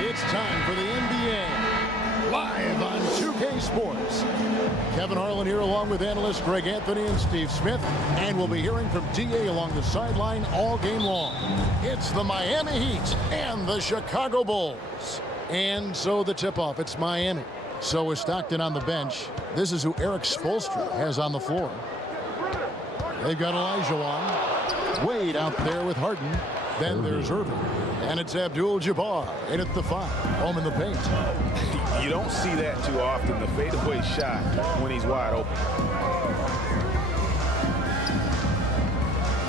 It's time for the NBA, live on 2K Sports. Kevin Harlan here along with analysts Greg Anthony and Steve Smith, and we'll be hearing from DA along the sideline all game long. It's the Miami Heat and the Chicago Bulls. And so the tip-off, it's Miami. So is Stockton on the bench. This is who Eric Spoelstra has on the floor. They've got Olajuwon. Wade out there with Harden. Then there's Irving. And it's ABDUL-JABBAR in at the 5. Home in the paint. You don't see that too often, the fadeaway shot when he's wide open.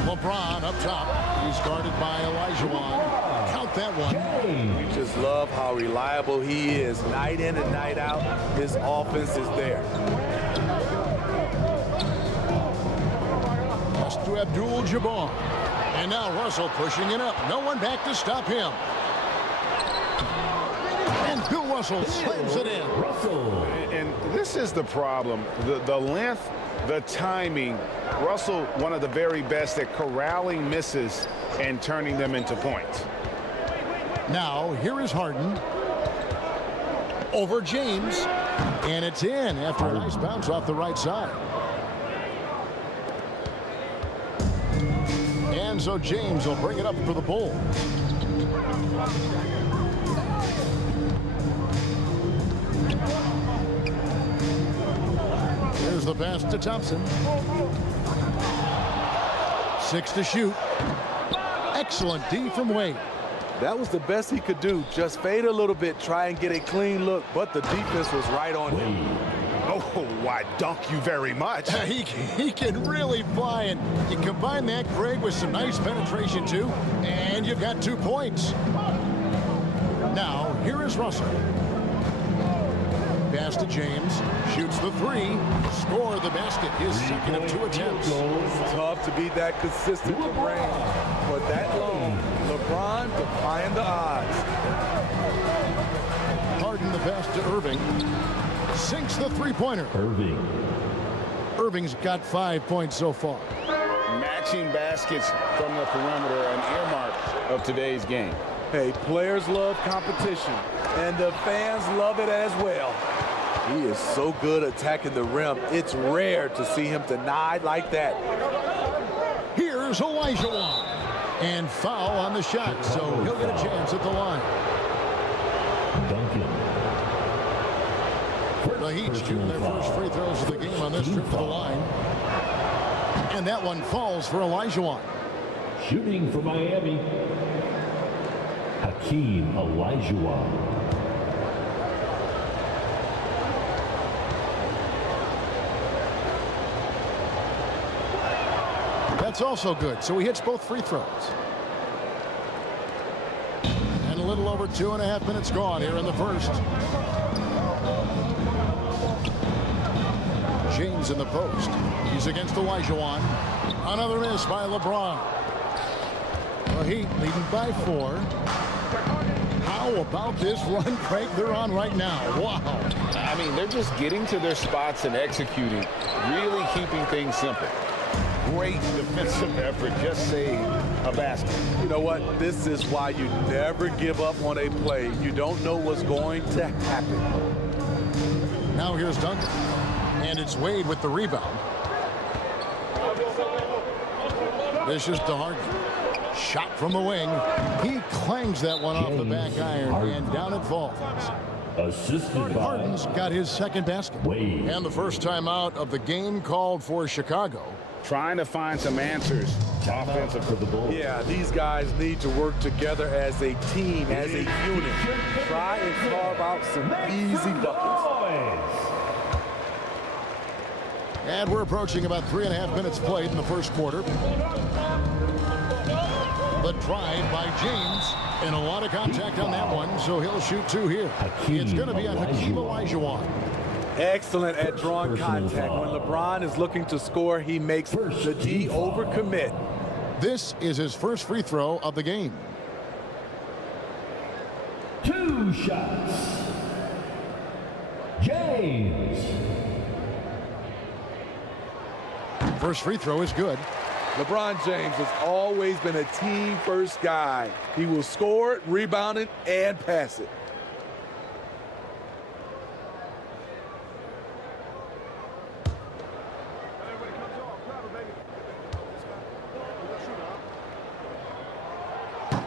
LeBron up top. He's guarded by Olajuwon. Count that one. You just love how reliable he is. Night in and night out, his offense is there. Pass to ABDUL-JABBAR. And now Russell pushing it up. No one back to stop him. And Bill Russell slams it in. And this is the problem. The length, the timing. Russell, one of the very best at corralling misses and turning them into points. Now, here is Harden. Over James. And it's in after a nice bounce off the right side. And so James will bring it up for the Bulls. Here's the pass to Thompson. 6 to shoot. Excellent D from Wade. That was the best he could do. Just fade a little bit, try and get a clean look, but the defense was right on him. Oh, why dunk you very much. He can really fly, and you combine that, Greg, with some nice penetration too, and you've got 2 points. Now, here is Russell. Pass to James, shoots the 3, score the basket, his second of 2 attempts. Tough to be that consistent from range, but that long, LeBron defying the odds. Harden the pass to Irving. Sinks the 3-pointer. Irving's got 5 points so far. Matching baskets from the perimeter, an earmark of today's game. Hey, players love competition, and the fans love it as well. He is so good attacking the rim. It's rare to see him denied like that. Here's Olajuwon. And foul on the shot, so he'll get a chance at the line. The Heat shooting their first free throws of the game on this trip to the line. And that one falls for Olajuwon. Shooting for Miami, HAKEEM Olajuwon. That's also good, so he hits both free throws. And a little over 2.5 minutes gone here in the first. James in the post. He's against Olajuwon. Another miss by LeBron. The Heat leading by 4. How about this run break they're on right now? Wow. I mean, they're just getting to their spots and executing, really keeping things simple. Great defensive effort, just save a basket. You know what? This is why you never give up on a play. You don't know what's going to happen. Now here's Duncan. And it's Wade with the rebound. This is to Harden. Shot from the wing. He clangs that one off the back iron, and down it falls. Assisted by Harden's got his second basket. Wade. And the first timeout of the game called for Chicago. Trying to find some answers offensive for the Bulls. Yeah, these guys need to work together as a team, as a unit. Try and carve out some easy buckets. And we're approaching about 3.5 minutes played in the first quarter. The drive by James, and a lot of contact on that one, so he'll shoot 2 here. It's going to be on HAKEEM OLAJUWON. Excellent at drawing contact. When LeBron is looking to score, he makes the D overcommit. This is his first free throw of the game. 2 shots. James. First free throw is good. LeBron James has always been a team-first guy. He will score it, rebound it, and pass it.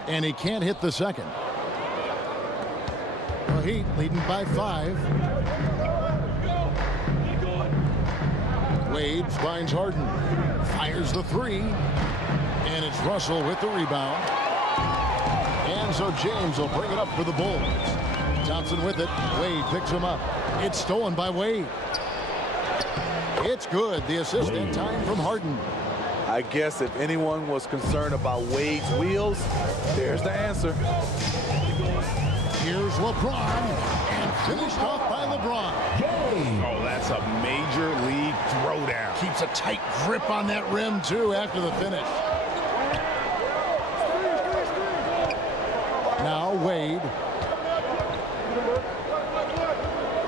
And he can't hit the second. The Heat leading by 5. Wade finds Harden. Fires the 3. And it's Russell with the rebound. And so James will bring it up for the Bulls. Thompson with it. Wade picks him up. It's stolen by Wade. It's good. The assist that time from Harden. I guess if anyone was concerned about Wade's wheels, there's the answer. Here's LeBron, and finished off by LeBron. Oh, that's a major league throwdown. Keeps a tight grip on that rim, too, after the finish. Now Wade.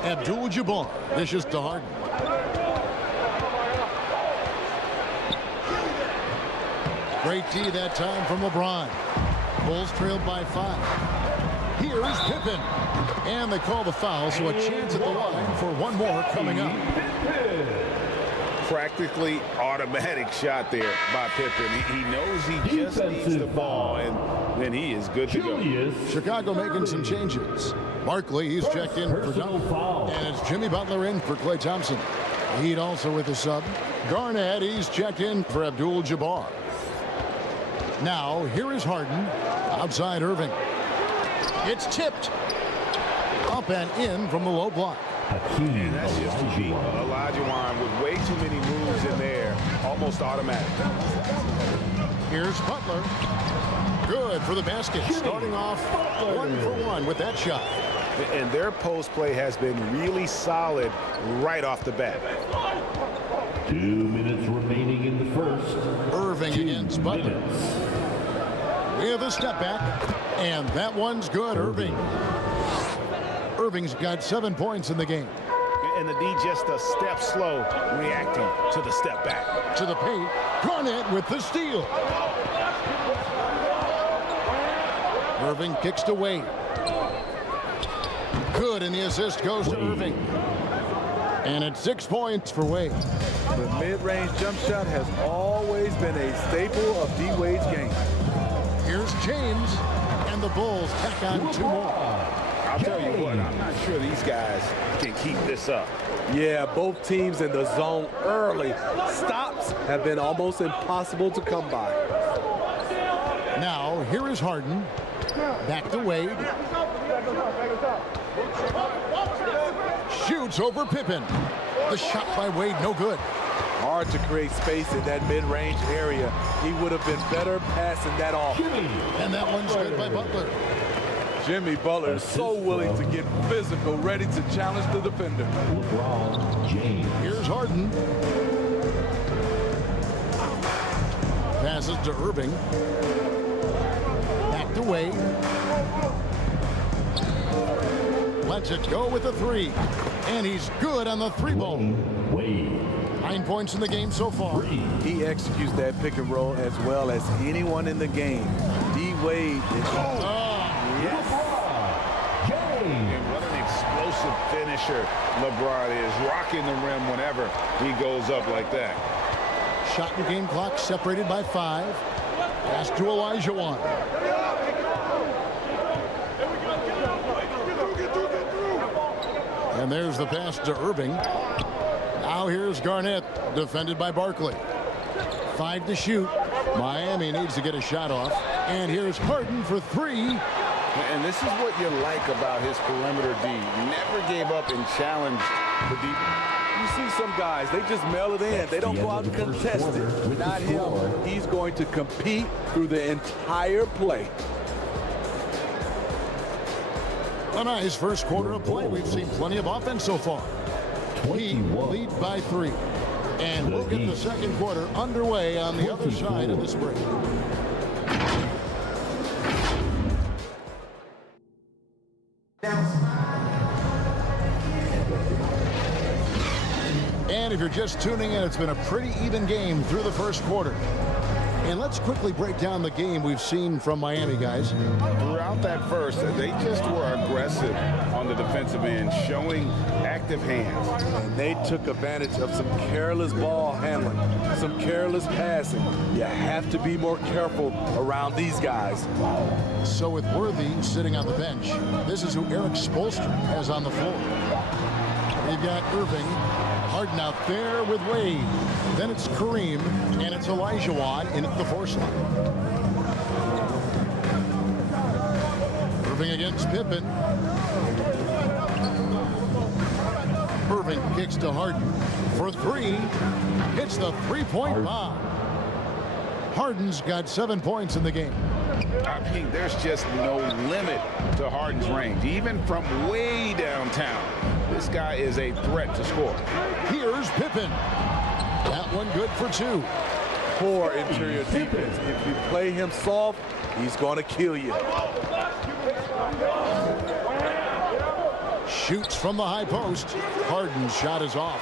ABDUL-JABBAR dishes to Harden. Great D that time from LeBron. Bulls trailed by 5. Here's Pippen. And they call the foul, so a chance at the line for one more coming up. Practically automatic shot there by Pippen. He knows he just needs the ball, and then he is good to go. Chicago making some changes. Barkley, he's checked in for Dunn. And it's Jimmy Butler in for Klay Thompson. Heat also with a sub. Garnett, he's checked in for ABDUL-JABBAR. Now, here is Harden. Outside Irving. It's tipped. Up and in from the low block. And that's just to beat Olajuwon with way too many moves in there. Almost automatic. Here's Butler. Good for the basket. Starting off 1 for 1 with that shot. And their post play has been really solid right off the bat. 2 minutes remaining in the first. Irving against Butler. With a step back. And that one's good. Irving. Irving's got 7 points in the game. And the D just a step slow reacting to the step back. To the paint. Garnett with the steal. Irving kicks to Wade. Good, and the assist goes to Irving. And it's 6 points for Wade. The mid-range jump shot has always been a staple of D. Wade's game. Here's James, and the Bulls tack on 2 more. I'll tell you what, I'm not sure these guys can keep this up. Yeah, both teams in the zone early. Stops have been almost impossible to come by. Now, here is Harden. Back to Wade. Shoots over Pippen. The shot by Wade, no good. Hard to create space in that mid-range area. He would have been better passing that off. And that one's good by Butler. Jimmy Butler is so willing to get physical, ready to challenge the defender. LeBron James. Here's Harden. Passes to Irving. Back to Wade. Lets it go with a 3. And he's good on the 3-ball. Wade. 9 points in the game so far. He executes that pick and roll as well as anyone in the game. D. Wade is... Yes. And what an explosive finisher LeBron is. Rocking the rim whenever he goes up like that. Shot and game clock separated by 5. Pass to Olajuwon. And there's the pass to Irving. Now here's Garnett, defended by Barkley. 5 to shoot. Miami needs to get a shot off. And here's Harden for 3. And this is what you like about his perimeter D. Never gave up and challenged the deep. You see some guys, they just mail it in. They don't go out and contest it. Not him. He's going to compete through the entire play. A nice first quarter of play. We've seen plenty of offense so far. Heat lead by 3. And we'll get the second quarter underway on the other side of this break. And if you're just tuning in, it's been a pretty even game through the first quarter. And let's quickly break down the game we've seen from Miami, guys. Throughout that first, they just were aggressive on the defensive end, showing active hands. And they took advantage of some careless ball handling, some careless passing. You have to be more careful around these guys. So with Worthy sitting on the bench, this is who Eric Spoelstra has on the floor. We've got Irving, Harden out there with Wade. Then it's KAREEM, and it's Olajuwon in at the 4 slot. Irving against Pippen. Irving kicks to Harden for 3. Hits the 3-point bomb. Harden's got 7 points in the game. I mean, there's just no limit to Harden's range, even from way downtown. This guy is a threat to score. Here's Pippen. That one good for 2. Poor interior defense. If you play him soft, he's going to kill you. Shoots from the high post. Harden's shot is off.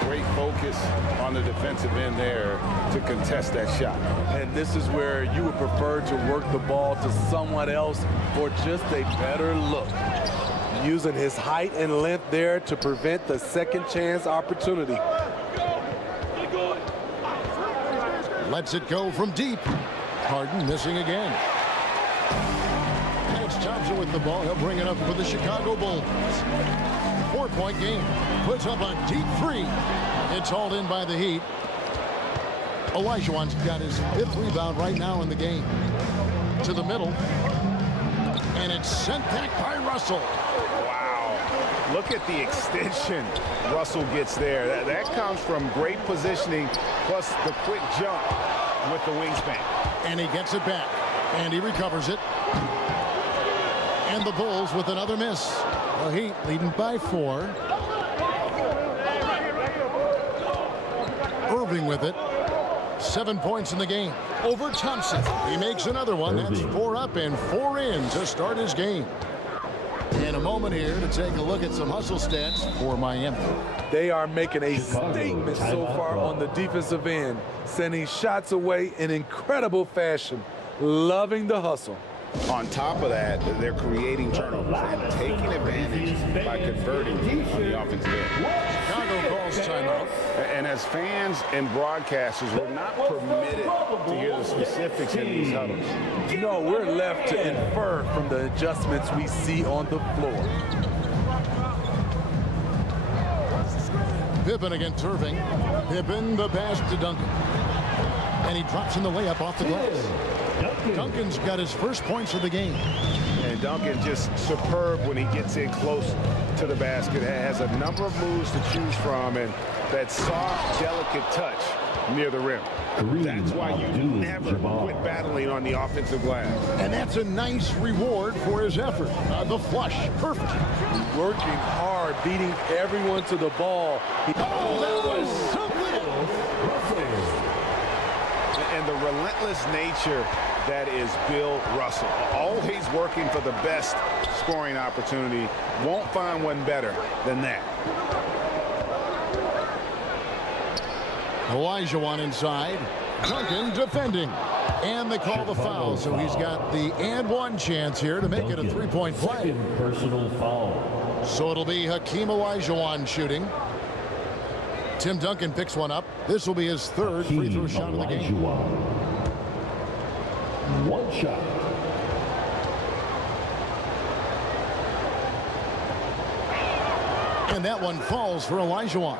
Great focus on the defensive end there to contest that shot. And this is where you would prefer to work the ball to someone else for just a better look. Using his height and length there to prevent the second chance opportunity. Lets it go from deep. Harden missing again. And it's Thompson with the ball. He'll bring it up for the Chicago Bulls. 4-point game. Puts up a deep 3. It's hauled in by the Heat. Olajuwon's got his 5th rebound right now in the game. To the middle. And it's sent back by Russell. Wow. Look at the extension Russell gets there. That comes from great positioning, plus the quick jump with the wingspan. And he gets it back. And he recovers it. And the Bulls with another miss. The Heat leading by 4. Irving with it. 7 points in the game. Over Thompson. He makes another one. That's 4 up and 4 in to start his game. In a moment here to take a look at some hustle stats for Miami. They are making a statement so far on the defensive end, sending shots away in incredible fashion. Loving the hustle. On top of that, they're creating turnovers and taking advantage by converting on the offensive end. Chicago calls timeout. And as fans and broadcasters, we're not permitted to hear the specifics in these huddles. No, we're left to infer from the adjustments we see on the floor. Pippen against Irving. Pippen the pass to Duncan. And he drops in the layup off the glass. Duncan's got his first points of the game. And Duncan just superb when he gets in close to the basket. Has a number of moves to choose from and that soft, delicate touch near the rim. That's why you never quit battling on the offensive glass. And that's a nice reward for his effort. The flush, perfect. Working hard, beating everyone to the ball. Oh, that was something. And the relentless nature that is Bill Russell. Always working for the best scoring opportunity. Won't find one better than that. Olajuwon inside. Duncan defending. And they call the foul, so he's got the and one chance here to make it a 3-point play. Second personal foul. So it'll be HAKEEM Olajuwon shooting. Tim Duncan picks one up. This will be his third free throw shot of the game. One shot. And that one falls for OLAJUWON.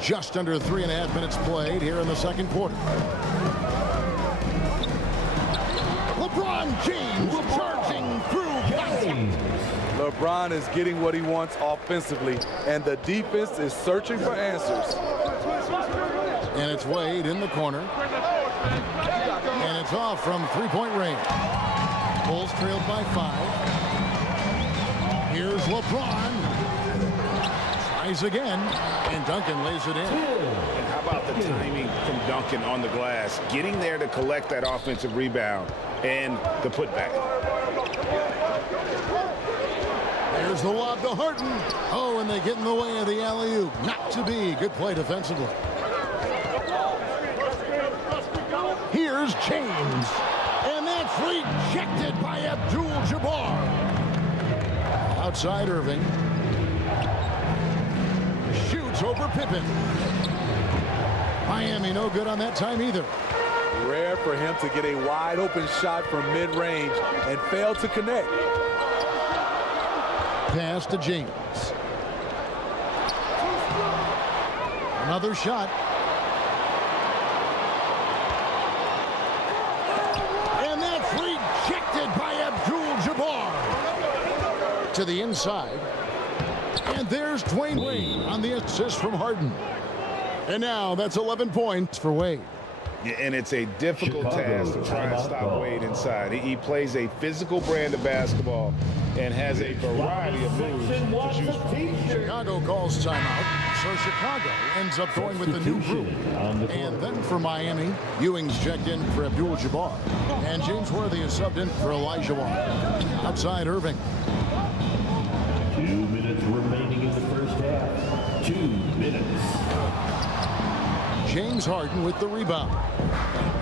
Just under 3.5 minutes played here in the second quarter. LeBron James charging through. LeBron is getting what he wants offensively, and the defense is searching for answers. And it's Wade in the corner. And it's off from three-point range. Bulls trailed by 5. Here's LeBron. Tries again. And Duncan lays it in. And how about the timing from Duncan on the glass? Getting there to collect that offensive rebound and the putback. There's the lob to Harden. Oh, and they get in the way of the alley-oop. Not to be. Good play defensively. Here's James. And that's rejected by ABDUL-JABBAR. Outside Irving. Shoots over Pippen. Miami no good on that time either. Rare for him to get a wide open shot from mid-range and fail to connect. Pass to James. Another shot. And that's rejected by ABDUL-JABBAR. To the inside. And there's Dwayne Wade on the assist from Harden. And now that's 11 points for Wade. Yeah, and it's a difficult task to try and stop Wade inside. He plays a physical brand of basketball and has a variety of moves to choose from. Chicago calls timeout, so Chicago ends up going with the new group. And then for Miami, Ewing's checked in for ABDUL-JABBAR. And James Worthy is subbed in for OLAJUWON. Outside Irving. 2 minutes remaining in the first half. 2 minutes. James Harden with the rebound.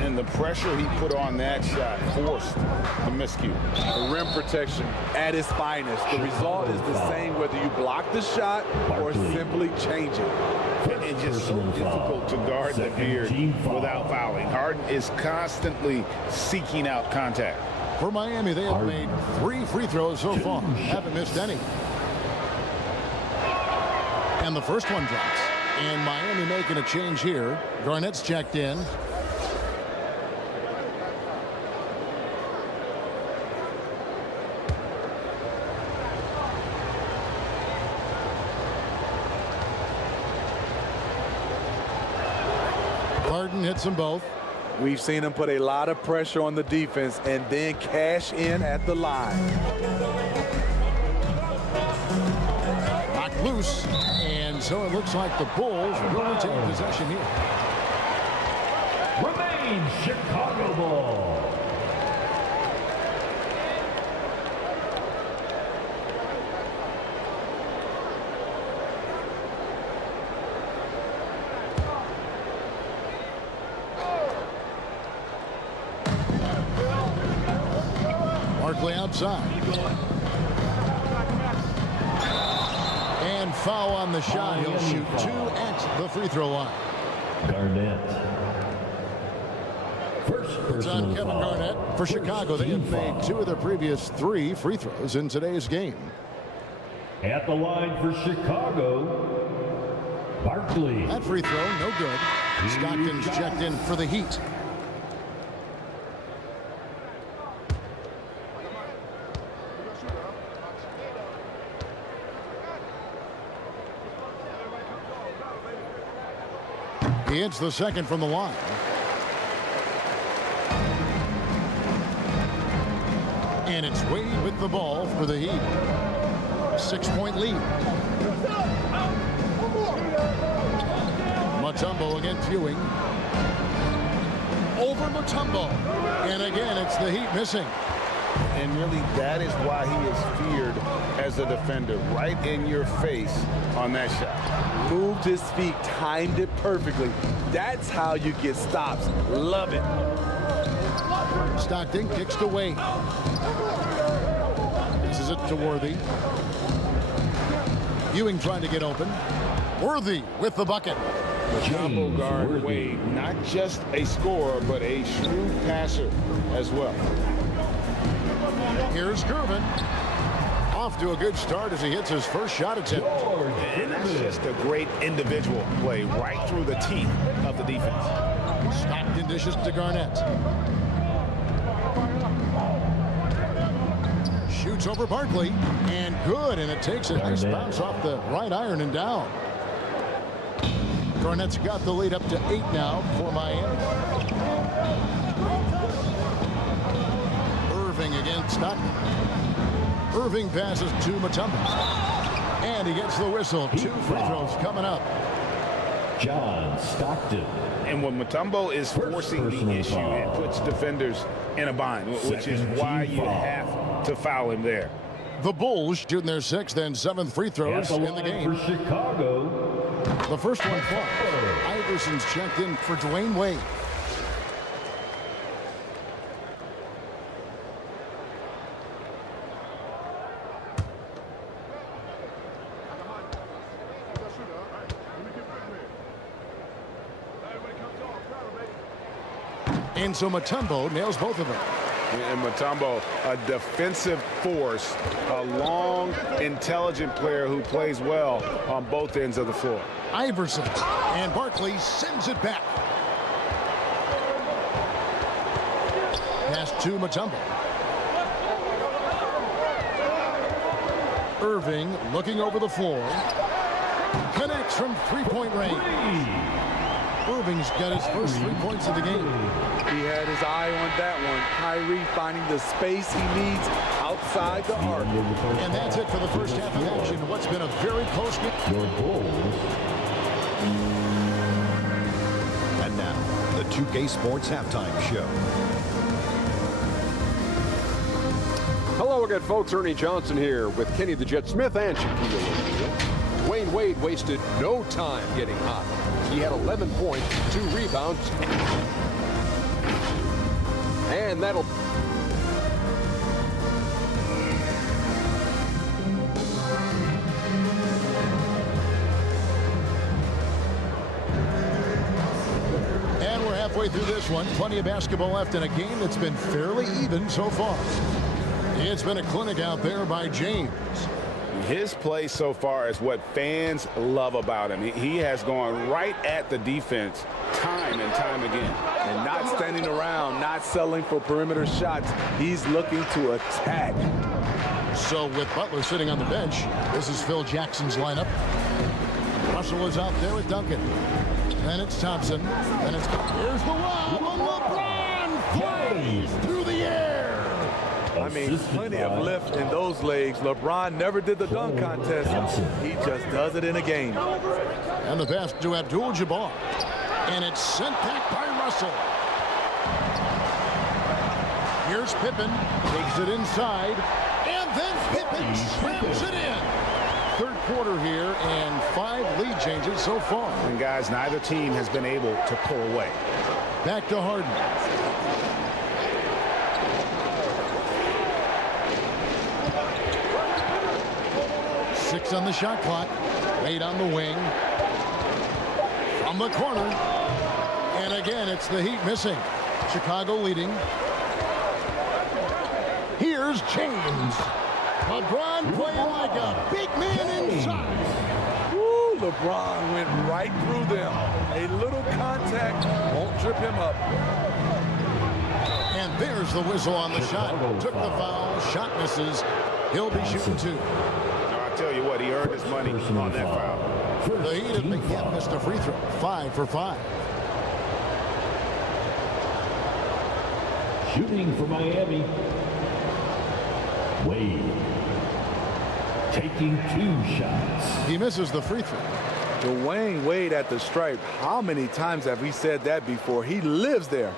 And the pressure he put on that shot forced the miscue. The rim protection at its finest. The result is the same whether you block the shot or simply change it. It's just so difficult to guard the beard without fouling. Harden is constantly seeking out contact. For Miami, they have made 3 free throws so far. Haven't missed any. And the first one drops. And Miami making a change here. Garnett's checked in. Harden hits them both. We've seen him put a lot of pressure on the defense and then cash in at the line. Knocked loose. And so it looks like the Bulls will retain possession here. Remains Chicago ball. Barkley outside. And foul on the shot. He'll shoot 2 at the free throw line. Garnett. First It's on Kevin Garnett. For Chicago, they have made 2 of their previous 3 free throws in today's game. At the line for Chicago, Barkley. That free throw, no good. Stockton's checked in for the Heat. He hits the second from the line. And it's Wade with the ball for the Heat. 6-point lead. Mutombo against Ewing. Over Mutombo. And again, it's the Heat missing. And really, that is why he is feared as a defender. Right in your face on that shot. Moved his feet, timed it perfectly. That's how you get stops. Love it. Stockton kicks to Wade. This is it to Worthy. Ewing trying to get open. Worthy with the bucket. The combo guard Wade, not just a scorer, but a shrewd passer as well. Here's Gervin. Off to a good start as he hits his first shot attempt. And that's just a great individual play right through the teeth of the defense. Stockton dishes to Garnett. Shoots over Barkley, and good, and it takes a nice bounce off the right iron and down. Garnett's got the lead up to 8 now for Miami. Irving against Stockton. Irving passes to Mutombo, and he gets the whistle. 2 free throws coming up. John Stockton. And when Mutombo is forcing the issue, it puts defenders in a bind, which is why you have to foul him there. The Bulls shooting their 6th and 7th free throws in the game. For Chicago. The first one clocked. Iverson's checked in for Dwayne Wade. And so Mutombo nails both of them. And Mutombo, a defensive force, a long, intelligent player who plays well on both ends of the floor. Iverson, and Barkley sends it back. Pass to Mutombo. Irving looking over the floor. Connects from three-point range. Irving's got his first 3 points of the game. He had his eye on that one. Kyrie finding the space he needs outside the arc. And that's it for the first half of action. What's been a very close game. And now, the 2K Sports Halftime Show. Hello again, folks. Ernie Johnson here with Kenny the Jet Smith and Shaquille O'Neal. Dwayne Wade wasted no time getting hot. He had 11 points, 2 rebounds, and that'll... And we're halfway through this one. Plenty of basketball left in a game that's been fairly even so far. It's been a clinic out there by James. His play so far is what fans love about him. He has gone right at the defense time and time again. And not standing around, not settling for perimeter shots. He's looking to attack. So with Butler sitting on the bench, this is Phil Jackson's lineup. Russell is out there with Duncan. Then it's Thompson. Then it's... Here's the lob, and LeBron flies through the air. I mean, plenty of lift in those legs. LeBron never did the dunk contest. He just does it in a game. And the pass to ABDUL-JABBAR. And it's sent back by Russell. Here's Pippen. Takes it inside. And then Pippen slams it in. Third quarter here and 5 lead changes so far. And guys, neither team has been able to pull away. Back to Harden. Six on the shot clock. Wade on the wing. From the corner. And again, it's the Heat missing. Chicago leading. Here's James. LeBron playing like a big man inside. Woo, LeBron went right through them. A little contact won't trip him up. And there's the whistle on the shot. Took the foul. Shot misses. He'll be shooting 2. Tell you what, he earned his money on that foul. The Heat have again missed a free throw. 5 for 5. Shooting for Miami. Wade. Taking 2 shots. He misses the free throw. Dwayne Wade at the stripe. How many times have we said that before? He lives there.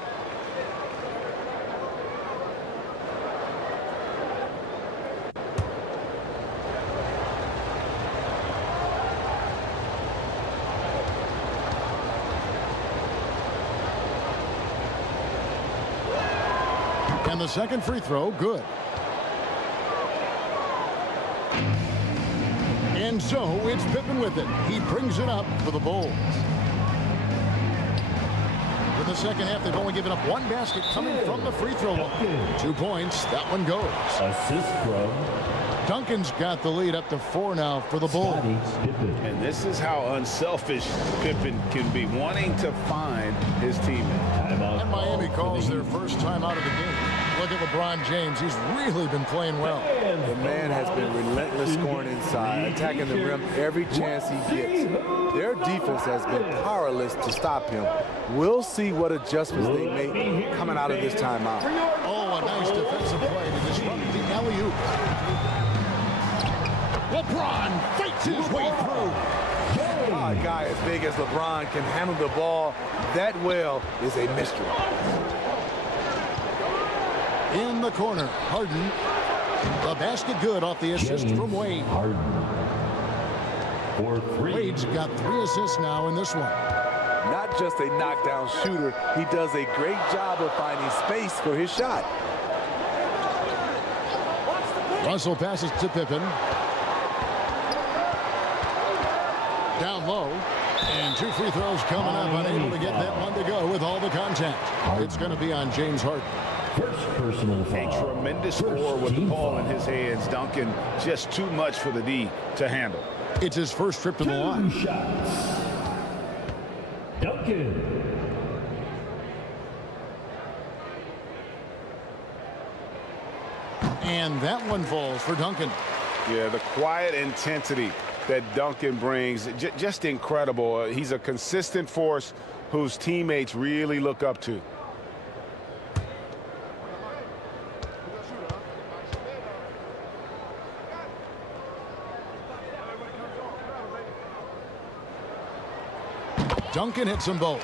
And the second free throw, good. And so it's Pippen with it. He brings it up for the Bulls. the second half, they've only given up one basket coming from the free throw line. 2 points. That one goes. Assist from Duncan's got the lead up to 4 now for the Bulls. And this is how unselfish Pippen can be, wanting to find his teammate. And Miami calls their first time out of the game. Look at LeBron James. He's really been playing well. The man has been relentless scoring inside, attacking the rim every chance he gets. Their defense has been powerless to stop him. We'll see what adjustments they make coming out of this timeout. Oh, a nice defensive play to disrupt the alley-oop. LeBron fights his way through. A guy as big as LeBron can handle the ball that well is a mystery. In the corner, Harden. The basket good off the assist from Wade. Harden. For 3. Wade's got 3 assists now in this one. Not just a knockdown shooter, he does a great job of finding space for his shot. Russell passes to Pippen. Down low. And 2 free throws coming up, unable to get that one to go with all the contact. It's going to be on James Harden. First personal foul. A tremendous score with the ball in his hands. Duncan, just too much for the D to handle. It's his first trip to the line. 2 shots. Duncan. And that one falls for Duncan. Yeah, the quiet intensity that Duncan brings, just incredible. He's a consistent force whose teammates really look up to. Duncan hits them both.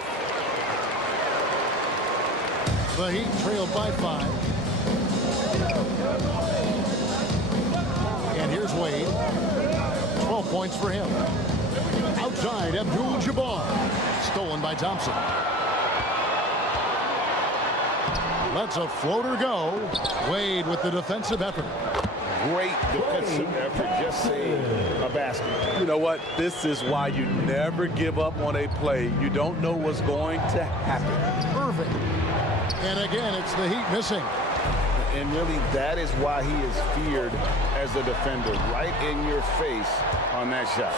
The Heat trailed by 5. And here's Wade. 12 points for him. Outside, ABDUL-JABBAR. Stolen by Thompson. Lets a floater go. Wade with the defensive effort. Great defensive effort, just saved a basket. You know what? This is why you never give up on a play. You don't know what's going to happen. Irving. And again, it's the Heat missing. And really, that is why he is feared as a defender. Right in your face on that shot.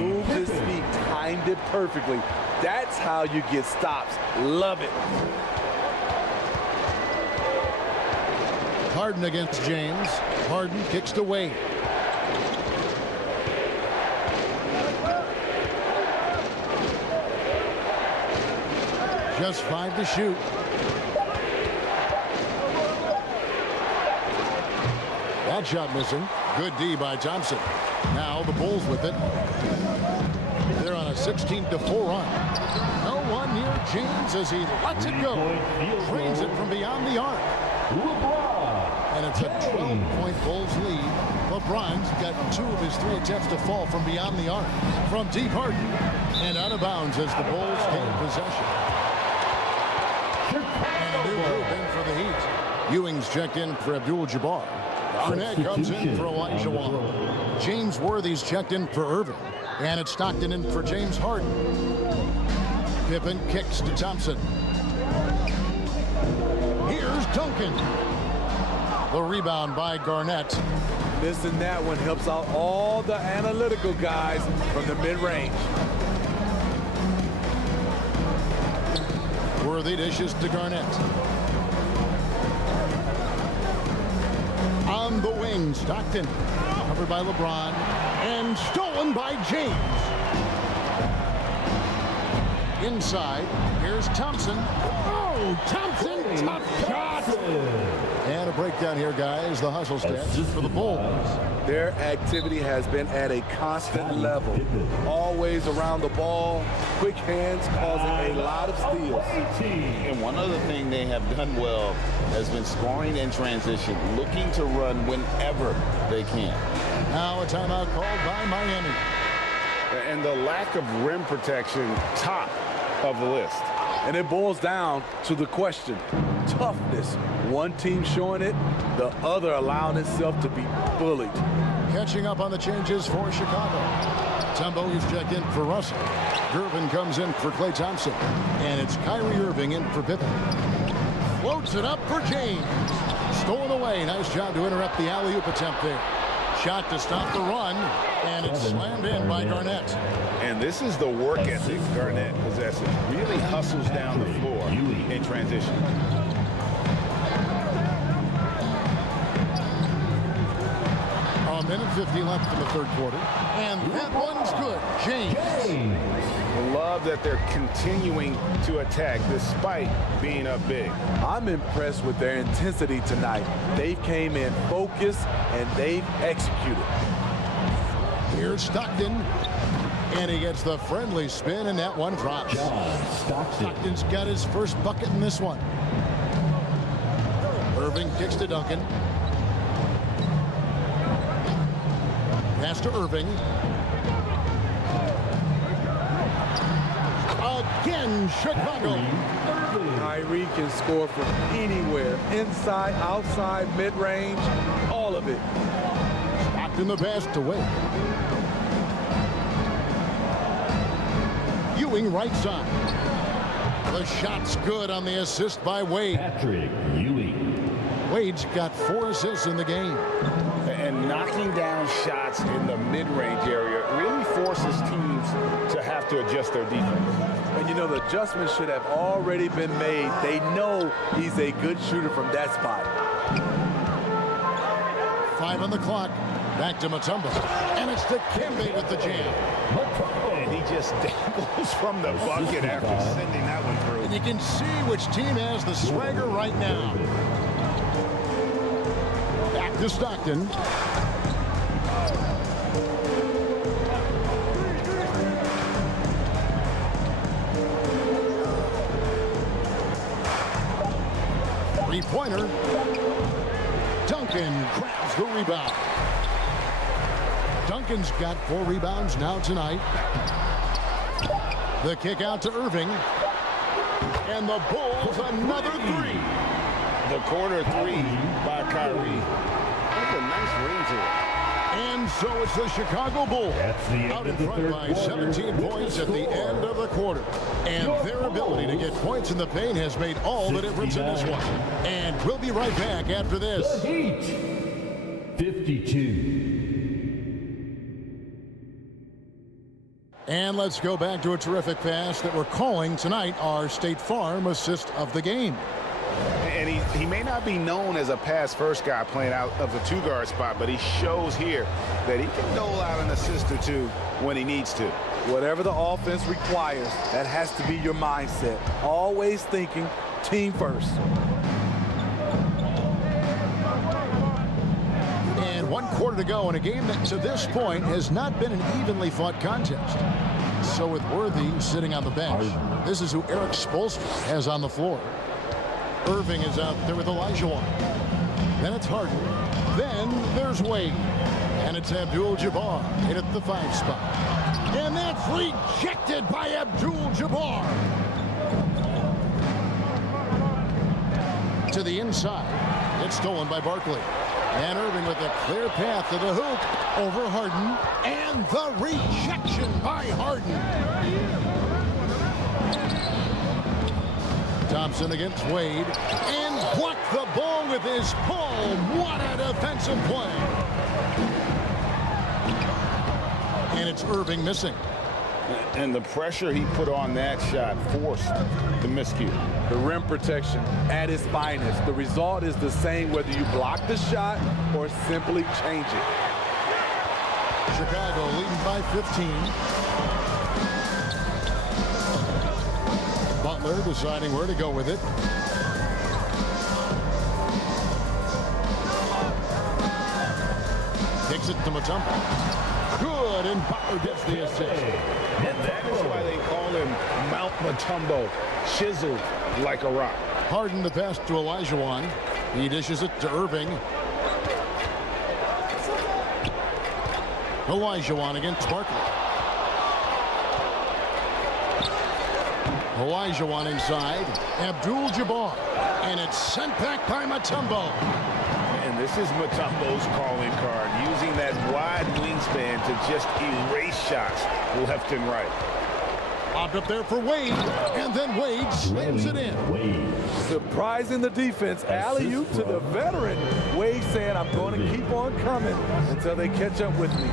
Moved his feet, timed it perfectly. That's how you get stops. Love it. Harden against James. Harden kicks to Wade. Just 5 to shoot. That shot missing. Good D by Thompson. Now the Bulls with it. They're on a 16-4 run. No one near James as he lets it go. Drains it from beyond the arc. And it's a 12-point Bulls lead. LeBron's got 2 of his 3 attempts to fall from beyond the arc. From deep, Harden. And out of bounds as the Bulls gain possession. And a new group in for the Heat. Ewing's checked in for ABDUL-JABBAR. Garnett comes in for OLAJUWON. James Worthy's checked in for Irving. And it's Stockton in for James Harden. Pippen kicks to Thompson. Here's Duncan. The rebound by Garnett. Missing that one helps out all the analytical guys from the mid-range. Worthy dishes to Garnett. On the wing, Stockton. Covered by LeBron. And stolen by James. Inside, here's Thompson. Oh, Thompson, tough shot. And a breakdown here, guys. The hustle stats for the Bulls. Their activity has been at a constant level. Always around the ball. Quick hands causing a lot of steals. And one other thing they have done well has been scoring in transition, looking to run whenever they can. Now a timeout called by Miami. And the lack of rim protection, top of the list. And it boils down to the question, toughness. One team showing it, the other allowing itself to be bullied. Catching up on the changes for Chicago. Mutombo is checked in for Russell. Gervin comes in for Klay Thompson. And it's Kyrie Irving in for Pippen. Floats it up for James. Stolen away. Nice job to interrupt the alley-oop attempt there. Shot to stop the run, and it's slammed in by Garnett. And this is the work ethic Garnett possesses. Really hustles down the floor in transition. A minute 50 left in the third quarter. And that one's good. James. Love that they're continuing to attack despite being up big. I'm impressed with their intensity tonight. They came in focused and they've executed. Here's Stockton. And he gets the friendly spin, and that one drops. Stockton's got his first bucket in this one. Irving kicks to Duncan. Pass to Irving. Again, Chicago. Kyrie can score from anywhere. Inside, outside, mid-range, all of it. Stockton the pass to Wade. Ewing right side. The shot's good on the assist by Wade. Patrick Ewing. Wade's got 4 assists in the game. And knocking down shots in the mid-range area really forces teams to have to adjust their defense. And you know, the adjustments should have already been made. They know he's a good shooter from that spot. 5 on the clock. Back to Mutombo. And it's to Kembe with the jam. And he just dangles from the bucket after sending that one through. And you can see which team has the swagger right now. Back to Stockton. Three-pointer. Duncan grabs the rebound. Duncan's got 4 rebounds now tonight. The kick out to Irving. And the Bulls another 3. The corner 3 by Kyrie. That's a nice ring to it. And so it's the Chicago Bulls out in front by 17 points at the end of the quarter. And their ability to get points in the paint has made all the difference in this one. And we'll be right back after this. Heat 52. And let's go back to a terrific pass that we're calling tonight our State Farm assist of the game. And he may not be known as a pass-first guy playing out of the 2-guard spot, but he shows here that he can dole out an assist or 2 when he needs to. Whatever the offense requires, that has to be your mindset. Always thinking team first. And 1 quarter to go in a game that to this point has not been an evenly fought contest. So with Worthy sitting on the bench, this is who Eric Spoelstra has on the floor. Irving is out there with Olajuwon. Then it's Harden. Then there's Wade. And it's ABDUL-JABBAR in at the 5 spot. And that's rejected by ABDUL-JABBAR. To the inside. It's stolen by Barkley. And Irving with a clear path to the hoop over Harden. And the rejection by Harden. Thompson against Wade. And blocked the ball with his palm. What a defensive play. And it's Irving missing. And the pressure he put on that shot forced the miscue. The rim protection at its finest. The result is the same whether you block the shot or simply change it. Chicago leading by 15. Butler deciding where to go with it. Takes it to Mutombo. Good, and Butler gets the assist. And that is why they call him Mount Mutombo, chiseled like a rock. Harden the pass to Olajuwon. He dishes it to Irving. Olajuwon against Barkley. Olajuwon inside. ABDUL-JABBAR. And it's sent back by Mutombo. And this is Mutombo's calling card, using that wide wingspan to just erase shots left and right. Popped up there for Wade, and then Wade slams it in. Surprising the defense. Alley-oop to the veteran. Wade saying, I'm going to keep on coming until they catch up with me.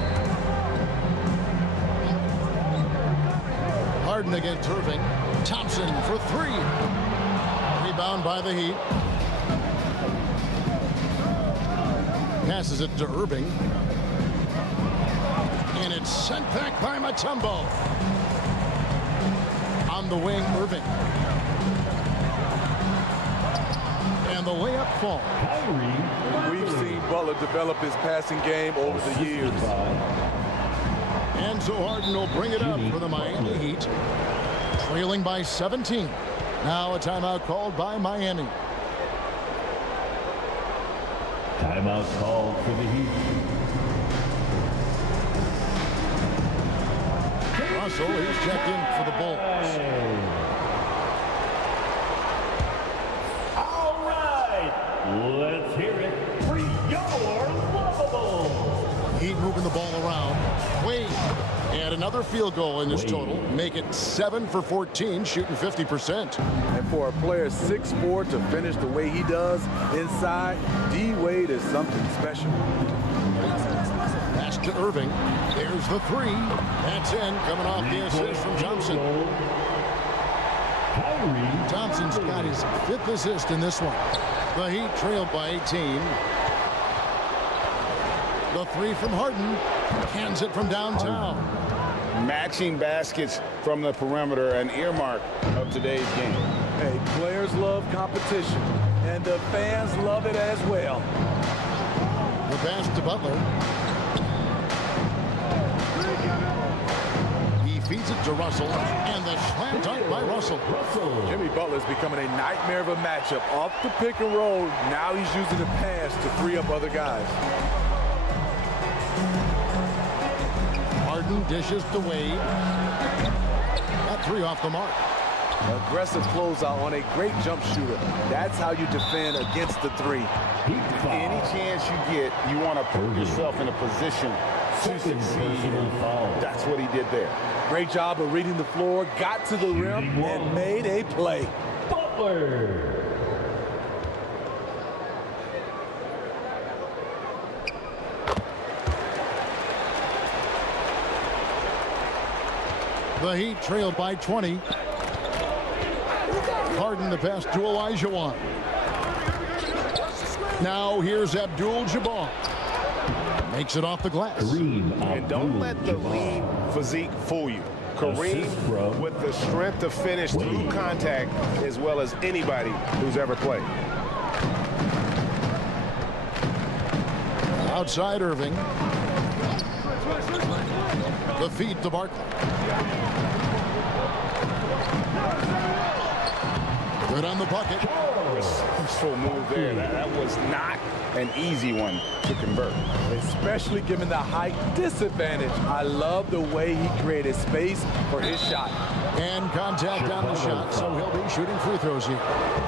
Harden against Irving. Thompson for three. Rebound by the Heat. Passes it to Irving. And it's sent back by Mutombo. On the wing, Irving. And the layup fall. We've seen Butler develop his passing game over the years. And so Harden will bring it up for the Miami Heat. Trailing by 17. Now a timeout called by Miami. Timeout called for the Heat. Russell, he's checked in for the Bulls. All right, let's hear it for your Lavables. Heat moving the ball around. Wade, and another field goal in this total. Make it 7 for 14, shooting 50%. And for a player 6'4" to finish the way he does inside, D-Wade is something special. Pass to Irving. There's the three. That's in, coming off the assist from Thompson. Thompson's got his 5th assist in this one. The Heat trailed by 18. The three from Harden. Cans it from downtown. Matching baskets from the perimeter, an earmark of today's game. Hey, players love competition, and the fans love it as well. The pass to Butler. He feeds it to Russell, and the slam dunk by Russell. Jimmy Butler's becoming a nightmare of a matchup. Off the pick and roll, now he's using the pass to free up other guys. Harden dishes to Wade. That three off the mark. Aggressive closeout on a great jump shooter. That's how you defend against the three. Any chance you get, you want to put yourself in a position to succeed. That's what he did there. Great job of reading the floor, got to the rim, and made a play. Butler. The Heat trailed by 20. Harden the pass to Olajuwon. Now here's ABDUL-JABBAR. Makes it off the glass. And don't let the lean physique fool you. Kareem with the strength to finish through contact as well as anybody who's ever played. Outside Irving. The feed to Barkley. Good on the bucket. Resourceful move there. That was not an easy one to convert. Especially given the height disadvantage. I love the way he created space for his shot. And contact on the shot, so he'll be shooting free throws here.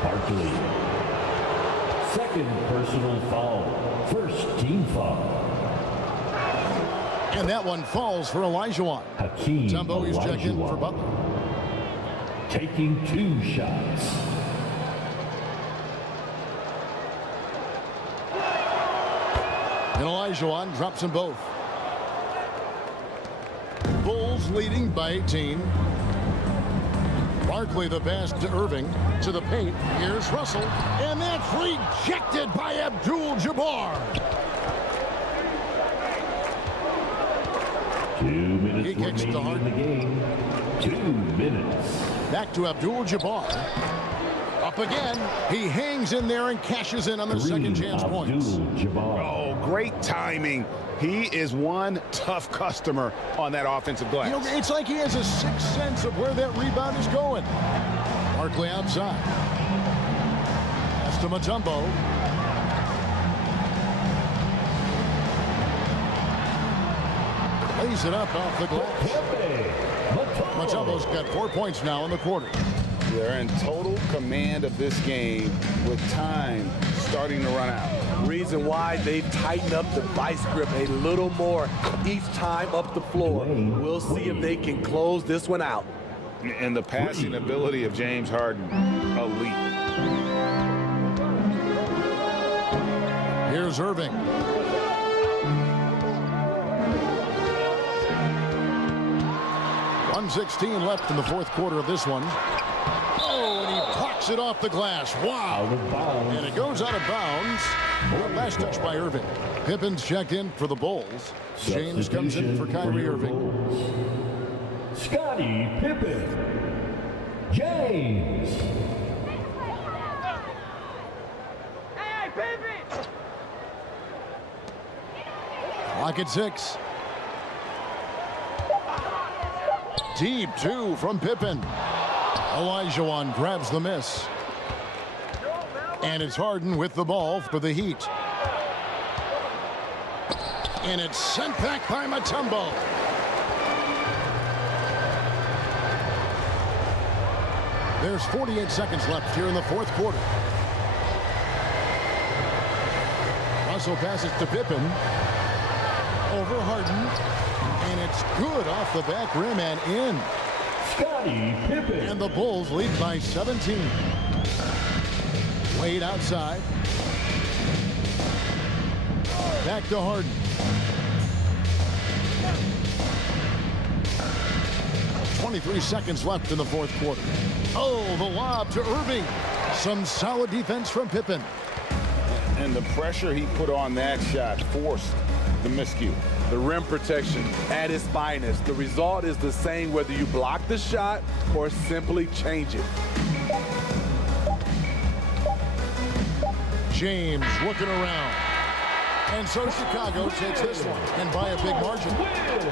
Barkley. Second personal foul. First team foul. And that one falls for Olajuwon. HAKEEM Tumbo is checked in for Butler. Taking 2 shots. And Olajuwon drops them both. Bulls leading by 18. Barkley the pass to Irving to the paint. Here's Russell, and that's rejected by ABDUL-JABBAR. 2 minutes He kicks to remaining in the game. 2 minutes. Back to ABDUL-JABBAR. Up again. He hangs in there and cashes in on the second chance points. ABDUL-JABBAR. Oh, great timing. He is one tough customer on that offensive glass. You know, it's like he has a sixth sense of where that rebound is going. Barkley outside. Pass to Mutombo. Lays it up off the glass. Mutombo's got 4 points now in the quarter. They're in total command of this game with time starting to run out. Reason why they've tightened up the vice grip a little more each time up the floor. We'll see if they can close this one out. And the passing ability of James Harden, elite. Here's Irving. .116 left in the fourth quarter of this one. Oh, and he blocks it off the glass. Wow. And it goes out of bounds. Well, last touch by Irving. Pippen's checked in for the Bulls. James comes in for Kyrie Irving. Scottie Pippen. James. Hey, Pippen! Clock at 6. Deep two from Pippen. OLAJUWON grabs the miss. And it's Harden with the ball for the Heat. And it's sent back by Mutombo. There's 48 seconds left here in the fourth quarter. Russell passes to Pippen. Over Harden. And it's good off the back rim and in. Scottie Pippen. And the Bulls lead by 17. Wade outside. Back to Harden. .23 seconds left in the fourth quarter. Oh, the lob to Irving. Some solid defense from Pippen. And the pressure he put on that shot forced the miscue. The rim protection at its finest. The result is the same whether you block the shot or simply change it. James looking around. And so Chicago takes this one, and by a big margin.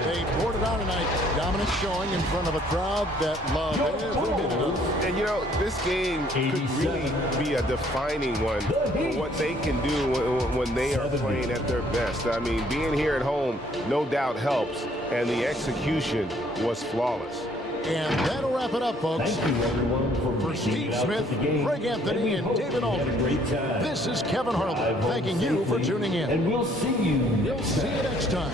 They poured it out tonight. Dominant showing in front of a crowd that loved every minute of it. And you know, this game could really be a defining one for what they can do when they are playing at their best. I mean, being here at home no doubt helps, and the execution was flawless. And that'll wrap it up, folks. Thank you, everyone, For Steve Smith, Greg Anthony, and David Aldridge, this is Kevin Harlan thanking you for tuning in. And we'll see you next time.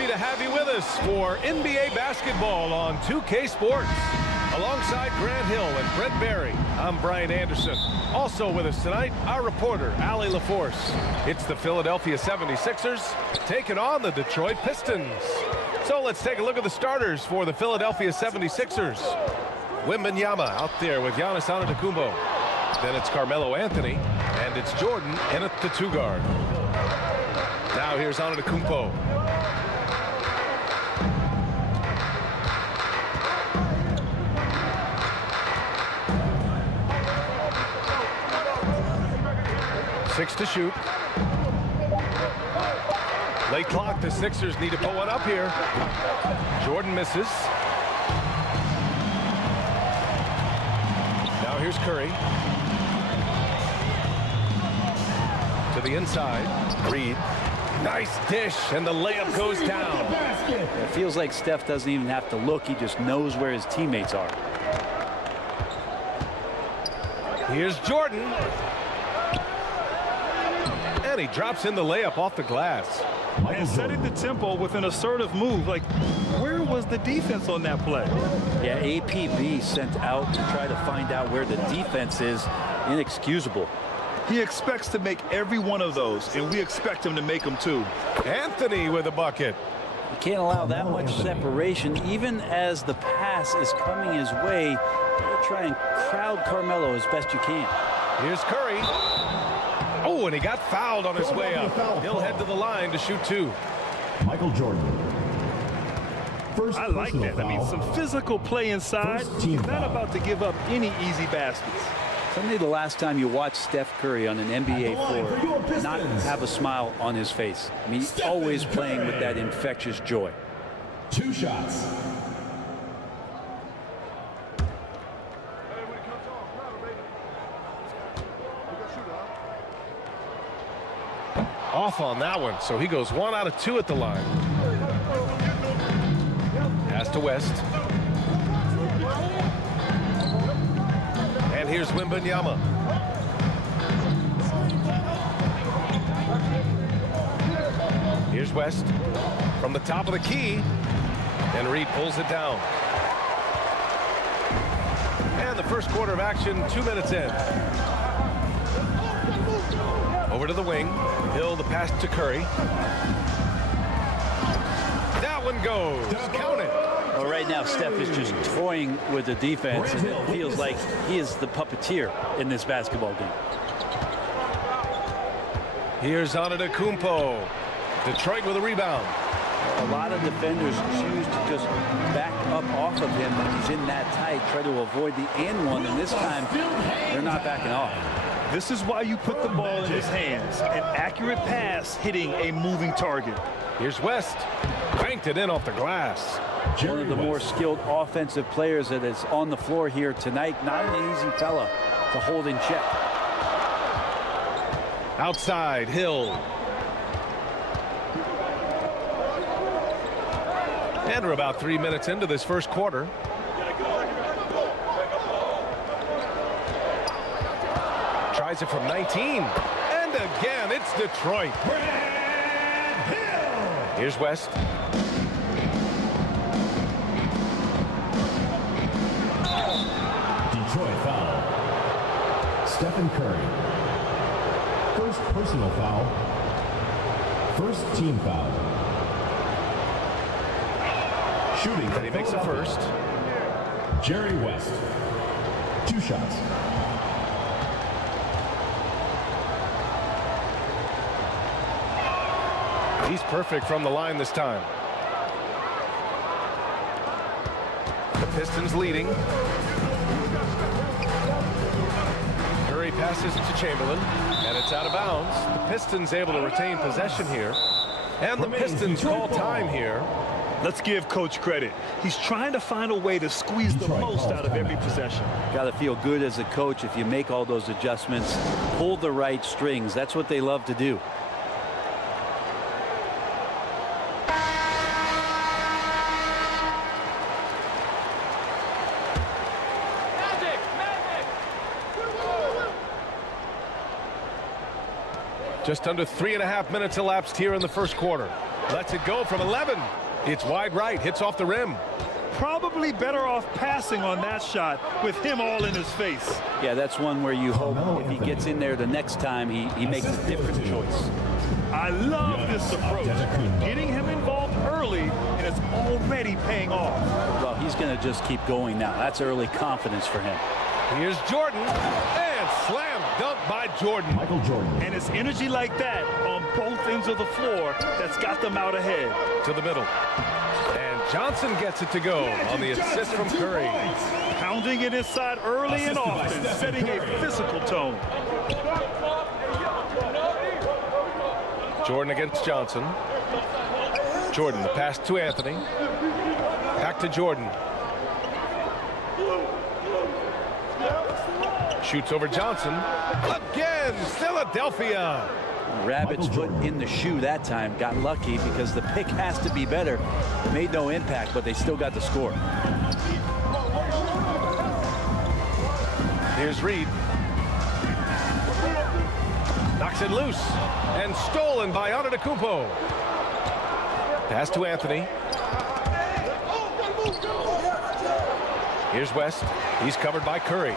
Happy to have you with us for NBA basketball on 2K Sports. Alongside Grant Hill and Brent Barry, I'm Brian Anderson. Also with us tonight, our reporter, Allie LaForce. It's the Philadelphia 76ers taking on the Detroit Pistons. So let's take a look at the starters for the Philadelphia 76ers. WEMBANYAMA out there with Giannis Antetokounmpo. Then it's Carmelo Anthony, and it's Jordan in at the 2 guard. Now here's Antetokounmpo. Six to shoot. Late clock, the Sixers need to put one up here. Jordan misses. Now here's Curry. To the inside. Reed. Nice dish, and the layup goes down. It feels like Steph doesn't even have to look. He just knows where his teammates are. Here's Jordan. And he drops in the layup off the glass. And setting the tempo with an assertive move. Like, where was the defense on that play? Yeah, APB sent out to try to find out where the defense is. Inexcusable. He expects to make every one of those, and we expect him to make them too. Anthony with a bucket. You can't allow that much separation. Even as the pass is coming his way, you'll try and crowd Carmelo as best you can. Here's Curry. Oh, and he got fouled on his way up. He'll head to the line to shoot 2. Michael Jordan. I like that. I mean, some physical play inside. He's not about to give up any easy baskets. Certainly the last time you watched Steph Curry on an NBA floor not have a smile on his face. I mean, he's always playing with that infectious joy. 2 shots. Off on that one, so he goes 1 out of 2 at the line. Pass to West. And here's WEMBANYAMA. Here's West from the top of the key, and Reed pulls it down. And the first quarter of action, 2 minutes in. Over to the wing. Hill, the pass to Curry. That one goes. Count it. Well, right now, Steph is just toying with the defense, and it feels like he is the puppeteer in this basketball game. Here's ANTETOKOUNMPO. Detroit with a rebound. A lot of defenders choose to just back up off of him when he's in that tight, try to avoid the and one, and this time they're not backing off. This is why you put the ball in his hands. An accurate pass hitting a moving target. Here's West. Cranked it in off the glass. One of the more skilled offensive players that is on the floor here tonight. Not an easy fella to hold in check. Outside, Hill. And we're about 3 minutes into this first quarter. Tries it from 19. And again, it's Detroit. Here's West. Detroit foul. Stephen Curry. First personal foul. First team foul. Shooting. And he makes it first. Jerry West. 2 shots. He's perfect from the line this time. The Pistons leading. Curry passes to Chamberlain, and it's out of bounds. The Pistons able to retain possession here. And the Pistons call time here. Let's give Coach credit. He's trying to find a way to squeeze the most out of every possession. Got to feel good as a coach if you make all those adjustments, pull the right strings. That's what they love to do. Just under 3.5 minutes elapsed here in the first quarter. Lets it go from 11. It's wide right, hits off the rim. Probably better off passing on that shot with him all in his face. Yeah, that's one where you hope if he gets in there the next time, he makes a different choice. I love this approach. Getting him involved early, and it's already paying off. Well, he's going to just keep going now. That's early confidence for him. Here's Jordan, and slam dunk by Jordan. Michael Jordan. And it's energy like that on both ends of the floor that's got them out ahead. To the middle. And Johnson gets it to go on the assist from Curry. Pounding it inside early and often, setting a physical tone. Jordan against Johnson. Jordan, the pass to Anthony. Back to Jordan. Shoots over Johnson. Again, Philadelphia. Rabbit's foot in the shoe that time. Got lucky because the pick has to be better. It made no impact, but they still got the score. Here's Reed. Knocks it loose. And stolen by ANTETOKOUNMPO. Pass to Anthony. Here's West. He's covered by Curry.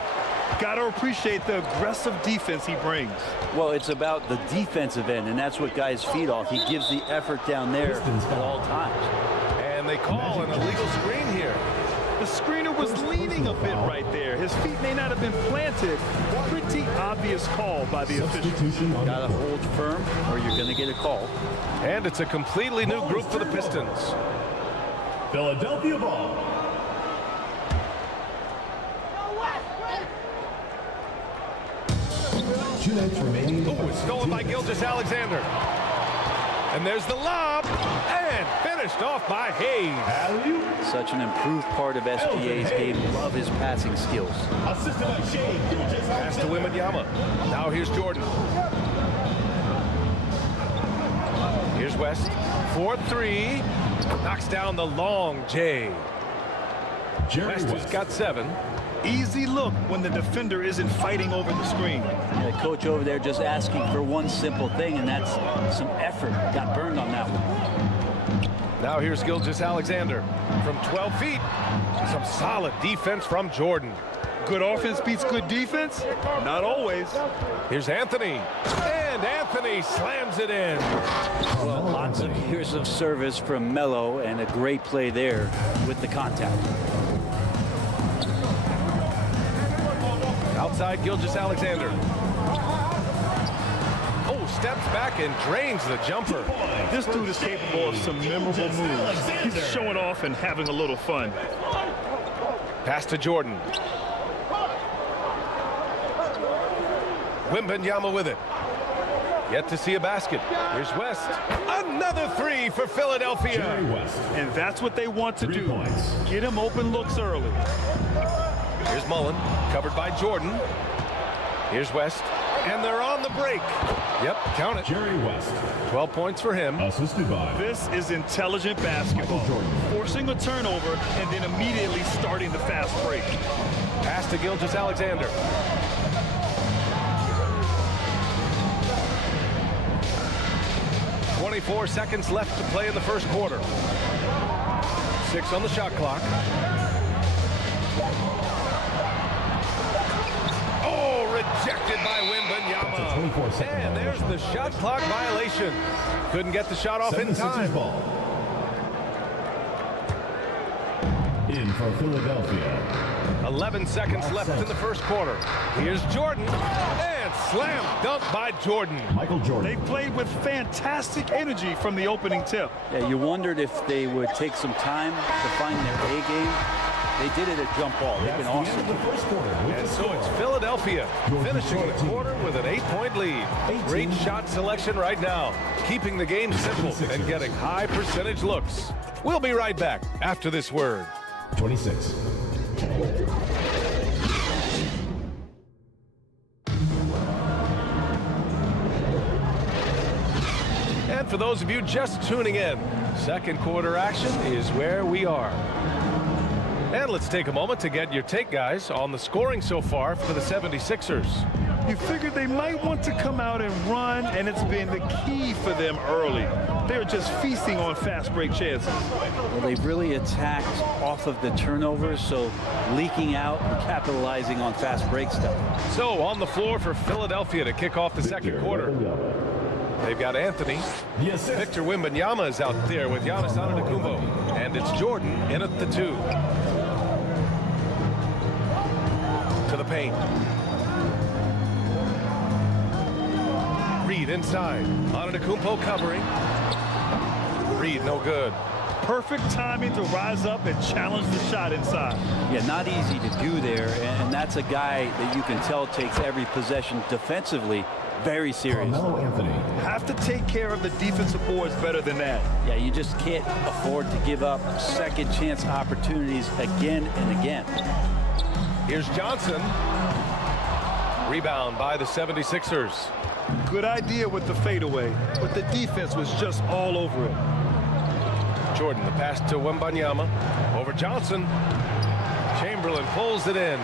Got to appreciate the aggressive defense he brings. Well, it's about the defensive end, and that's what guys feed off. He gives the effort down there at all times. And they call an illegal screen here. The screener was leaning a bit right there. His feet may not have been planted. Pretty obvious call by the official. Got to hold firm or you're going to get a call. And it's a completely new group for the Pistons. Philadelphia ball. Oh, it's stolen by Gilgeous-Alexander. And there's the lob. And finished off by Hayes. Such an improved part of SGA's game. Love his passing skills. Pass to Wembanyama. Now here's Jordan. Here's West. 4-3. Knocks down the long J. West has got 7. Easy look when the defender isn't fighting over the screen. Yeah, the coach over there just asking for one simple thing, and that's some effort. Got burned on that one. Now here's Gilgeous-Alexander from 12 feet. Some solid defense from Jordan. Good offense beats good defense? Not always. Here's Anthony. And Anthony slams it in. Well, lots of years of service from Melo, and a great play there with the contact. Outside Gilgeous-Alexander. Oh, steps back and drains the jumper. This dude is capable of some memorable moves. He's showing off and having a little fun. Pass to Jordan. Wembanyama with it. Yet to see a basket. Here's West. Another 3 for Philadelphia. And that's what they want to do. Get him open looks early. Here's Mullen, covered by Jordan. Here's West, and they're on the break. Yep, count it. 12 points for him. This is intelligent basketball. Forcing a turnover and then immediately starting the fast break. Pass to Gilgeous-Alexander. .24 seconds left to play in the first quarter. 6 on the shot clock. Rejected by Wembanyama. And there's the shot clock violation. Couldn't get the shot off in time. In for Philadelphia. 11 seconds left in the first quarter. Here's Jordan. And slam dunk by Jordan. Michael Jordan. They played with fantastic energy from the opening tip. Yeah, you wondered if they would take some time to find their A game. They did it at jump ball. They've been awesome. And so it's Philadelphia finishing the quarter with an 8-point lead. Great shot selection right now, keeping the game simple and getting high percentage looks. We'll be right back after this word. 26. And for those of you just tuning in, second quarter action is where we are. And let's take a moment to get your take, guys, on the scoring so far for the 76ers. You figured they might want to come out and run, and it's been the key for them early. They're just feasting on fast break chances. Well, they've really attacked off of the turnovers, so leaking out and capitalizing on fast break stuff. So on the floor for Philadelphia to kick off the second quarter. They've got Anthony. Victor Wembanyama is out there with Giannis Antetokounmpo. And it's Jordan in at the 2. To the paint. Reed inside. Antetokounmpo covering. Reed no good. Perfect timing to rise up and challenge the shot inside. Yeah, not easy to do there, and that's a guy that you can tell takes every possession defensively very serious. Have to take care of the defensive boards better than that. Yeah, you just can't afford to give up second chance opportunities again and again. Here's Johnson. Rebound by the 76ers. Good idea with the fadeaway, but the defense was just all over it. Jordan, the pass to Wembanyama. Over Johnson. Chamberlain pulls it in.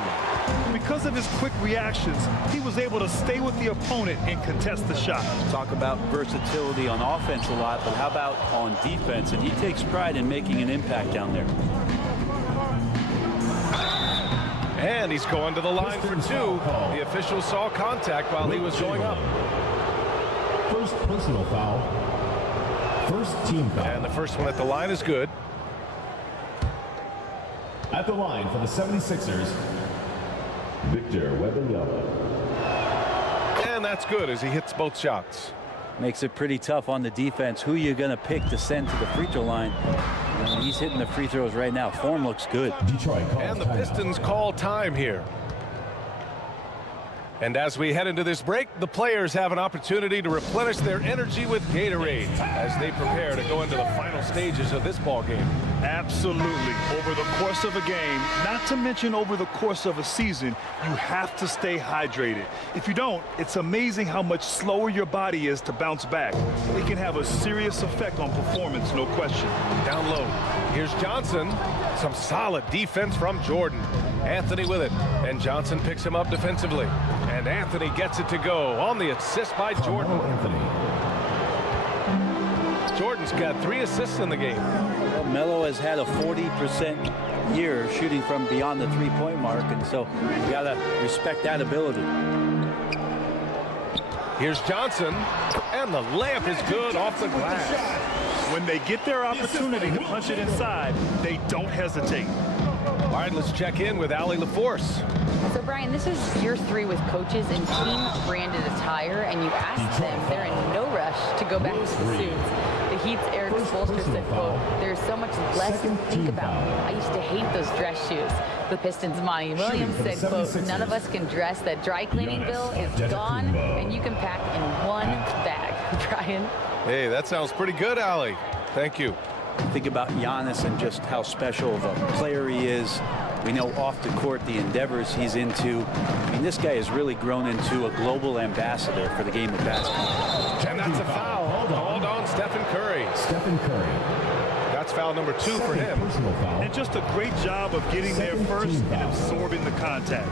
Because of his quick reactions, he was able to stay with the opponent and contest the shot. Talk about versatility on offense a lot, but how about on defense? And he takes pride in making an impact down there. And he's going to the line for 2. The official saw contact while he was going up. First personal foul. First team foul. And the first one at the line is good. At the line for the 76ers, Victor Wembanyama. And that's good as he hits both shots. Makes it pretty tough on the defense. Who you're going to pick to send to the free throw line. And he's hitting the free throws right now. Form looks good. Detroit and the Pistons call time here. And as we head into this break, the players have an opportunity to replenish their energy with Gatorade as they prepare to go into the final stages of this ball game. Absolutely. Over the course of a game, not to mention over the course of a season, you have to stay hydrated. If you don't, it's amazing how much slower your body is to bounce back. It can have a serious effect on performance, no question. Down low. Here's Johnson. Some solid defense from Jordan. Anthony with it. And Johnson picks him up defensively. And Anthony gets it to go on the assist by Jordan. Jordan's got 3 assists in the game. Well, Melo has had a 40% year shooting from beyond the 3-point mark, and so you got to respect that ability. Here's Johnson, and the layup is good off the glass. When they get their opportunity to punch it inside, they don't hesitate. All right, let's check in with Allie LaForce. So, Brian, this is year 3 with coaches in team-branded attire, and you asked them, they're in no rush to go back to the suits. The Heat's Eric Spoelstra said, quote, there's so much less to think about. I used to hate those dress shoes. The Pistons' Monty Williams said, quote, none of us can dress. That dry cleaning bill is gone, and you can pack in one bag. Brian? Hey, that sounds pretty good, Allie. Thank you. Think about Giannis and just how special of a player he is. We know off the court the endeavors he's into. I mean, this guy has really grown into a global ambassador for the game of basketball. And that's a foul. Hold on, Stephen Curry. Stephen Curry. That's foul number 2 for him. And just a great job of getting there first and absorbing the contact.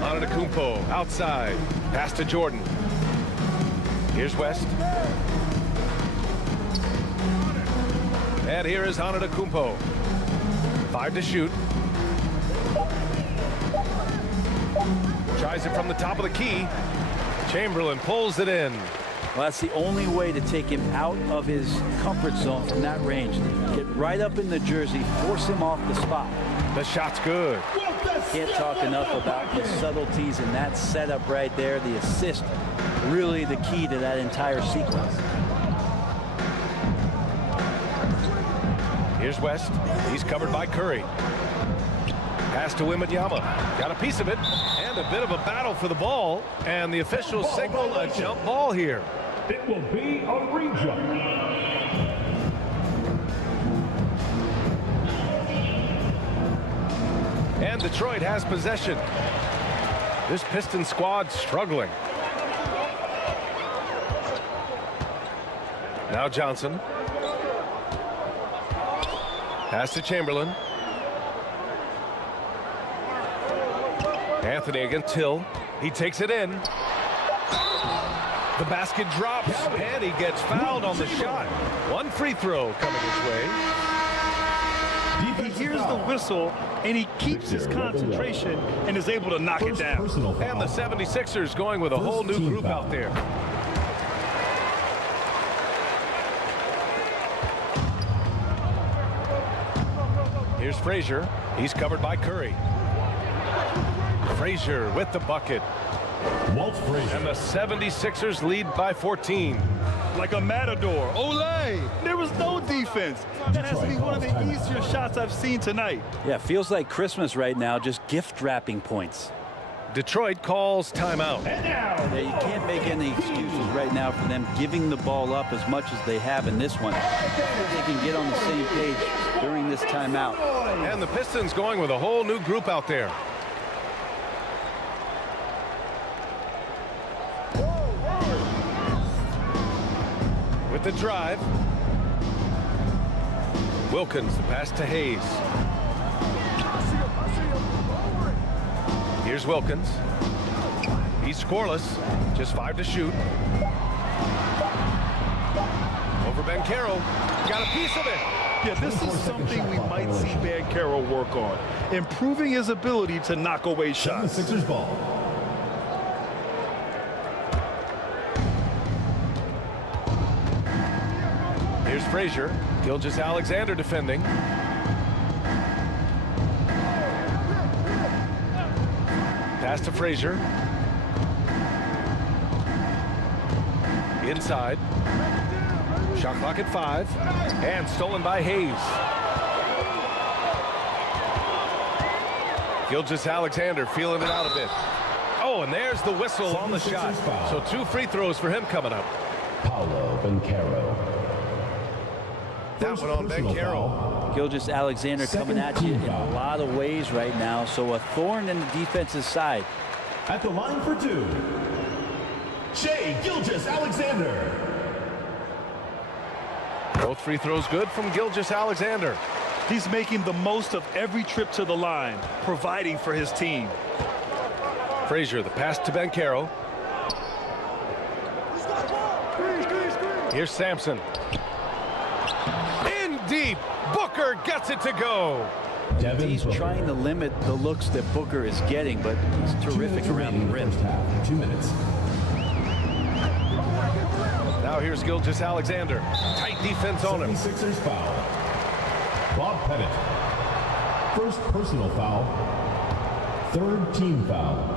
Antetokounmpo outside. Pass to Jordan. Here's West. And here is Antetokounmpo. 5 to shoot. Tries it from the top of the key. Chamberlain pulls it in. Well, that's the only way to take him out of his comfort zone from that range. Get right up in the jersey, force him off the spot. The shot's good. Can't talk enough about the subtleties in that setup right there. The assist, really the key to that entire sequence. Here's West. He's covered by Curry. Pass to Wembanyama. Got a piece of it. And a bit of a battle for the ball. And the officials signal a jump ball here. It will be a re-jump. And Detroit has possession. This Piston squad struggling. Now Johnson. Pass to Chamberlain. Anthony against Hill. He takes it in. The basket drops, and he gets fouled on the shot. 1 free throw coming his way. He hears the whistle, and he keeps his concentration and is able to knock it down. And the 76ers going with a whole new group out there. Here's Frazier. He's covered by Curry. Frazier with the bucket. Walt Frazier. And the 76ers lead by 14. Like a matador. Olay! There was no defense. That has to be one of the easier shots I've seen tonight. Yeah, feels like Christmas right now, just gift wrapping points. Detroit calls timeout. Yeah, you can't make any excuses right now for them giving the ball up as much as they have in this one. They can get on the same page during this timeout. And the Pistons going with a whole new group out there. With the drive. Wilkins, the pass to Hayes. Here's Wilkins. He's scoreless. Just 5 to shoot. Over Banchero. Got a piece of it. Yeah, this is something we might see Banchero work on, improving his ability to knock away shots. The Sixers ball. Here's Frazier. Gilgeous-Alexander defending. Pass to Frazier. Inside. Shot clock at 5. And stolen by Hayes. Gilgeous-Alexander feeling it out a bit. Oh, and there's the whistle on the shot. So 2 free throws for him coming up. Paolo Banchero. That one on Banchero. Gilgeous-Alexander coming at you in a lot of ways right now, so a thorn in the defensive side. At the line for 2, Shai Gilgeous-Alexander. Both free throws good from Gilgeous-Alexander. He's making the most of every trip to the line, providing for his team. Frazier, the pass to Banchero. Here's Sampson. In deep. Booker gets it to go. He's trying to limit the looks that Booker is getting, but he's terrific around the rim. 2 minutes. Now here's Gilgeous-Alexander. Tight defense on him. Sixers foul. Bob Pettit. First personal foul. Third team foul.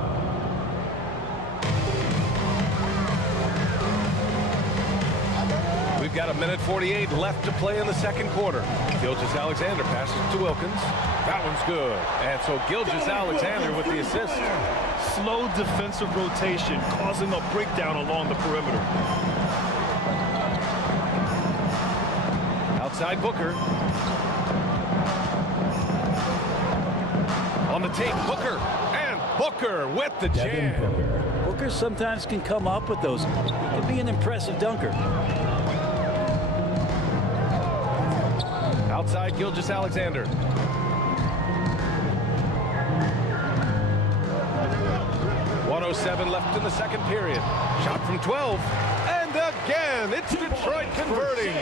We've got 1:48 left to play in the second quarter. Gilgeous-Alexander passes to Wilkins. That one's good. And so Gilgeous-Alexander with the assist. Slow defensive rotation, causing a breakdown along the perimeter. Outside Booker. On the tape, Booker. And Booker with the jam. Booker sometimes can come up with those. He can be an impressive dunker. Outside Gilgeous-Alexander. .107 left in the second period. Shot from 12. And again, it's Detroit converting.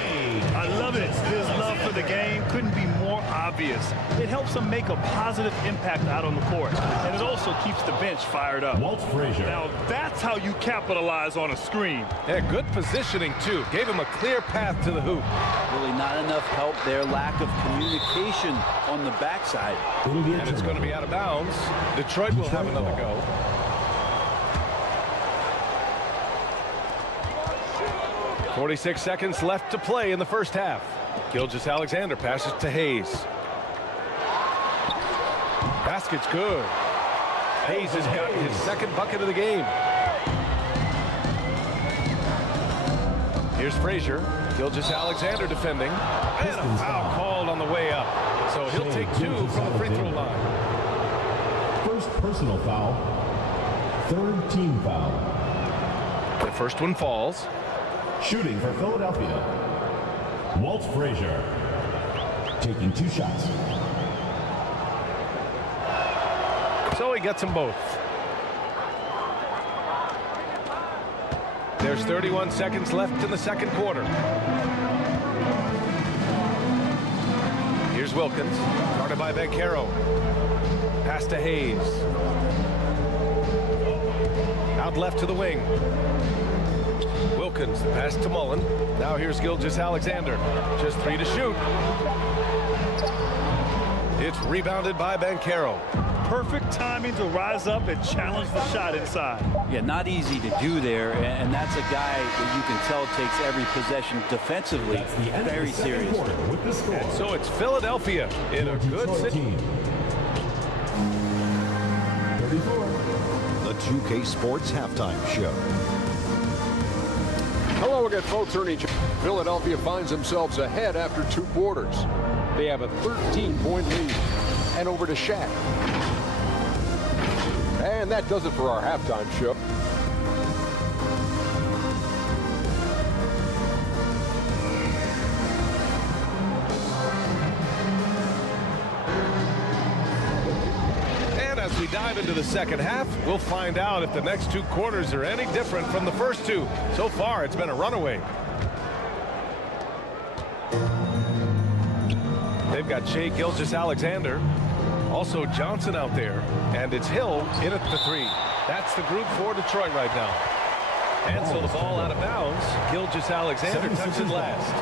I love it. His love for the game couldn't be more obvious. It helps him make a positive impact out on the court. And it also keeps the bench fired up. Walt Frazier. Now that's how you capitalize on a screen. Yeah, good positioning too. Gave him a clear path to the hoop. Really not enough help there. Lack of communication on the backside. And it's going to be out of bounds. Detroit will have another go. .46 seconds left to play in the first half. Gilgeous-Alexander passes to Hayes. Basket's good. Hayes has got his second bucket of the game. Here's Frazier. Gilgeous-Alexander defending. And a foul called on the way up. So he'll take 2 from the free throw line. First personal foul. Third team foul. The first one falls. Shooting for Philadelphia, Walt Frazier. Taking 2 shots. So he gets them both. There's 31 seconds left in the second quarter. Here's Wilkins, guarded by Banchero. Pass to Hayes. Out left to the wing. Wilkins, the pass to Mullen. Now here's Gilgeous-Alexander. Just 3 to shoot. It's rebounded by Banchero. Perfect timing to rise up and challenge the shot inside. Yeah, not easy to do there, and that's a guy that you can tell takes every possession defensively very seriously. And so it's Philadelphia in a good situation. 34. The 2K Sports Halftime Show. Hello again, folks. Ernie. Philadelphia finds themselves ahead after 2 quarters. They have a 13-point lead. And over to Shaq. And that does it for our halftime show. And as we dive into the second half, we'll find out if the next 2 quarters are any different from the first 2. So far, it's been a runaway. they've got Shea Gilgeous-Alexander. Also Johnson out there. And it's Hill in at the 3. That's the group for Detroit right now. And so the ball out of bounds. Gilgeous-Alexander touches last.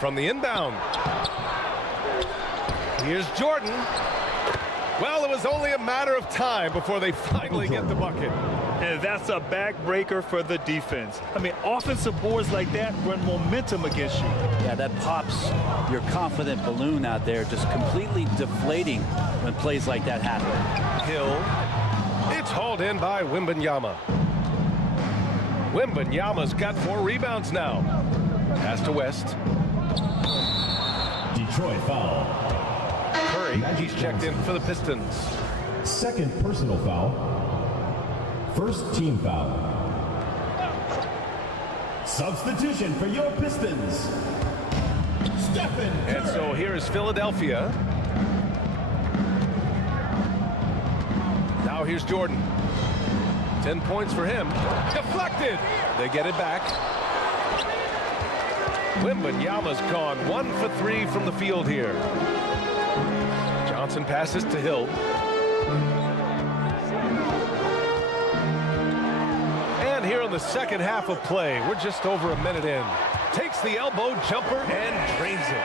From the inbound. Here's Jordan. Well, it was only a matter of time before they finally get the bucket. And that's a backbreaker for the defense. I mean, offensive boards like that run momentum against you. Yeah, that pops your confident balloon out there, just completely deflating when plays like that happen. Hill. It's hauled in by Wembanyama. Wembanyama's got 4 rebounds now. Pass to West. Detroit foul. Curry, he's checked in for the Pistons. Second personal foul. First team foul. Substitution for your Pistons. Stephen Curry. And so here is Philadelphia. Now here's Jordan. 10 points for him. Deflected. They get it back. Wembanyama's gone 1 for 3 from the field here. Johnson passes to Hill. And here in the second half of play, we're just over a minute in. Takes the elbow jumper and drains it.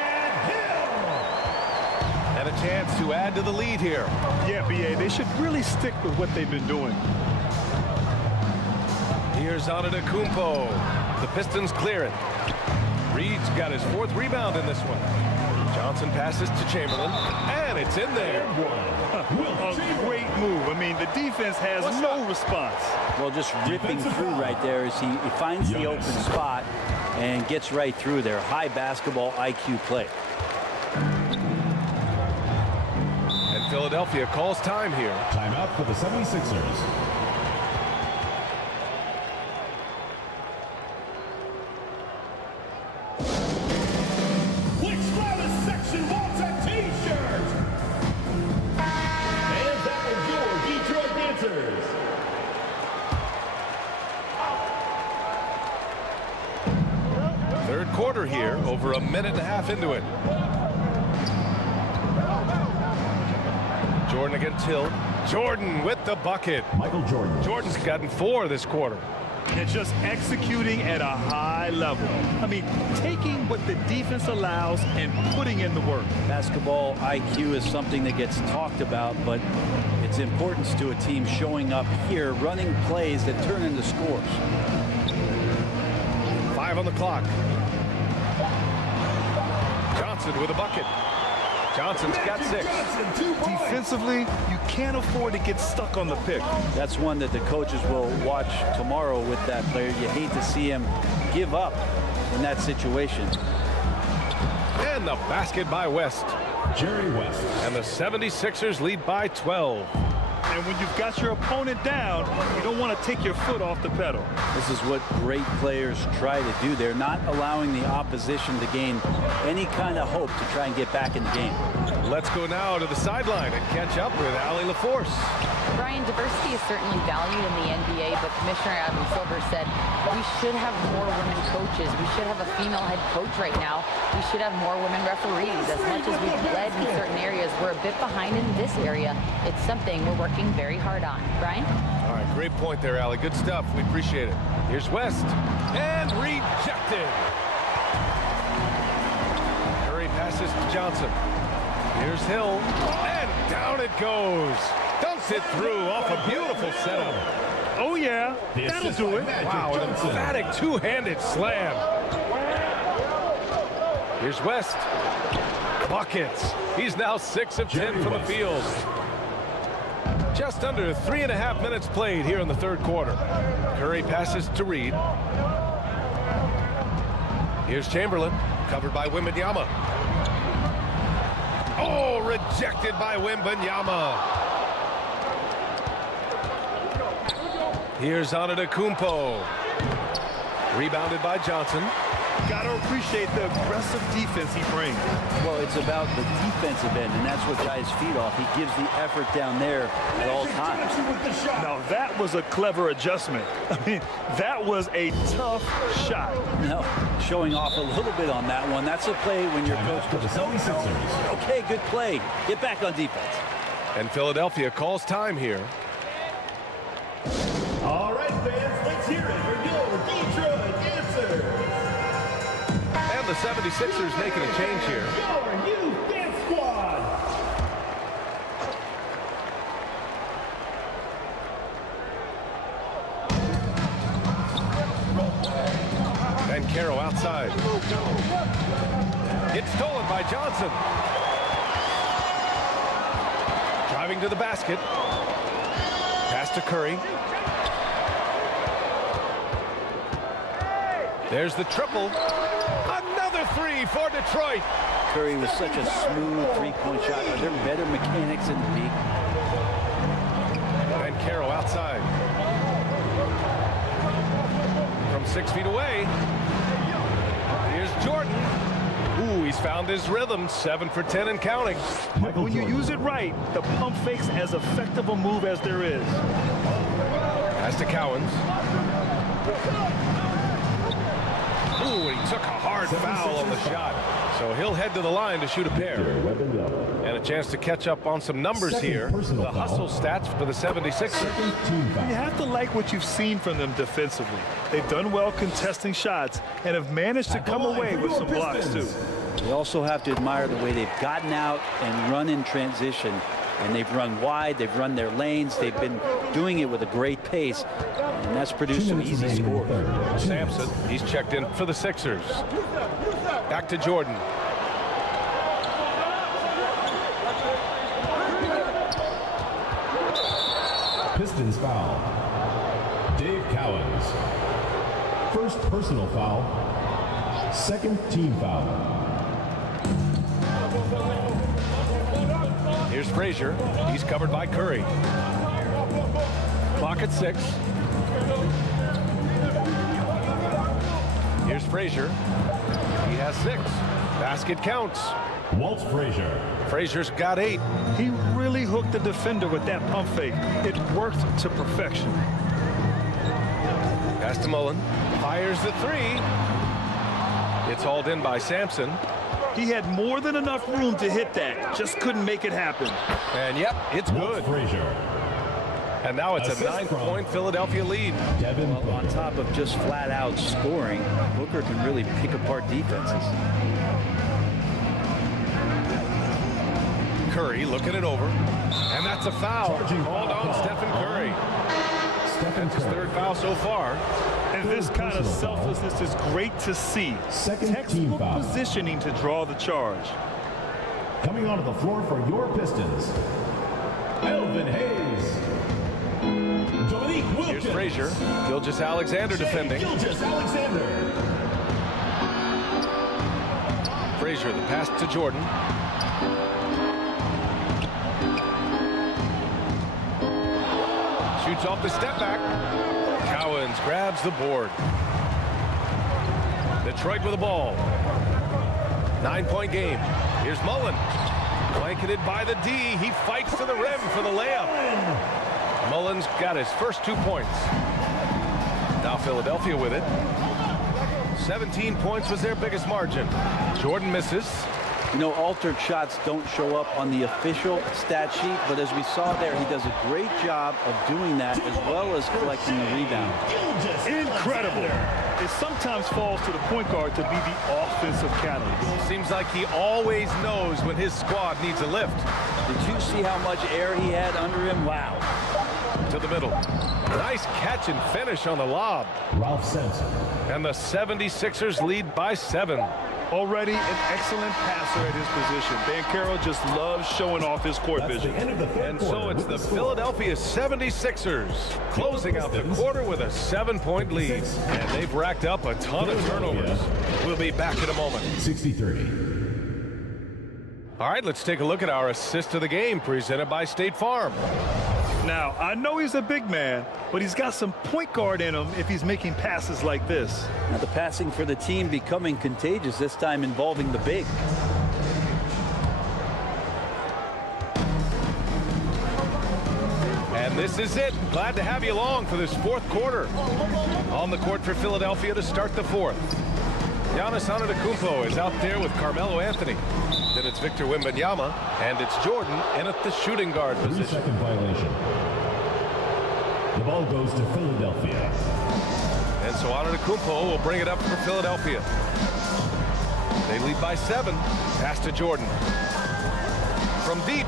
And a chance to add to the lead here. Yeah, BA, they should really stick with what they've been doing. Here's ANTETOKOUNMPO. The Pistons clear it. Reed's got his 4th rebound in this one. Johnson passes to Chamberlain, and it's in there. A great move. I mean, the defense has no response. Well, just ripping through right there as he finds the open spot and gets right through there. High basketball IQ play. And Philadelphia calls time here. Timeout for the 76ers. Third quarter here, over a minute and a half into it. Jordan against Hill. Jordan with the bucket. Michael Jordan. Jordan's gotten 4 this quarter. And just executing at a high level. I mean, taking what the defense allows and putting in the work. Basketball IQ is something that gets talked about, but its importance to a team showing up here, running plays that turn into scores. 5 on the clock. Johnson with a bucket. Johnson's got 6. Defensively, you can't afford to get stuck on the pick. That's one that the coaches will watch tomorrow with that player. You hate to see him give up in that situation. And the basket by West. Jerry West. And the 76ers lead by 12. And when you've got your opponent down, you don't want to take your foot off the pedal. This is what great players try to do. They're not allowing the opposition to gain any kind of hope to try and get back in the game. Let's go now to the sideline and catch up with Allie LaForce. Brian, diversity is certainly valued in the NBA, but Commissioner Adam Silver said we should have more women coaches. We should have a female head coach right now. We should have more women referees. As much as we've led in certain areas, we're a bit behind in this area. It's something we're working very hard on. Brian? All right, great point there, Allie. Good stuff. We appreciate it. Here's West. And rejected. Curry passes to Johnson. Here's Hill. And down it goes. Dumps it through off a beautiful setup. Oh, yeah. That'll do it. Wow, an emphatic two-handed slam. Here's West. Buckets. He's now 6 of 10 from the field. Just under 3.5 minutes played here in the third quarter. Curry passes to Reed. Here's Chamberlain, covered by Wembanyama. Oh, rejected by Wembanyama. Here's ANTETOKOUNMPO. Rebounded by Johnson. Got to appreciate the aggressive defense he brings. Well, it's about the defensive end, and that's what guys feed off. He gives the effort down there at all times. Now, that was a clever adjustment. I mean, that was a tough shot. No, showing off a little bit on that one. That's a play when your coach goes, no. Okay, good play. Get back on defense. And Philadelphia calls time here. All right, fans, let's hear it for your Detroit answers. And the 76ers making a change here. Your youth dance squad. Banchero outside. It's stolen by Johnson. Driving to the basket. Pass to Curry. There's the triple. Another three for Detroit. Curry was such a smooth three-point shot. Are there better mechanics in the league? Banchero outside. From 6 feet away. Here's Jordan. Ooh, he's found his rhythm. 7 for 10 and counting. When you use it right, the pump fake's as effective a move as there is. Pass to Cowens. Ooh, he took a hard foul on the shot. So he'll head to the line to shoot a pair. And a chance to catch up on some numbers here. The hustle stats for the 76ers. You have to like what you've seen from them defensively. They've done well contesting shots and have managed to come away with some blocks too. You also have to admire the way they've gotten out and run in transition. And they've run wide, they've run their lanes, they've been doing it with a great pace, and that's produced some easy scores. Sampson, he's checked in for the Sixers. Back to Jordan. Pistons foul. Dave Cowens. First personal foul. Second team foul. Here's Frazier. He's covered by Curry. Clock at 6. Here's Frazier. He has 6. Basket counts. Walt Frazier. Frazier's got 8. He really hooked the defender with that pump fake. It worked to perfection. Pass to Mullen. Fires the 3. It's hauled in by Sampson. He had more than enough room to hit that. Just couldn't make it happen. And yep, it's good. Frazier. And now it's a 9-point Philadelphia lead. Well, on top of just flat out scoring, Booker can really pick apart defenses. Curry looking it over. And that's a foul. Called on Stephen Curry. That's his 3rd foul so far. And this kind of selflessness is great to see. Textbook positioning to draw the charge. Coming onto the floor for your Pistons, Elvin Hayes. Here's Frazier. Gilgeous-Alexander defending. Gilgeous-Alexander. Frazier, the pass to Jordan. Shoots off the step back. Cowens grabs the board. Detroit with the ball. 9-point game. Here's Mullen. Blanketed by the D. He fights to the rim for the layup. Mullen's got his first 2 points. Now Philadelphia with it. 17 points was their biggest margin. Jordan misses. You know, altered shots don't show up on the official stat sheet, but as we saw there, he does a great job of doing that as well as collecting the rebound. Incredible. It sometimes falls to the point guard to be the offensive catalyst. Seems like he always knows when his squad needs a lift. Did you see how much air he had under him? Wow. To the middle. Nice catch and finish on the lob. Ralph Sampson. And the 76ers lead by 7. Already an excellent passer at his position. Banchero just loves showing off his court vision. And so it's the Philadelphia 76ers closing out the quarter with a 7-point lead. And they've racked up a ton of turnovers. We'll be back in a moment. 63. All right, let's take a look at our assist of the game presented by State Farm. Now, I know he's a big man, but he's got some point guard in him if he's making passes like this. Now the passing for the team becoming contagious, this time involving the big. And this is it. Glad to have you along for this fourth quarter. On the court for Philadelphia to start the fourth. Giannis Antetokounmpo is out there with Carmelo Anthony. Then it's Victor Wembanyama, and it's Jordan in at the shooting guard position. 3-second violation. The ball goes to Philadelphia. And so Antetokounmpo will bring it up for Philadelphia. They lead by 7. Pass to Jordan. From deep.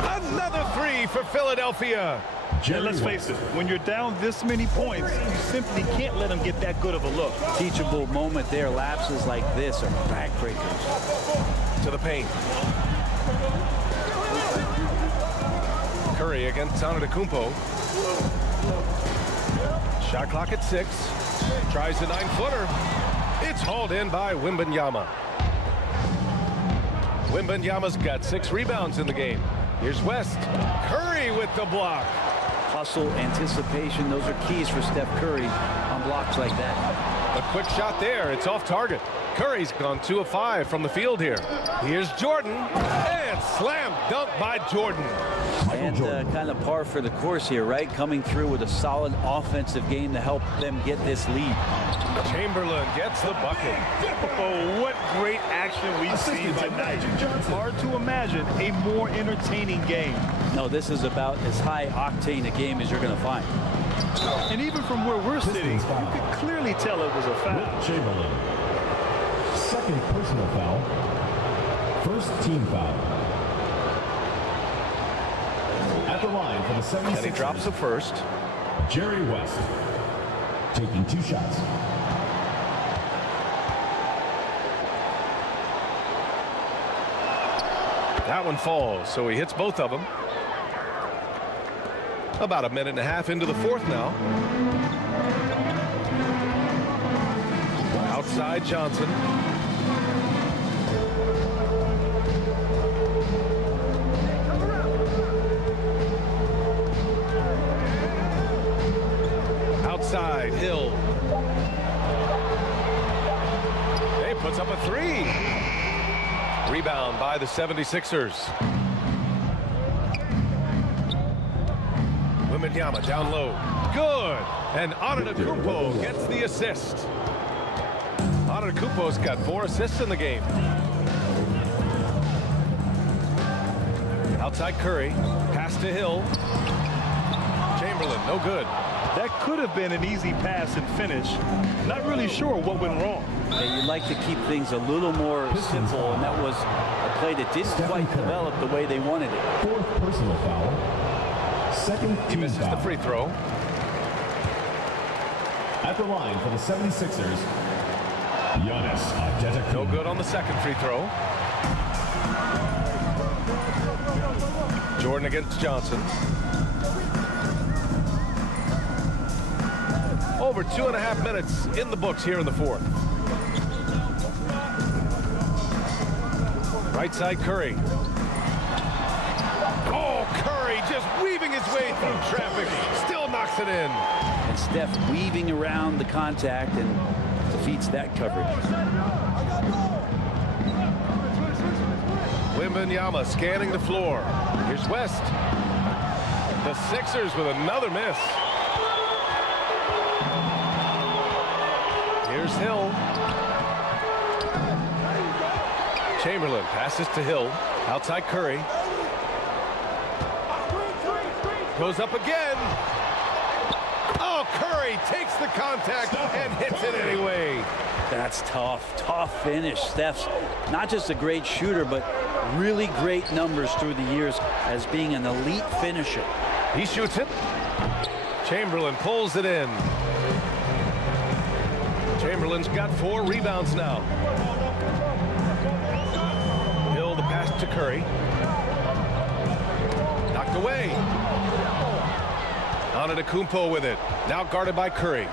Another 3 for Philadelphia. And let's face it, when you're down this many points, you simply can't let them get that good of a look. Teachable moment there. Lapses like this are backbreakers. To the paint. Curry against Antetokounmpo. Shot clock at 6. Tries the 9-footer. It's hauled in by Wembanyama. Wembanyama's got 6 rebounds in the game. Here's West. Curry with the block. Hustle, anticipation, those are keys for Steph Curry on blocks like that. A quick shot there. It's off target. Curry's gone 2 of 5 from the field here. Here's Jordan. And slam dunk by Jordan. And kind of par for the course here, right? Coming through with a solid offensive game to help them get this lead. Chamberlain gets the bucket. Oh, what great action we've seen tonight. Hard to imagine a more entertaining game. No, this is about as high octane a game as you're going to find. And even from where we're sitting, you could clearly tell it was a foul. Chamberlain. Second personal foul. First team foul. At the line for the 76ers. And he drops the first. Jerry West taking 2 shots. That one falls, so he hits both of them. About a minute and a half into the fourth now. Outside Johnson. Outside Hill. He puts up a 3. Rebound by the 76ers. Wembanyama down low. Good. And Antetokounmpo gets the assist. Antetokounmpo's got 4 assists in the game. Outside Curry. Pass to Hill. Chamberlain, no good. That could have been an easy pass and finish. Not really sure what went wrong. Yeah, you'd like to keep things a little more simple, and that was a play that didn't quite develop the way they wanted it. 4th personal foul. Second he misses foul. the free throw. At the line for the 76ers, Giannis Antetokounmpo. No good on the second free throw. Jordan against Johnson. Over 2.5 minutes in the books here in the fourth. Right side Curry. Oh, Curry just weaving his way through traffic. Still knocks it in. And Steph weaving around the contact and defeats that coverage. Wembanyama scanning the floor. Here's West. The Sixers with another miss. Here's Hill. Chamberlain passes to Hill. Outside Curry. Goes up again. Oh, Curry takes the contact and hits it anyway. That's tough. Tough finish. Steph's not just a great shooter, but really great numbers through the years as being an elite finisher. He shoots it. Chamberlain pulls it in. Chamberlain's got 4 rebounds now. Hill the pass to Curry. Knocked away. Antetokounmpo with it. Now guarded by Curry.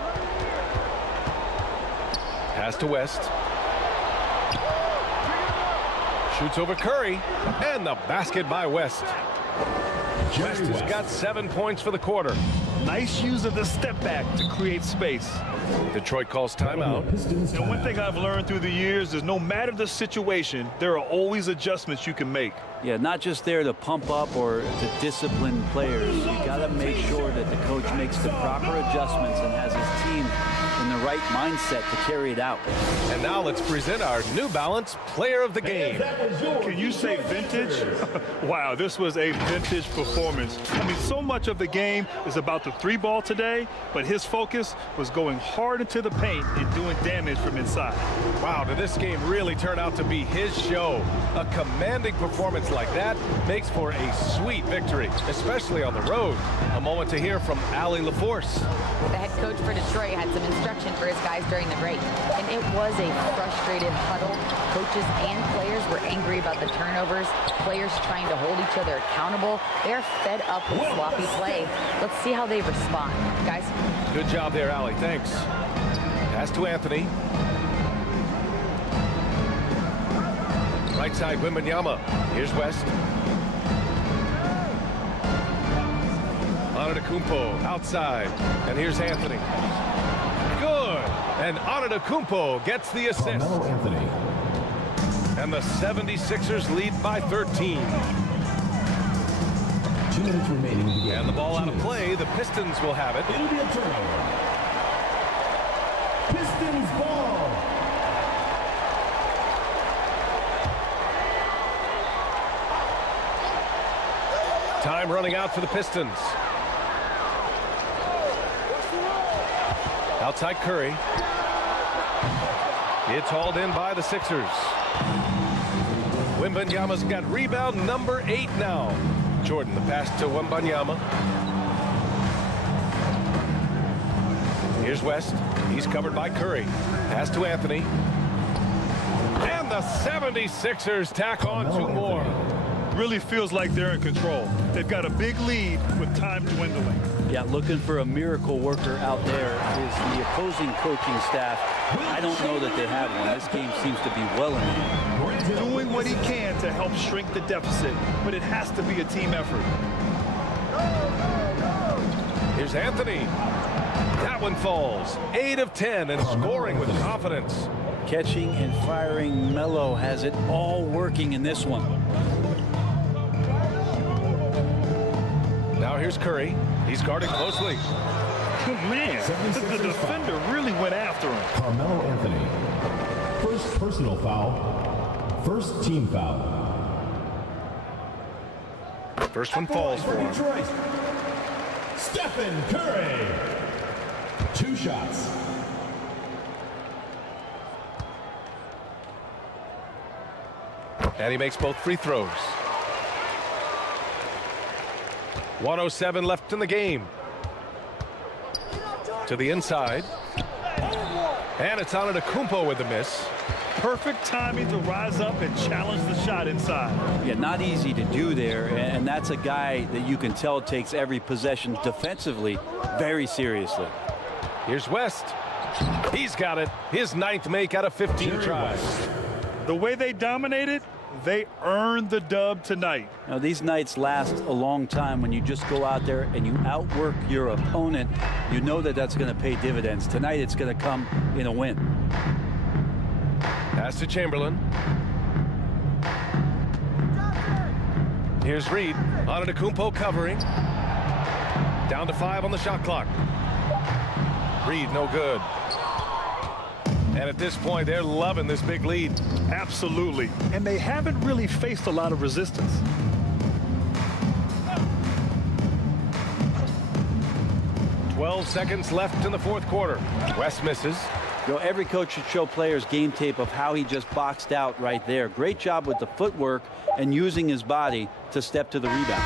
Pass to West. Shoots over Curry. And the basket by West. West has got 7 points for the quarter. Nice use of the step back to create space. Detroit calls timeout. And one thing I've learned through the years is no matter the situation, there are always adjustments you can make. Yeah, not just there to pump up or to discipline players. You got to make sure that the coach makes the proper adjustments and has his team in the right mindset to carry it out. And now let's present our New Balance Player of the Game. Can you say vintage? Wow, this was a vintage performance. I mean, so much of the game is about the 3-ball today, but his focus was going hard into the paint and doing damage from inside. Wow, did this game really turn out to be his show? A commanding performance like that makes for a sweet victory, especially on the road. A moment to hear from Allie LaForce. The head coach for Detroit had some instruction for his guys during the break, and it was a frustrated huddle. Coaches and players were angry about the turnovers, players trying to hold each other accountable. They're fed up with sloppy play. Let's see how they respond. Guys? Good job there, Allie. Thanks. Pass to Anthony. Right side, Wembanyama. Here's West. Antetokounmpo outside. And here's Anthony. Good. And Antetokounmpo gets the assist. Anthony. And the 76ers lead by 13. 2 minutes remaining in the game. And the ball out of play. The Pistons will have it. It'll be a turnover. Pistons ball. Time running out for the Pistons. Outside Curry. It's hauled in by the Sixers. Wembanyama's got rebound number 8 now. Jordan, the pass to Wembanyama. Here's West. He's covered by Curry. Pass to Anthony. And the 76ers tack on 2 more. Really feels like they're in control. They've got a big lead with time dwindling. Yeah, looking for a miracle worker out there is the opposing coaching staff. I don't know that they have one. This game seems to be well in hand. Doing what he can to help shrink the deficit, but it has to be a team effort. Here's Anthony. That one falls. 8 of 10 and scoring with confidence. Catching and firing, Melo has it all working in this one. Now here's Curry. He's guarded closely. Oh, man, the defender really went after him. Carmelo Anthony. First personal foul. First team foul. First one falls for him. Detroit. Stephen Curry. 2 shots. And he makes both free throws. 1:07 left in the game. To the inside. And it's Antetokounmpo with the miss. Perfect timing to rise up and challenge the shot inside. Yeah, not easy to do there, and that's a guy that you can tell takes every possession defensively very seriously. Here's West. He's got it. His 9th make out of 15 tries. The way they dominated, they earned the dub tonight. Now, these nights last a long time when you just go out there and you outwork your opponent. You know that that's going to pay dividends. Tonight, it's going to come in a win. Pass to Chamberlain. Here's Reed. Antetokounmpo covering. Down to 5 on the shot clock. Reed, no good. And at this point, they're loving this big lead. Absolutely. And they haven't really faced a lot of resistance. "12 seconds left in the 4th quarter. West misses. You know, every coach should show players game tape of how he just boxed out right there. Great job with the footwork and using his body to step to the rebound.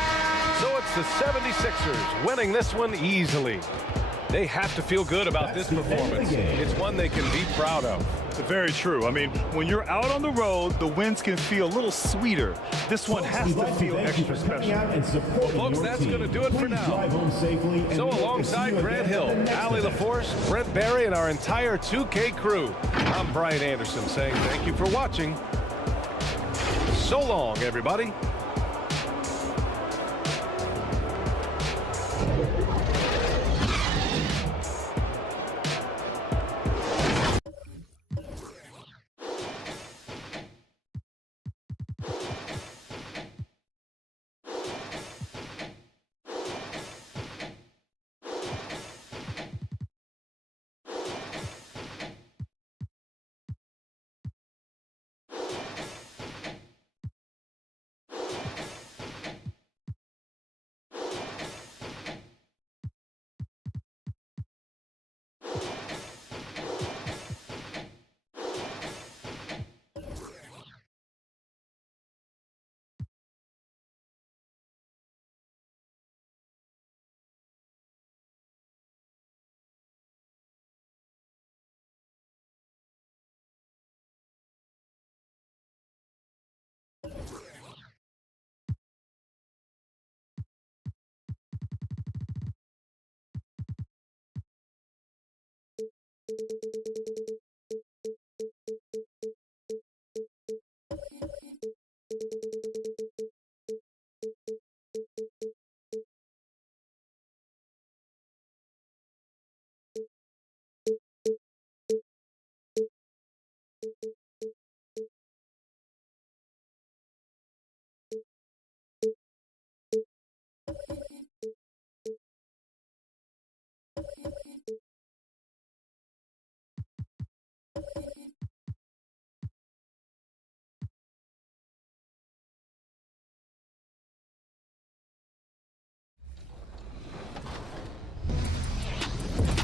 So it's the 76ers winning this one easily. They have to feel good about this performance. It's one they can be proud of. Very true. I mean, when you're out on the road, the wins can feel a little sweeter. This one has to feel extra special. Well, folks, that's going to do it for now. So alongside Grant Hill, Allie LaForce, Brent Barry, and our entire 2K crew, I'm Brian Anderson saying thank you for watching. So long, everybody.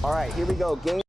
All right, here we go. Game.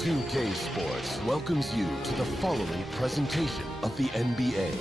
.2K Sports welcomes you to the following presentation of the NBA.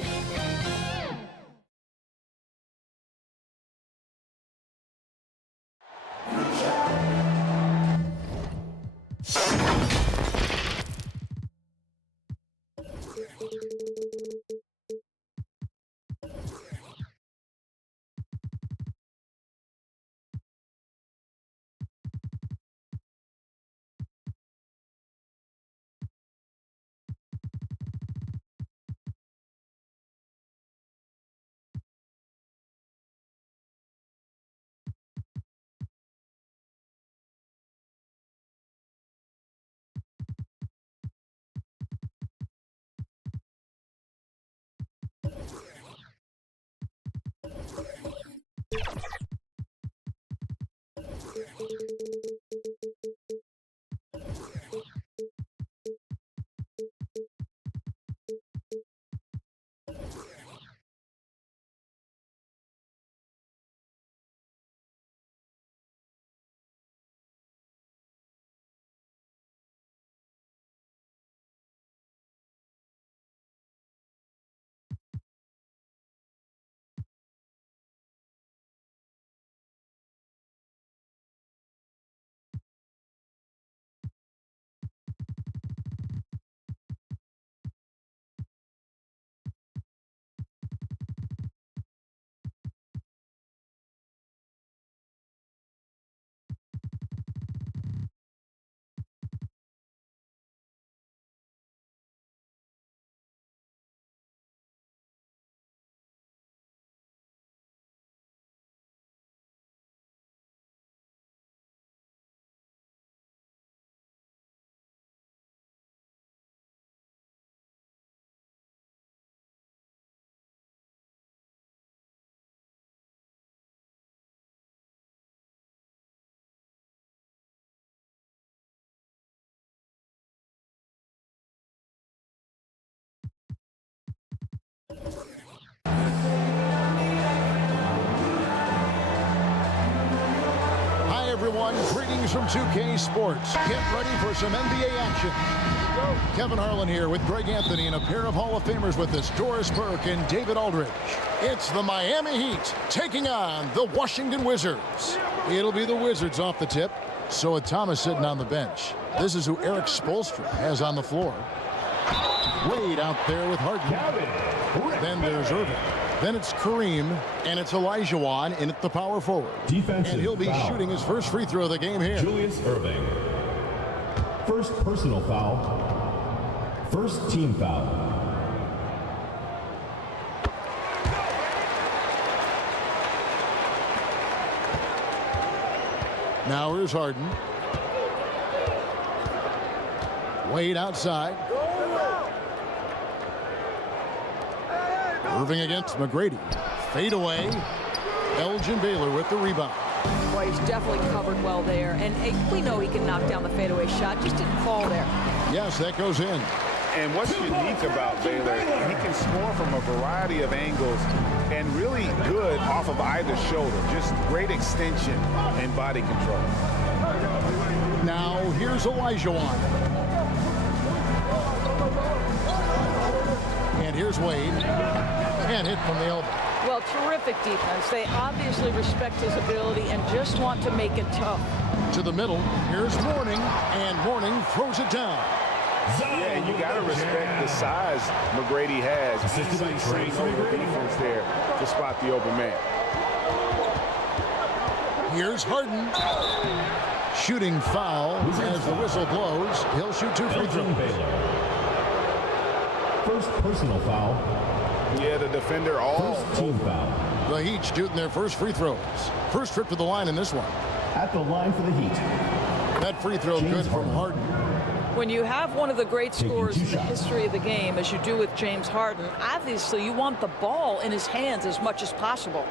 Hi, everyone. Greetings from 2K Sports. Get ready for some NBA action. Kevin Harlan here with Greg Anthony and a pair of Hall of Famers with us, Doris Burke and David Aldridge. It's the Miami Heat taking on the Washington Wizards. It'll be the Wizards off the tip. So with Thomas sitting on the bench, this is who Eric Spoelstra has on the floor. Wade out there with Harden. Then there's Irving. Then it's Kareem, and it's Olajuwon in at the power forward. Defensive and he'll be foul. shooting his first free throw of the game here. Julius Irving. First personal foul. First team foul. Now here's Harden. Wade outside. Irving against McGrady. Fade away. Elgin Baylor with the rebound. Boy, he's definitely covered well there. And we know he can knock down the fadeaway shot. Just didn't fall there. Yes, that goes in. And what's unique about Baylor, he can score from a variety of angles and really good off of either shoulder. Just great extension and body control. Now here's OLAJUWON. And here's Wade. Can't hit from the elbow. Well, terrific defense. They obviously respect his ability and just want to make it tough. To the middle, here's Mourning, and Mourning throws it down. Yeah, you got to respect the size McGrady has. Easily seeing over defense there to spot the open man. Here's Harden. Shooting foul as the whistle blows. He'll shoot 2 free throws. First personal foul. Yeah, the defender all team foul. The Heat shooting their first free throws. First trip to the line in this one. At the line for the Heat. That free throw good from Harden. When you have one of the great scorers in the history of the game, as you do with James Harden, obviously you want the ball in his hands as much as possible.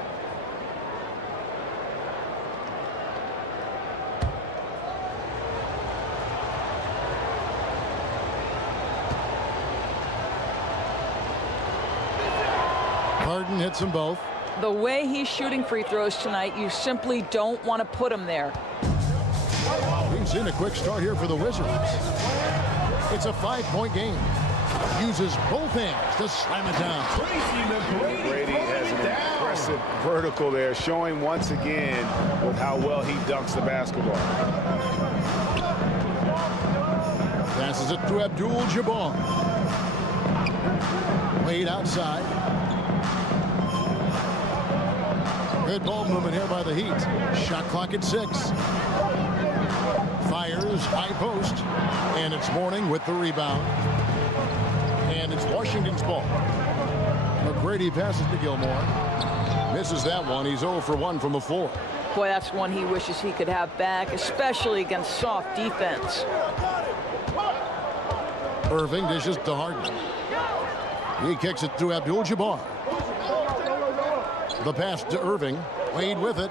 Harden hits them both. The way he's shooting free throws tonight, you simply don't want to put him there. We've seen a quick start here for the Wizards. It's a 5-point game. Uses both hands to slam it down. Brady has an impressive vertical there, showing once again with how well he dunks the basketball. Passes it to ABDUL-JABBAR. Wade outside. Good ball movement here by the Heat. Shot clock at 6. Fires high post, and it's Mourning with the rebound. And it's Washington's ball. McGrady passes to Gilmore. Misses that one. He's 0 for 1 from the floor. Boy, that's one he wishes he could have back, especially against soft defense. Irving dishes to Harden. He kicks it to ABDUL-JABBAR. The pass to Irving. Wade with it.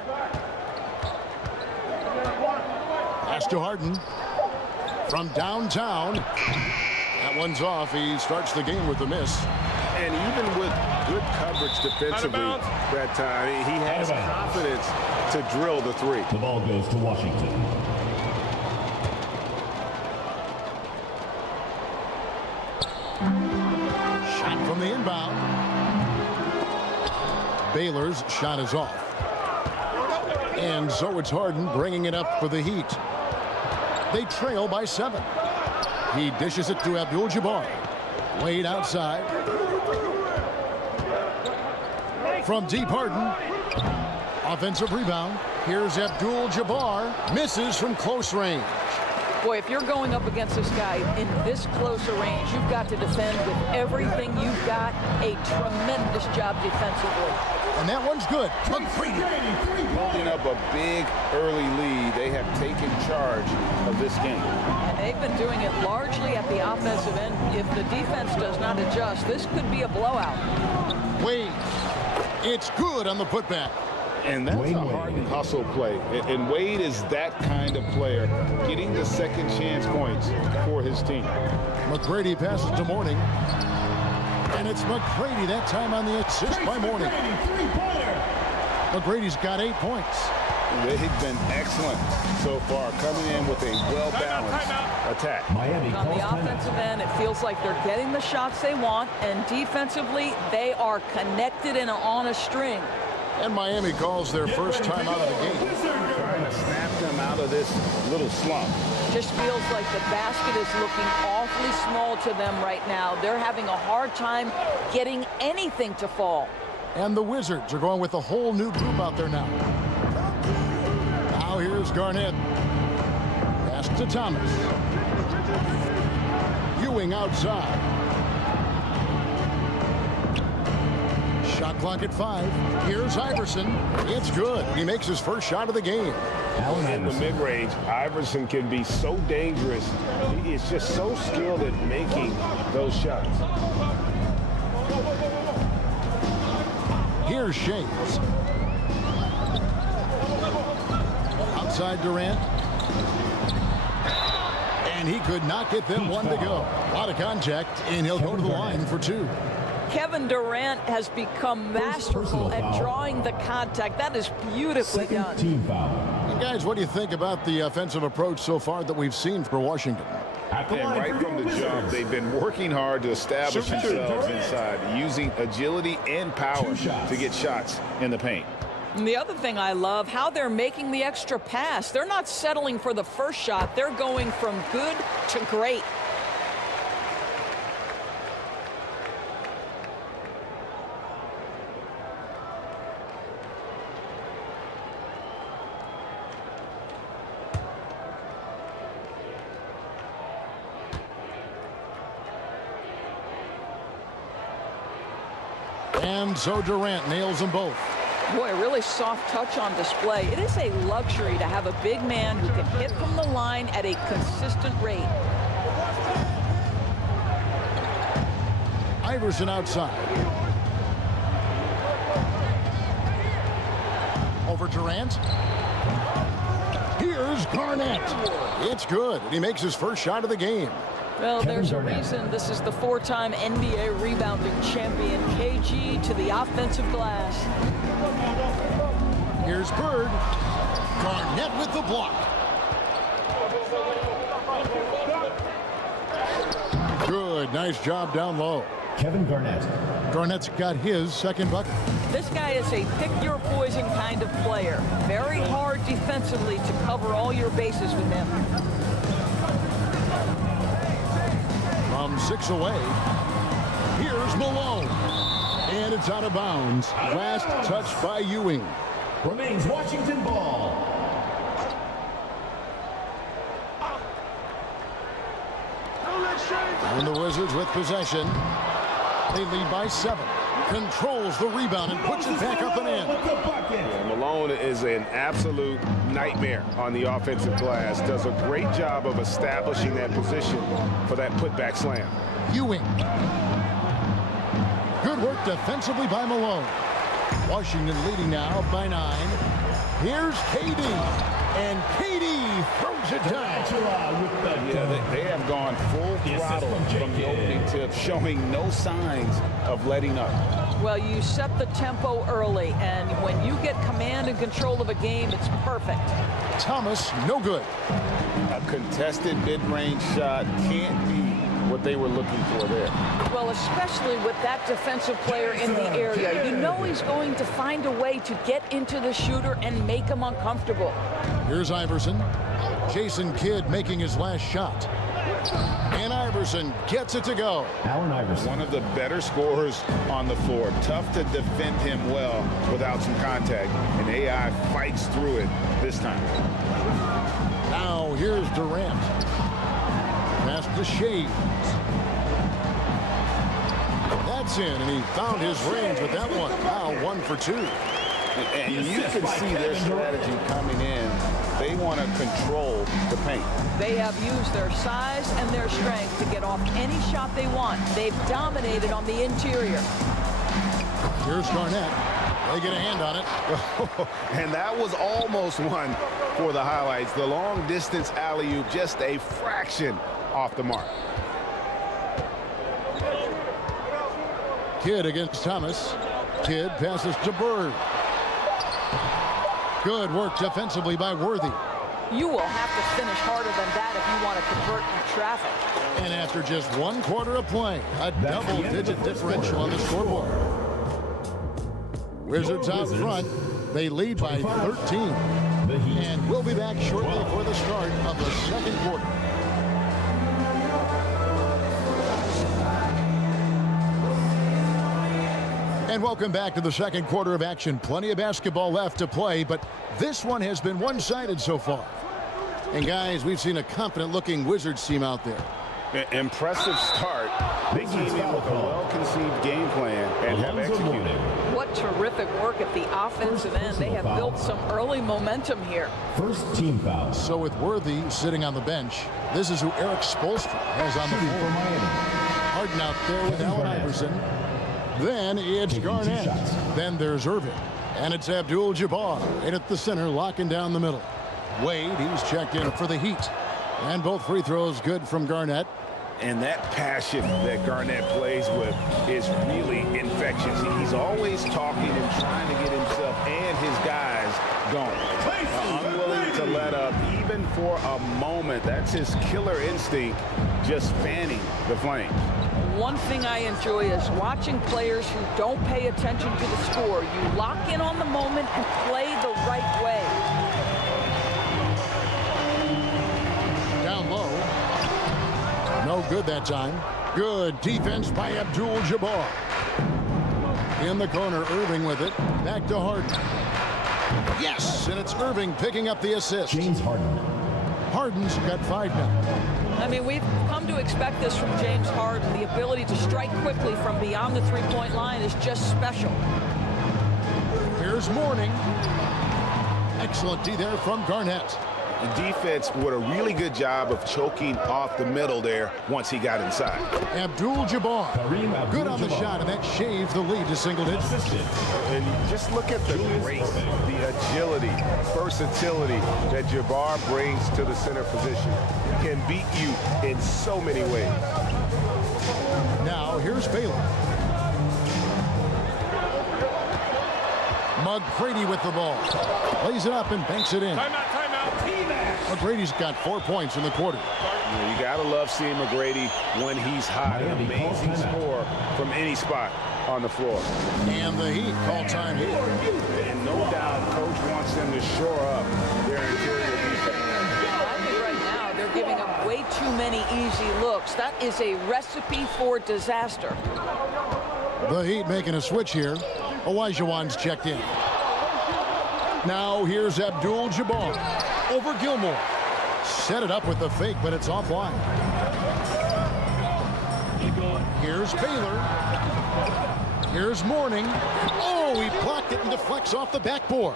Pass to Harden. From downtown. That one's off. He starts the game with a miss. And even with good coverage defensively that time, he has confidence to drill the 3. The ball goes to Washington. Shot from the inbound. Baylor's shot is off. And so it's Harden bringing it up for the Heat. They trail by 7. He dishes it to ABDUL-JABBAR. Wade outside. From deep, Harden. Offensive rebound. Here's ABDUL-JABBAR. Misses from close range. Boy, if you're going up against this guy in this close a range, you've got to defend with everything you've got. A tremendous job defensively. And that one's good. Building up a big early lead. They have taken charge of this game. And they've been doing it largely at the offensive end. If the defense does not adjust, this could be a blowout. Wade. It's good on the putback. And that's a Harden hustle play. And Wade is that kind of player, getting the second chance points for his team. McGrady passes to Mourning. And it's McGrady that time on the assist by Mourning. McGrady's got 8 points. They've been excellent so far, coming in with a well-balanced attack. Miami on the offensive end, it feels like they're getting the shots they want, and defensively, they are connected and on a string. And Miami calls their first time out of the game. Trying to snap them out of this little slump. Just feels like the basket is looking awfully small to them right now. They're having a hard time getting anything to fall. And the Wizards are going with a whole new group out there now. Now here's Garnett. Pass to Thomas. Ewing outside. Shot clock at 5. Here's Iverson. It's good. He makes his first shot of the game. In the mid-range, Iverson can be so dangerous. He is just so skilled at making those shots. Here's Shades. Outside Durant. And he could not get them one to go. A lot of contact, and he'll go to the line for 2. Kevin Durant has become masterful at drawing the contact. That is beautifully done. Team foul. And guys, what do you think about the offensive approach so far that we've seen for Washington? And right from the jump, they've been working hard to establish themselves inside, using agility and power to get shots in the paint. And the other thing I love, how they're making the extra pass. They're not settling for the first shot. They're going from good to great. And so Durant nails them both. Boy, a really soft touch on display. It is a luxury to have a big man who can hit from the line at a consistent rate. Iverson outside. Over Durant. Here's Garnett. It's good. He makes his first shot of the game. Well, there's a reason this is the four-time NBA rebounding champion. KG to the offensive glass. Here's Bird. Garnett with the block. Good. Nice job down low. Kevin Garnett. Garnett's got his second bucket. This guy is a pick-your-poison kind of player. Very hard defensively to cover all your bases with him. From 6 away, here's Malone. And it's out of bounds. Last touch by Ewing. Remains Washington ball. And the Wizards with possession. They lead by 7. Controls the rebound and puts it back up and in. Yeah, Malone is an absolute nightmare on the offensive glass. Does a great job of establishing that position for that putback slam. Ewing. Good work defensively by Malone. Washington leading now by 9. Here's KD. And KD throws it down. Yeah, they have gone full throttle from the opening tip, showing no signs of letting up. Well, you set the tempo early, and when you get command and control of a game, it's perfect. Thomas, no good. A contested mid-range shot can't be what they were looking for there. Well, especially with that defensive player in the area. You know he's going to find a way to get into the shooter and make him uncomfortable. Here's Iverson. Jason Kidd making his last shot. And Iverson gets it to go. Allen Iverson. One of the better scorers on the floor. Tough to defend him well without some contact. And AI fights through it this time. Now here's Durant. Pass to Shea. That's in, and he found his range with that one. Now 1 for 2. And you can see their strategy coming in. They want to control the paint. They have used their size and their strength to get off any shot they want. They've dominated on the interior. Here's Garnett. They get a hand on it. And that was almost one for the highlights. The long distance alley-oop, just a fraction off the mark. Kidd against Thomas. Kidd passes to Bird. Good work defensively by Worthy. You will have to finish harder than that if you want to convert in traffic. And after just 1 quarter of play, a double-digit differential on the scoreboard. Wizards out front. They lead by 13. And we'll be back shortly for the start of the second quarter. And welcome back to the second quarter of action. Plenty of basketball left to play, but this one has been one-sided so far. And guys, we've seen a confident-looking Wizards team out there. Impressive start. They came in with a well-conceived game plan and have executed. What terrific work at the offensive end. They have built some early momentum here. First team foul. So with Worthy sitting on the bench, this is who Eric Spoelstra has on the floor. Harden out there with Allen Iverson. Then it's Garnett. Then there's Irving. And it's ABDUL-JABBAR in at the center, locking down the middle. Wade, he's checked in for the Heat. And both free throws good from Garnett. And that passion that Garnett plays with is really infectious. He's always talking and trying to get himself and his guys going. Unwilling to let up even for a moment. That's his killer instinct, just fanning the flames. One thing I enjoy is watching players who don't pay attention to the score. You lock in on the moment and play the right way. Down low. No good that time. Good defense by ABDUL-JABBAR. In the corner, Irving with it. Back to Harden. Yes, and it's Irving picking up the assist. James Harden. Harden's got 5 now. I mean, we've come to expect this from James Harden. The ability to strike quickly from beyond the three-point line is just special. Here's Mourning. Excellent D there from Garnett. The defense did a really good job of choking off the middle there once he got inside. ABDUL-JABBAR. Good on the shot, and that shaves the lead to single digits. And just look at the grace, the agility, versatility that Jabbar brings to the center position. Can beat you in so many ways. Now, here's Baylor. McGrady with the ball. Lays it up and banks it in. Timeout. McGrady's got 4 points in the quarter. You gotta love seeing McGrady when he's hot. An amazing score from any spot on the floor. And the Heat call time here. And no doubt, coach wants them to shore up their interior defense. I think right now they're giving up way too many easy looks. That is a recipe for disaster. The Heat making a switch here. Olajuwon's checked in. Now here's ABDUL-JABBAR over Gilmore. Set it up with the fake, but it's offline. Here's Baylor. Here's Mourning. Oh, he blocked it and deflects off the backboard.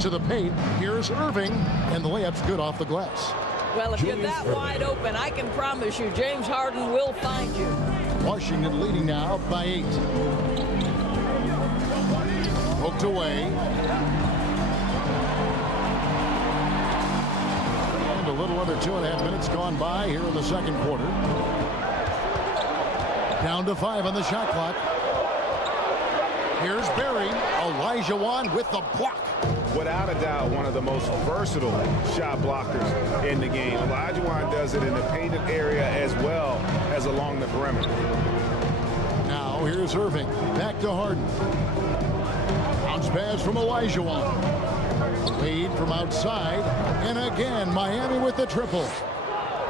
To the paint. Here's Irving, and the layup's good off the glass. Well, if you're that wide open, I can promise you James Harden will find you. Washington leading now by 8. Hooked away. And a little under 2.5 minutes gone by here in the second quarter. Down to 5 on the shot clock. Here's Barry. Olajuwon with the block. Without a doubt, one of the most versatile shot blockers in the game. Olajuwon does it in the painted area as well as along the perimeter. Now here's Irving. Back to Harden. Bounce pass from Olajuwon. Lead from outside. And again, Miami with the triple.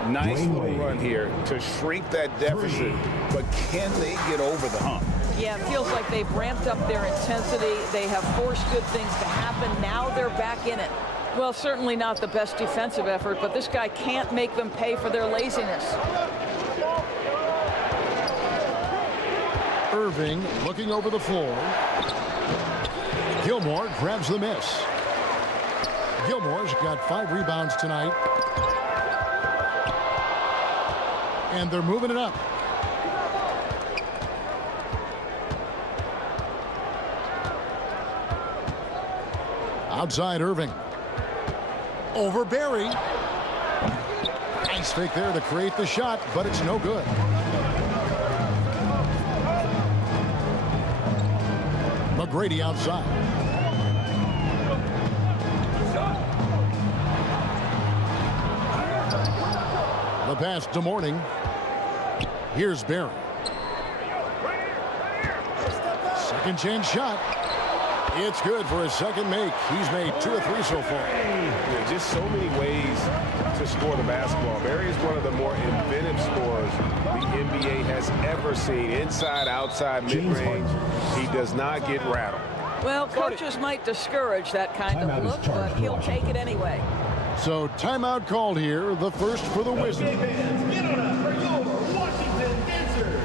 Nice little run here to shrink that deficit. But can they get over the hump? Yeah, it feels like they've ramped up their intensity. They have forced good things to happen. Now they're back in it. Well, certainly not the best defensive effort, but this guy can't make them pay for their laziness. Irving looking over the floor. Gilmore grabs the miss. Gilmore's got 5 rebounds tonight. And they're moving it up. Outside Irving. Over Barry. Nice fake there to create the shot, but it's no good. McGrady outside. The pass to Mourning. Here's Barry. Second chance shot. It's good for his second make. He's made 2 of 3 so far. Yeah, just so many ways to score the basketball. Barry is one of the more inventive scorers the NBA has ever seen. Inside, outside, mid-range. He does not get rattled. Well, coaches might discourage that kind of look, but he'll take it anyway. So timeout called here. The first for the Wizards. Get on up for your Washington dancers.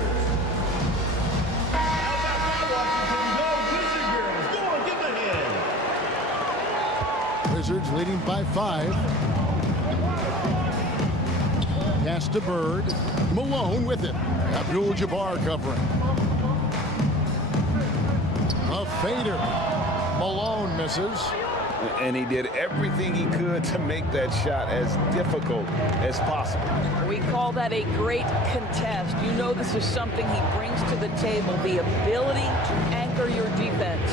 Wizards leading by 5. Pass to Bird. Malone with it. ABDUL-JABBAR covering. A fader. Malone misses. And he did everything he could to make that shot as difficult as possible. We call that a great contest. You know this is something he brings to the table, the ability to anchor your defense.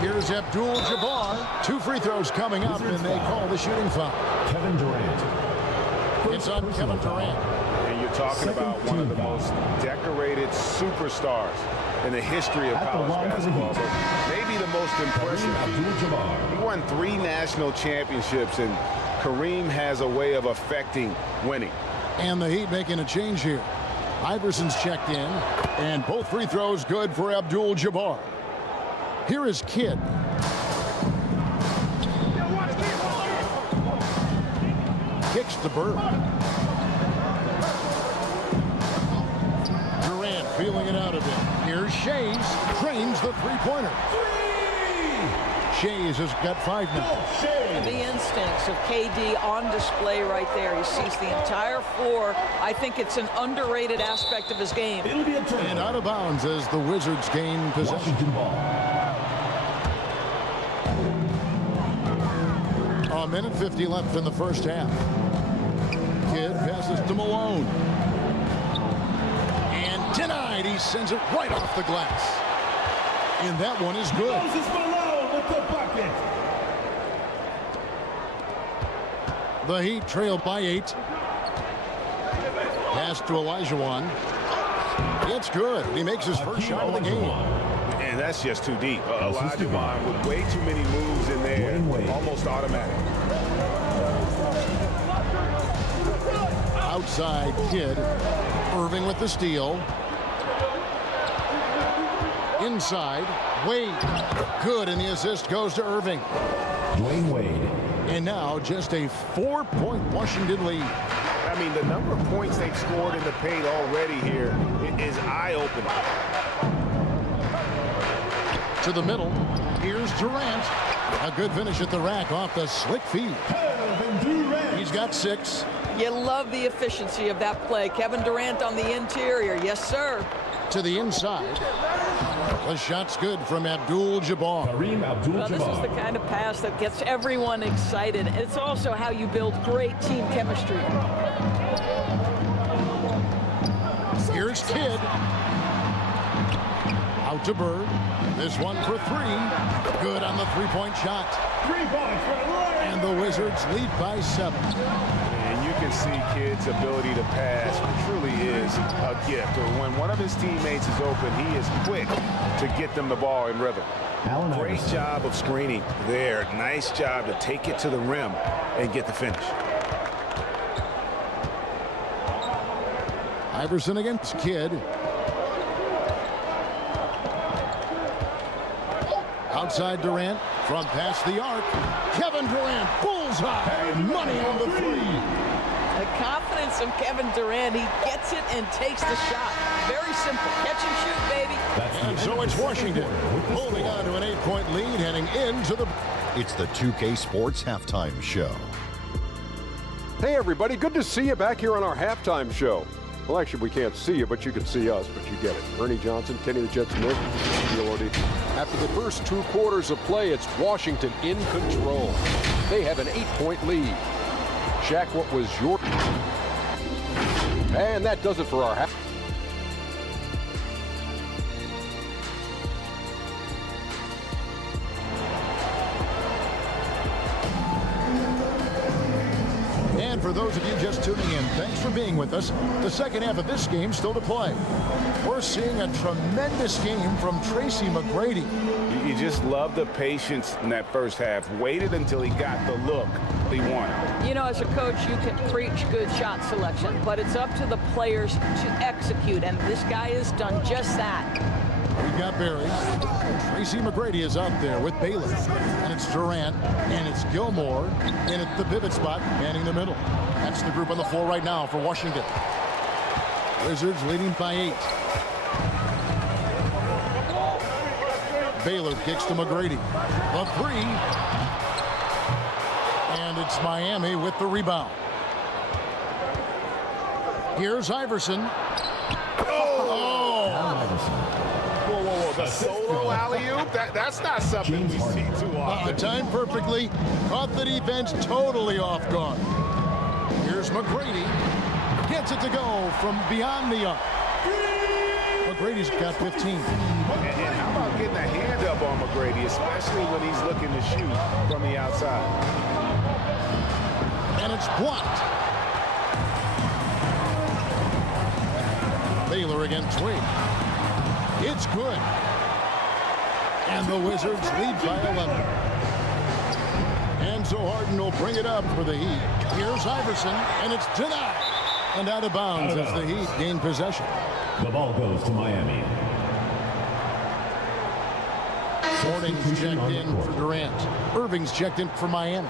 Here's ABDUL-JABBAR. 2 free throws coming up, and they call the shooting foul. Kevin Durant. It's on Kevin Durant. And you're talking about one of the most decorated superstars in the history of college basketball. But maybe the most impressive. He won 3 national championships, and Kareem has a way of affecting winning. And the Heat making a change here. Iverson's checked in, and both free throws good for ABDUL-JABBAR. Here is Kidd. Kicks to Bird. Durant feeling it out of it. Here's Shays. Drains the three-pointer. Shays has got 5 now. The instincts of KD on display right there. He sees the entire floor. I think it's an underrated aspect of his game. And out of bounds as the Wizards gain possession. A minute 50 left in the first half. Kidd passes to Malone. And denied. He sends it right off the glass. And that one is good. The Heat trail by 8. Pass to OLAJUWON. It's good. He makes his first shot of the game. And that's just too deep. OLAJUWON with way too many moves in there. Almost automatic. Outside Kidd. Irving with the steal. Inside. Wade. Good, and the assist goes to Irving. Dwayne Wade. And now just a 4-point Washington lead. I mean, the number of points they've scored in the paint already here is eye-opening. To the middle. Here's Durant. A good finish at the rack off the slick feed. He's got 6. You love the efficiency of that play. Kevin Durant on the interior. Yes, sir. To the inside. The shot's good from ABDUL-JABBAR. KAREEM ABDUL-JABBAR. Well, this is the kind of pass that gets everyone excited. It's also how you build great team chemistry. Here's Kidd. Out to Bird. This one for 3. Good on the 3-point shot. 3 points for Lillard. And the Wizards lead by 7. And you can see Kidd's ability to pass truly is a gift. When one of his teammates is open, he is quick to get them the ball in rhythm. Great job of screening there. Nice job to take it to the rim and get the finish. Iverson against Kidd. Outside Durant from past the arc. Kevin Durant, bullseye, money on the 3. The confidence of Kevin Durant, he gets it and takes the shot. Very simple, catch and shoot, baby. And so it's Washington holding on to an 8-point lead heading into the... It's the 2K Sports Halftime Show. Hey everybody, good to see you back here on our halftime show. Well, actually, we can't see you, but you can see us, but you get it. Ernie Johnson, Kenny the Jet Smith, after the first 2 quarters of play, it's Washington in control. They have an 8-point lead. Shaq, what was your... And that does it for our half. For those of you just tuning in, thanks for being with us. The second half of this game still to play. We're seeing a tremendous game from Tracy McGrady. You just love the patience in that first half. Waited until he got the look he wanted. You know, as a coach, you can preach good shot selection, but it's up to the players to execute, and this guy has done just that. We've got Barry. Tracy McGrady is out there with Baylor. And it's Durant. And it's Gilmore. And at the pivot spot, manning the middle. That's the group on the floor right now for Washington. Wizards leading by 8. Baylor kicks to McGrady. The 3. And it's Miami with the rebound. Here's Iverson. a solo alley-oop? That's not something we see too often. Timed perfectly. Caught the defense totally off guard. Here's McGrady. Gets it to go from beyond the arc. McGrady's got 15. And how about getting a hand up on McGrady, especially when he's looking to shoot from the outside? And it's blocked. Baylor against Wade. It's good. And the Wizards lead by 11. And so Harden will bring it up for the Heat. Here's Iverson, and it's denied. And out of bounds as the Heat gain possession. The ball goes to Miami. Morning's checked in for Durant. Irving's checked in for Miami.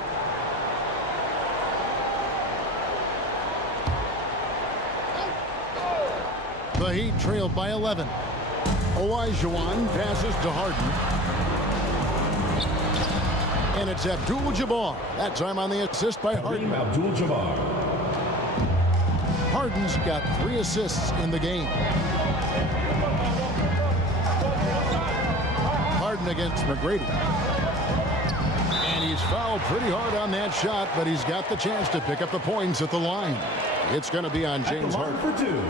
The Heat trailed by 11. OLAJUWON passes to Harden. And it's ABDUL-JABBAR. That time on the assist by Harden. ABDUL-JABBAR. Harden's got 3 assists in the game. Harden against McGrady. And he's fouled pretty hard on that shot, but he's got the chance to pick up the points at the line. It's going to be on James Harden. For 2.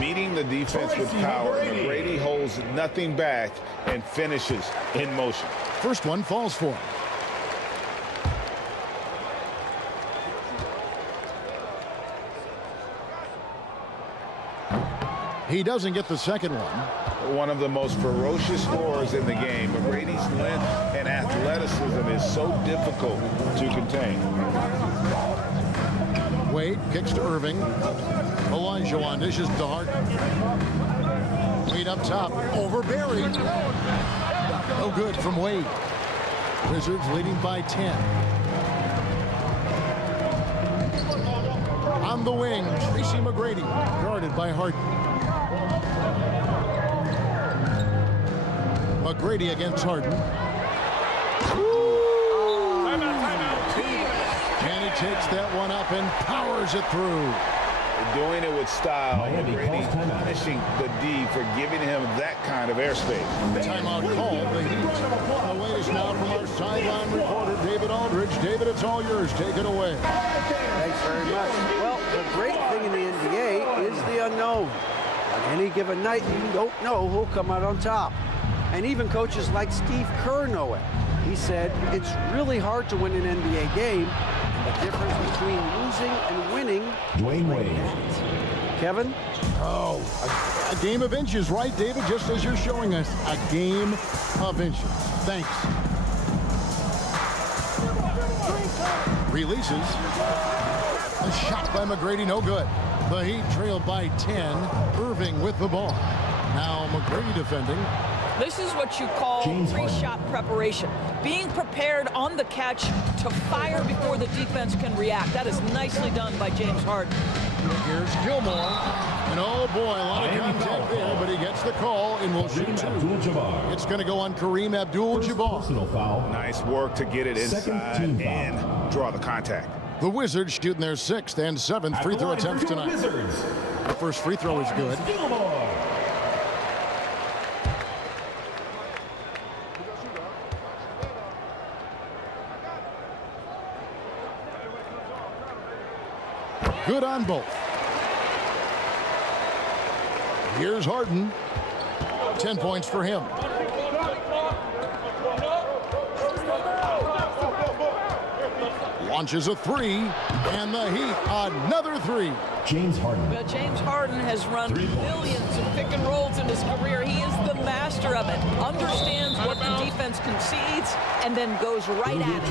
Meeting the defense with power, McGrady holds nothing back and finishes in motion. First one falls for him. He doesn't get the second one. One of the most ferocious scorers in the game. McGrady's length and athleticism is so difficult to contain. Wade kicks to Irving. OLAJUWON dishes to Harden. Wade up top. Over Barry. No good from Wade. Wizards leading by 10. On the wing, Tracy McGrady. Guarded by Harden. McGrady against Harden. And he takes that one up and powers it through. Doing it with style. McGrady punishing the D for giving him that kind of airspace. Timeout called. The Heat. The latest now from our sideline reporter, David Aldridge. David, it's all yours. Take it away. Thanks very much. Well, the great thing in the NBA is the unknown. On any given night, you don't know who'll come out on top. And even coaches like Steve Kerr know it. He said it's really hard to win an NBA game. And the difference between losing and winning. Dwayne Wade. Kevin? Oh, a game of inches, right, David? Just as you're showing us, a game of inches. Thanks. Releases. A shot by McGrady, no good. The Heat trailed by 10. Irving with the ball. Now McGrady defending. This is what you call pre-shot preparation. Being prepared on the catch to fire before the defense can react. That is nicely done by James Harden. Here's Gilmore. And oh boy, a lot of contact there, but he gets the call and will shoot 2. It's going to go on KAREEM ABDUL-JABBAR. Personal foul. Nice work to get it inside and draw the contact. The Wizards shooting their 6th and 7th free throw attempts tonight. The first free throw is good. Good on both. Here's Harden. 10 points for him. Launches a 3, and the Heat another 3. James Harden. But James Harden has run millions of pick and rolls in his career. He is the master of it. Understands what the defense concedes and then goes right at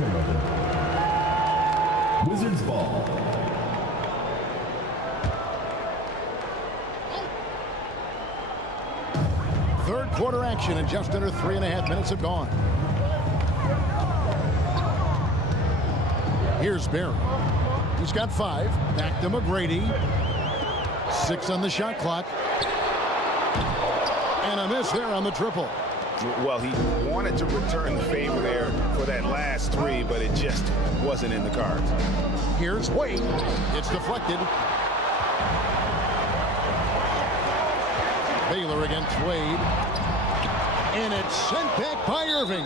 it. Wizards ball. Third quarter action, and just under 3.5 minutes have gone. Here's Barry. He's got 5. Back to McGrady. 6 on the shot clock. And a miss there on the triple. Well, he wanted to return the favor there for that last 3, but it just wasn't in the cards. Here's Wade. It's deflected. Baylor against Wade. And it's sent back by Irving.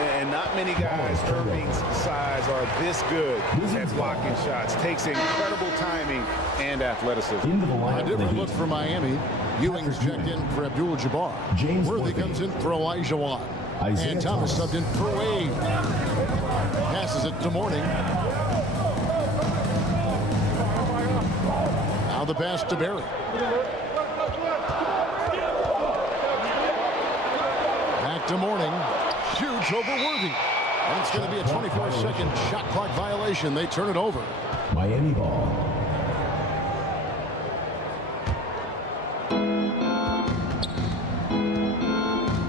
And not many guys Irving's size are this good at blocking shots. Takes incredible timing and athleticism. A different look for Miami. Ewing's checked in for ABDUL-JABBAR. Worthy comes in for OLAJUWON. And Thomas subbed in for Wade. Passes it to Mourning. Now the pass to Barry. Back to Mourning. Shoots over Worthy. And it's going to be a 24-second shot clock violation. They turn it over. Miami ball.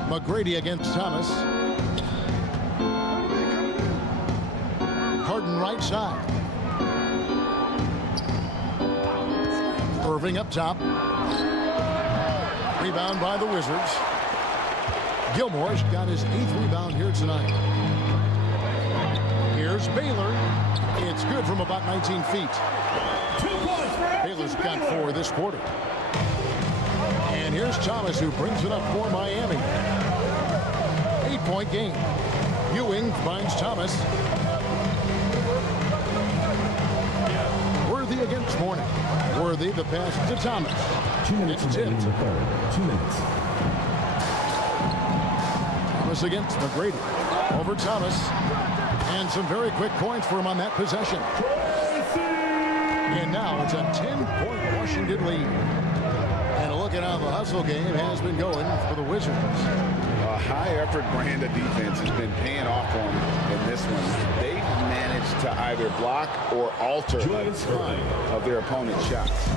McGrady against Thomas. Harden right side. Irving up top. Rebound by the Wizards. Gilmore's got his 8th rebound here tonight. Here's Baylor. It's good from about 19 feet. Baylor's got 4 this quarter. And here's Thomas, who brings it up for Miami. 8-point game. Ewing finds Thomas. Worthy against Mourning. Worthy, the pass to Thomas. 2 minutes remaining in the third. 2 minutes. Thomas against McGrady. Over Thomas. And some very quick points for him on that possession. And now it's a 10-point Washington lead. And a look at how the hustle game has been going for the Wizards. A high-effort brand of defense has been paying off for them in this one. They've managed to either block or alter a ton of their opponent's shots.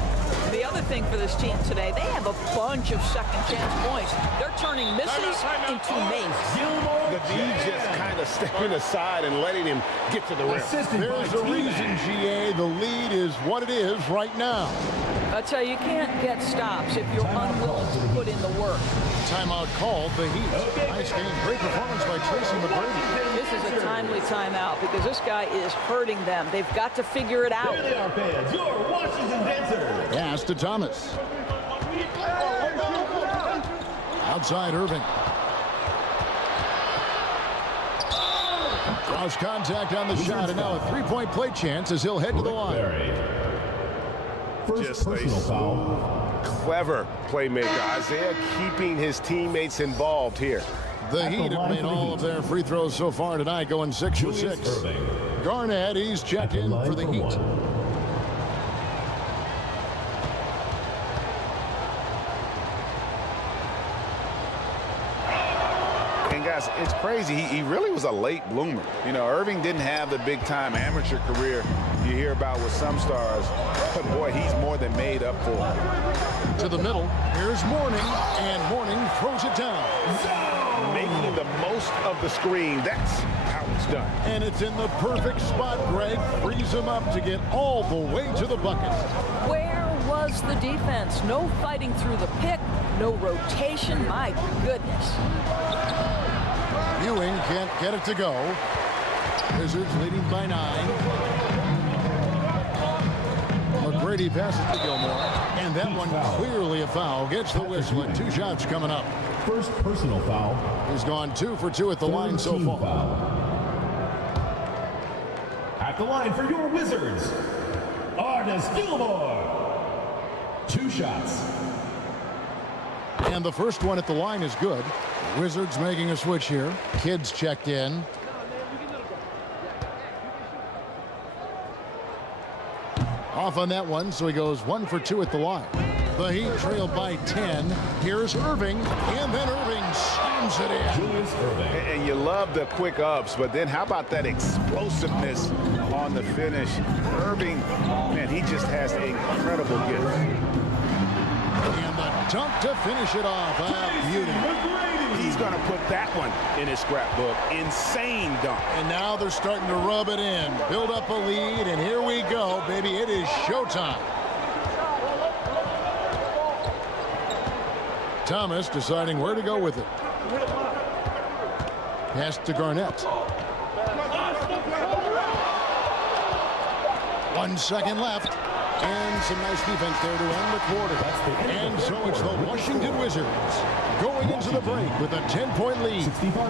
The other thing for this team today, they have a bunch of second chance points. They're turning misses into makes. The D just kind of stepping aside and letting him get to the rim. There's a reason, GA, the lead is what it is right now. I tell you, you can't get stops if you're unwilling to put in the work. Timeout called, the Heat. Nice game. Great performance by Tracy McGrady. This is a timely timeout because this guy is hurting them. They've got to figure it out. Here they are, fans. Your Washington Dancers. Pass to Thomas. Outside Irving. Cross contact on the shot, and now a 3-point play chance as he'll head to the line. Just a smooth, clever playmaker. Isaiah keeping his teammates involved here. The Heat have made all of their free throws so far tonight, going 6 for 6. Garnett, he's checked in for the Heat. And guys, it's crazy. He really was a late bloomer. You know, Irving didn't have the big-time amateur career you hear about with some stars, but boy, he's more than made up for it. To the middle, here's Mourning, and Mourning throws it down. Making the most of the screen, that's how it's done. And it's in the perfect spot. Greg frees him up to get all the way to the bucket. Where was the defense? No fighting through the pick, no rotation. My goodness. Ewing can't get it to go. Wizards leading by 9. McGrady passes to Gilmore, and that one clearly a foul. Gets the whistle, and 2 shots coming up. First personal foul. He's gone 2 for 2 at the line so far. Foul. At the line for your Wizards, Artis Gilmore. 2 shots. And the first one at the line is good. Wizards making a switch here. Kids checked in. Off on that one, so he goes 1 for 2 at the line. The Heat trailed by 10. Here's Irving, and then Irving slams it in. Julius Irving. And you love the quick ups, but then how about that explosiveness on the finish? Irving, man, he just has an incredible gift. And the dunk to finish it off. Beauty. He's going to put that one in his scrapbook. Insane dunk. And now they're starting to rub it in. Build up a lead, and here we go, baby. It is showtime. Thomas deciding where to go with it. Pass to Garnett. 1 second left. And some nice defense there to end the quarter. And so it's the Washington Wizards going into the break with a 10-point lead.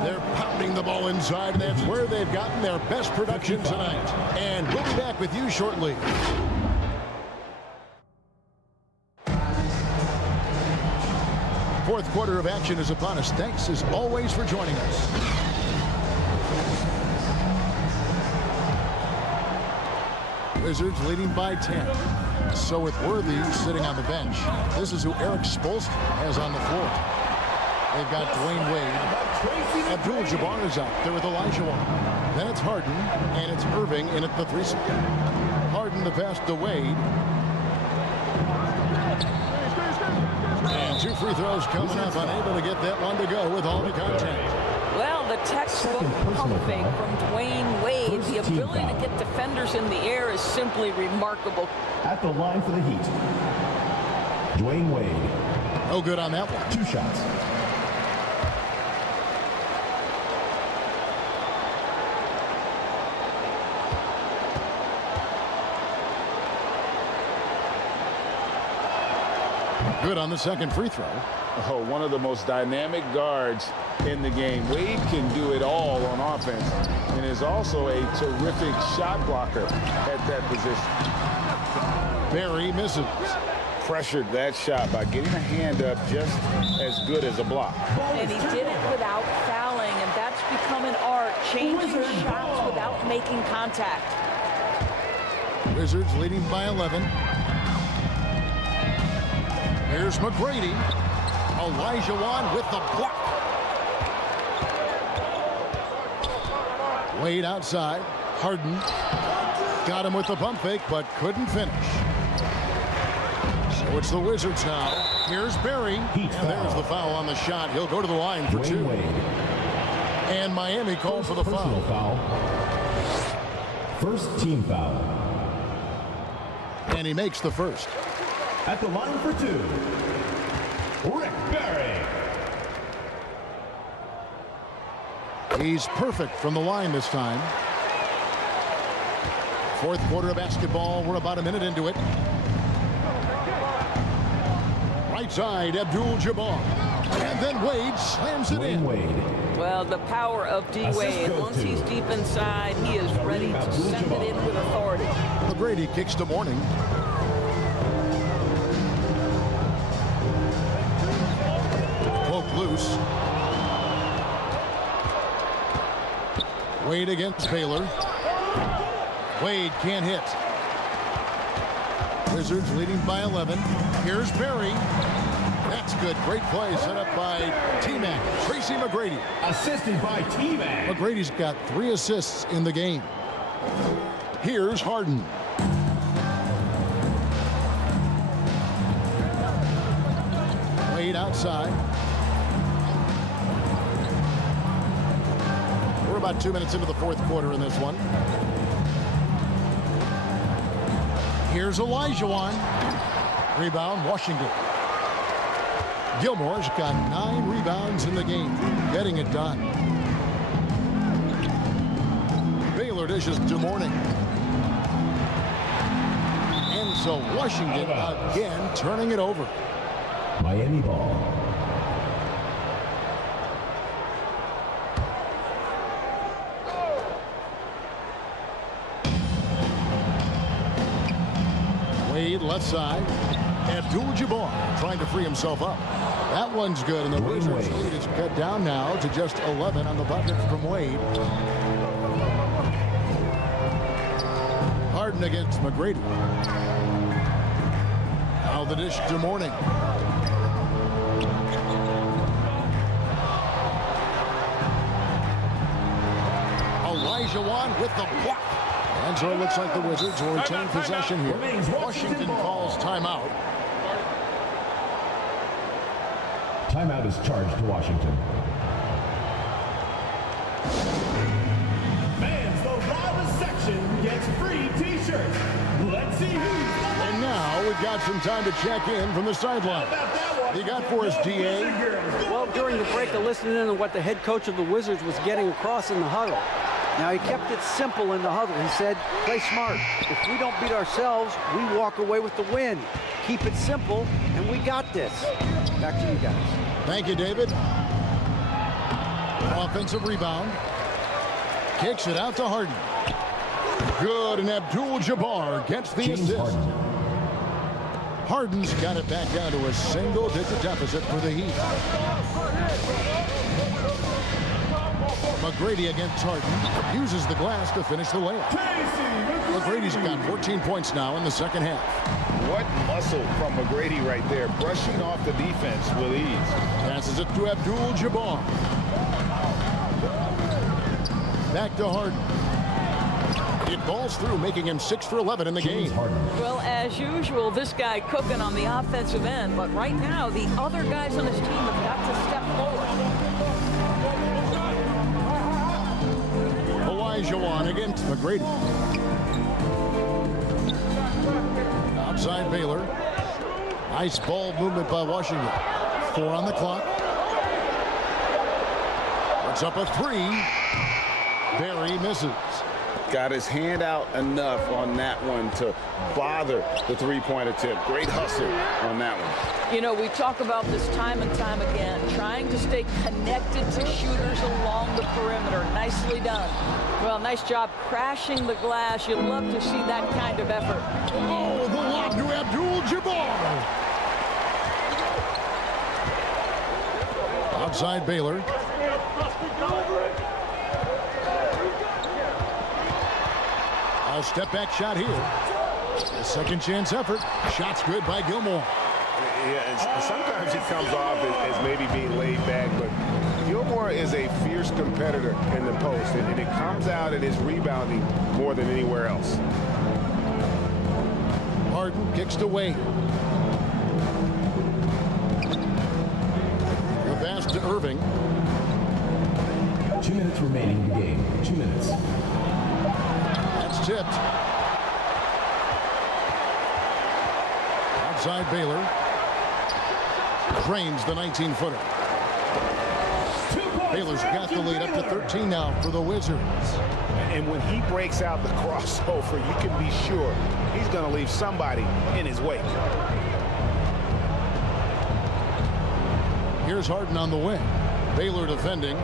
They're pounding the ball inside, and that's where they've gotten their best production tonight. And we'll be back with you shortly. Fourth quarter of action is upon us. Thanks, as always, for joining us. Wizards leading by 10. So with Worthy sitting on the bench, this is who Eric Spoelstra has on the floor. They've got Dwayne Wade. ABDUL-JABBAR is out there with Olajuwon. Then it's Harden, and it's Irving in at the 3 spot. Harden the pass to Wade. And 2 free throws coming up, unable to get that one to go with all the contact. Well, the textbook pump fake from Dwayne Wade. The ability to get defenders in the air is simply remarkable. At the line for the Heat, Dwayne Wade. No good on that one. 2 shots. Good on the second free throw. Oh, one of the most dynamic guards in the game. Wade can do it all on offense and is also a terrific shot blocker at that position. Barry misses. Pressured that shot by getting a hand up just as good as a block. And he did it without fouling, and that's become an art, changing shots without making contact. Wizards leading by 11. Here's McGrady. Olajuwon with the block. Wade outside. Harden got him with the pump fake, but couldn't finish. So it's the Wizards now. Here's Barry. And there's the foul on the shot. He'll go to the line for 2. And Miami called for the foul. First team foul. And he makes the first. At the line for 2, Rick Barry. He's perfect from the line this time. Fourth quarter of basketball. We're about a minute into it. Right side, ABDUL-JABBAR. And then Wade slams it in. Well, the power of D. Wade. Once he's deep inside, he is ready to send it in with authority. McGrady kicks to Mourning. Loose. Wade against Baylor. Wade can't hit. Wizards leading by 11. Here's Barry. That's good. Great play set up by T-Mac. Tracy McGrady. Assisted by T-Mac. McGrady's got 3 assists in the game. Here's Harden. Wade outside. We're about 2 minutes into the fourth quarter in this one. Here's Olajuwon. Rebound, Washington. Gilmore's got 9 rebounds in the game, getting it done. Baylor dishes to Mourning. And so Washington again turning it over. Miami ball. Wade left side. ABDUL-JABBAR trying to free himself up. That one's good, and the Wizards lead is cut down now to just 11 on the bucket from Wade. Harden against McGrady. Now the dish to Mourning. Olajuwon with the block. And so it looks like the Wizards will retain possession here. Washington calls timeout. Timeout is charged to Washington. Fans, the loudest section gets free T-shirts. Let's see who's the And now we've got some time to check in from the sideline. You got for us, DA? Well, during the break, I listened in on what the head coach of the Wizards was getting across in the huddle. Now, he kept it simple in the huddle. He said, play smart. If we don't beat ourselves, we walk away with the win. Keep it simple, and we got this. Back to you guys. Thank you, David. Offensive rebound. Kicks it out to Harden. Good, and ABDUL-JABBAR gets the assist. Harden's got it back down to a single-digit deficit for the Heat. McGrady against Harden. Uses the glass to finish the layup. McGrady's got 14 points now in the second half. What muscle from McGrady right there, brushing off the defense with ease. Passes it to ABDUL-JABBAR. Back to Harden. It balls through, making him 6 for 11 in the game. Well, as usual, this guy cooking on the offensive end, but right now the other guys on his team have got to step forward. OLAJUWON against McGrady. Outside Baylor. Nice ball movement by Washington. 4 on the clock. Puts up a 3. Barry misses. Got his hand out enough on that one to bother the three-point attempt. Great hustle on that one. You know, we talk about this time and time again, trying to stay connected to shooters along the perimeter. Nicely done. Well, nice job crashing the glass. You'd love to see that kind of effort. Oh, the lob to ABDUL-JABBAR. Outside Baylor. A step back shot here. A second chance effort. Shot's good by Gilmore. Yeah, sometimes he comes off as maybe being laid back, but Gilmore is a fierce competitor in the post, and it comes out in his rebounding more than anywhere else. Harden kicks to Wade. The pass to Irving. 2 minutes remaining in the game. 2 minutes. That's tipped. Outside Baylor. Drains the 19-footer. Baylor's got the lead up to 13 now for the Wizards. And when he breaks out the crossover, you can be sure he's going to leave somebody in his wake. Here's Harden on the wing. Baylor defending.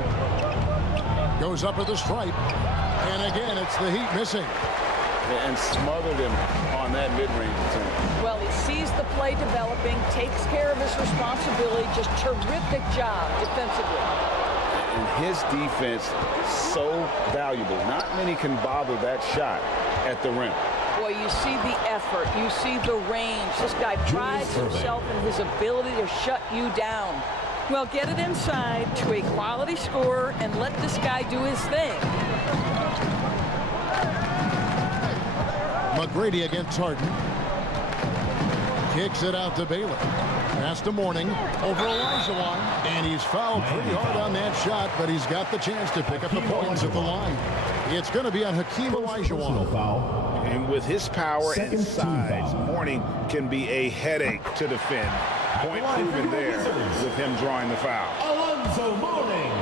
Goes up at the stripe. And again, it's the Heat missing. And smothered him on that mid-range attempt. Well, he sees the play developing, takes care of his responsibility. Just terrific job defensively. And his defense so valuable. Not many can bother that shot at the rim. Boy, you see the effort. You see the range. This guy prides himself in his ability to shut you down. Well, get it inside to a quality scorer and let this guy do his thing. McGrady against Harden. Kicks it out to Baylor. Pass to Mourning over OLAJUWON. And he's fouled pretty hard on that shot, but he's got the chance to pick up the points at the line. It's going to be on HAKEEM OLAJUWON. And with his power and size, Mourning can be a headache to defend. Point proven there with him drawing the foul. Alonzo Mourning.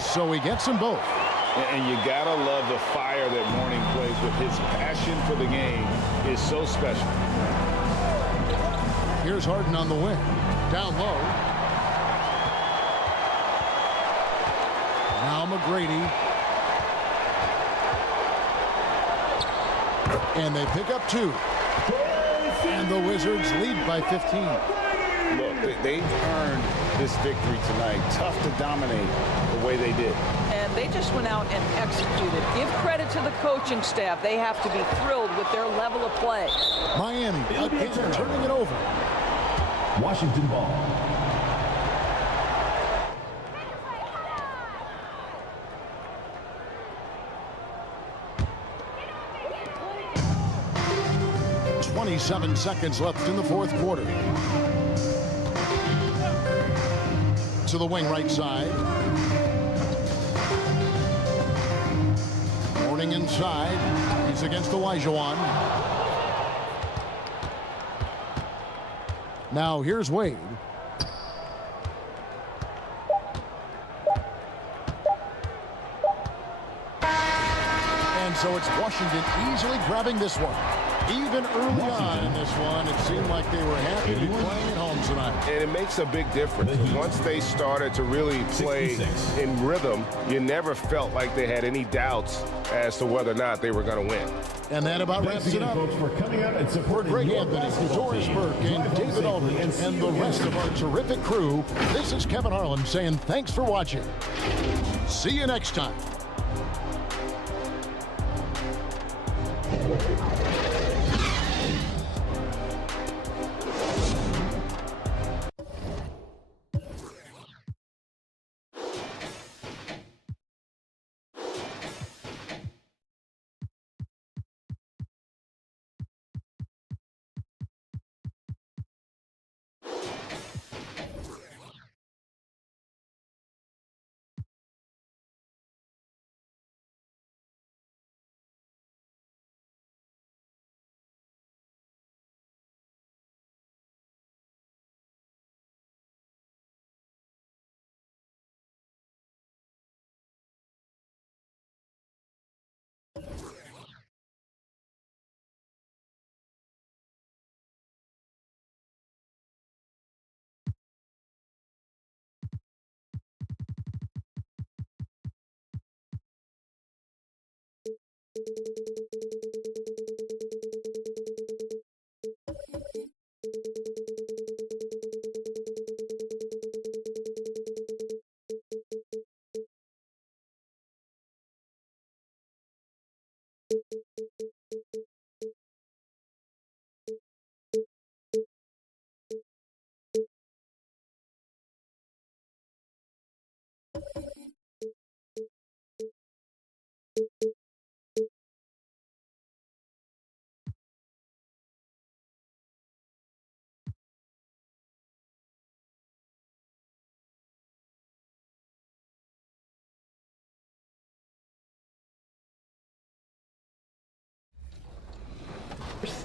So he gets them both. And you gotta love the fire that Mourning plays with. His passion for the game is so special. Here's Harden on the wing. Down low. Now McGrady. And they pick up 2. And the Wizards lead by 15. Look, they've earned this victory tonight. Tough to dominate the way they did. And they just went out and executed. Give credit to the coaching staff. They have to be thrilled with their level of play. Miami again turning it over. Washington ball. .27 seconds left in the fourth quarter. To the wing right side. Mourning inside. He's against OLAJUWON. Now here's Wade. And so it's Washington easily grabbing this one. Even early on in this one, it seemed like they were happy to be playing at home tonight. And it makes a big difference. Once they started to really play in rhythm, you never felt like they had any doubts as to whether or not they were going to win. And that about wraps it up. Folks, for coming out and supporting Greg Anthony, basketball Doris team. Burke, and David Aldridge, and the rest of our terrific crew, this is Kevin Harlan saying thanks for watching. See you next time.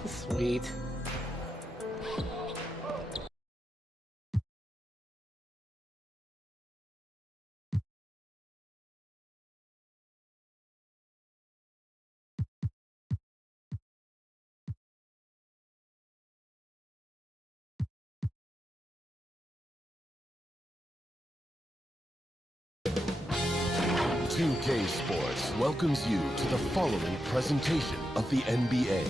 Sweet. .2K Sports welcomes you to the following presentation of the NBA.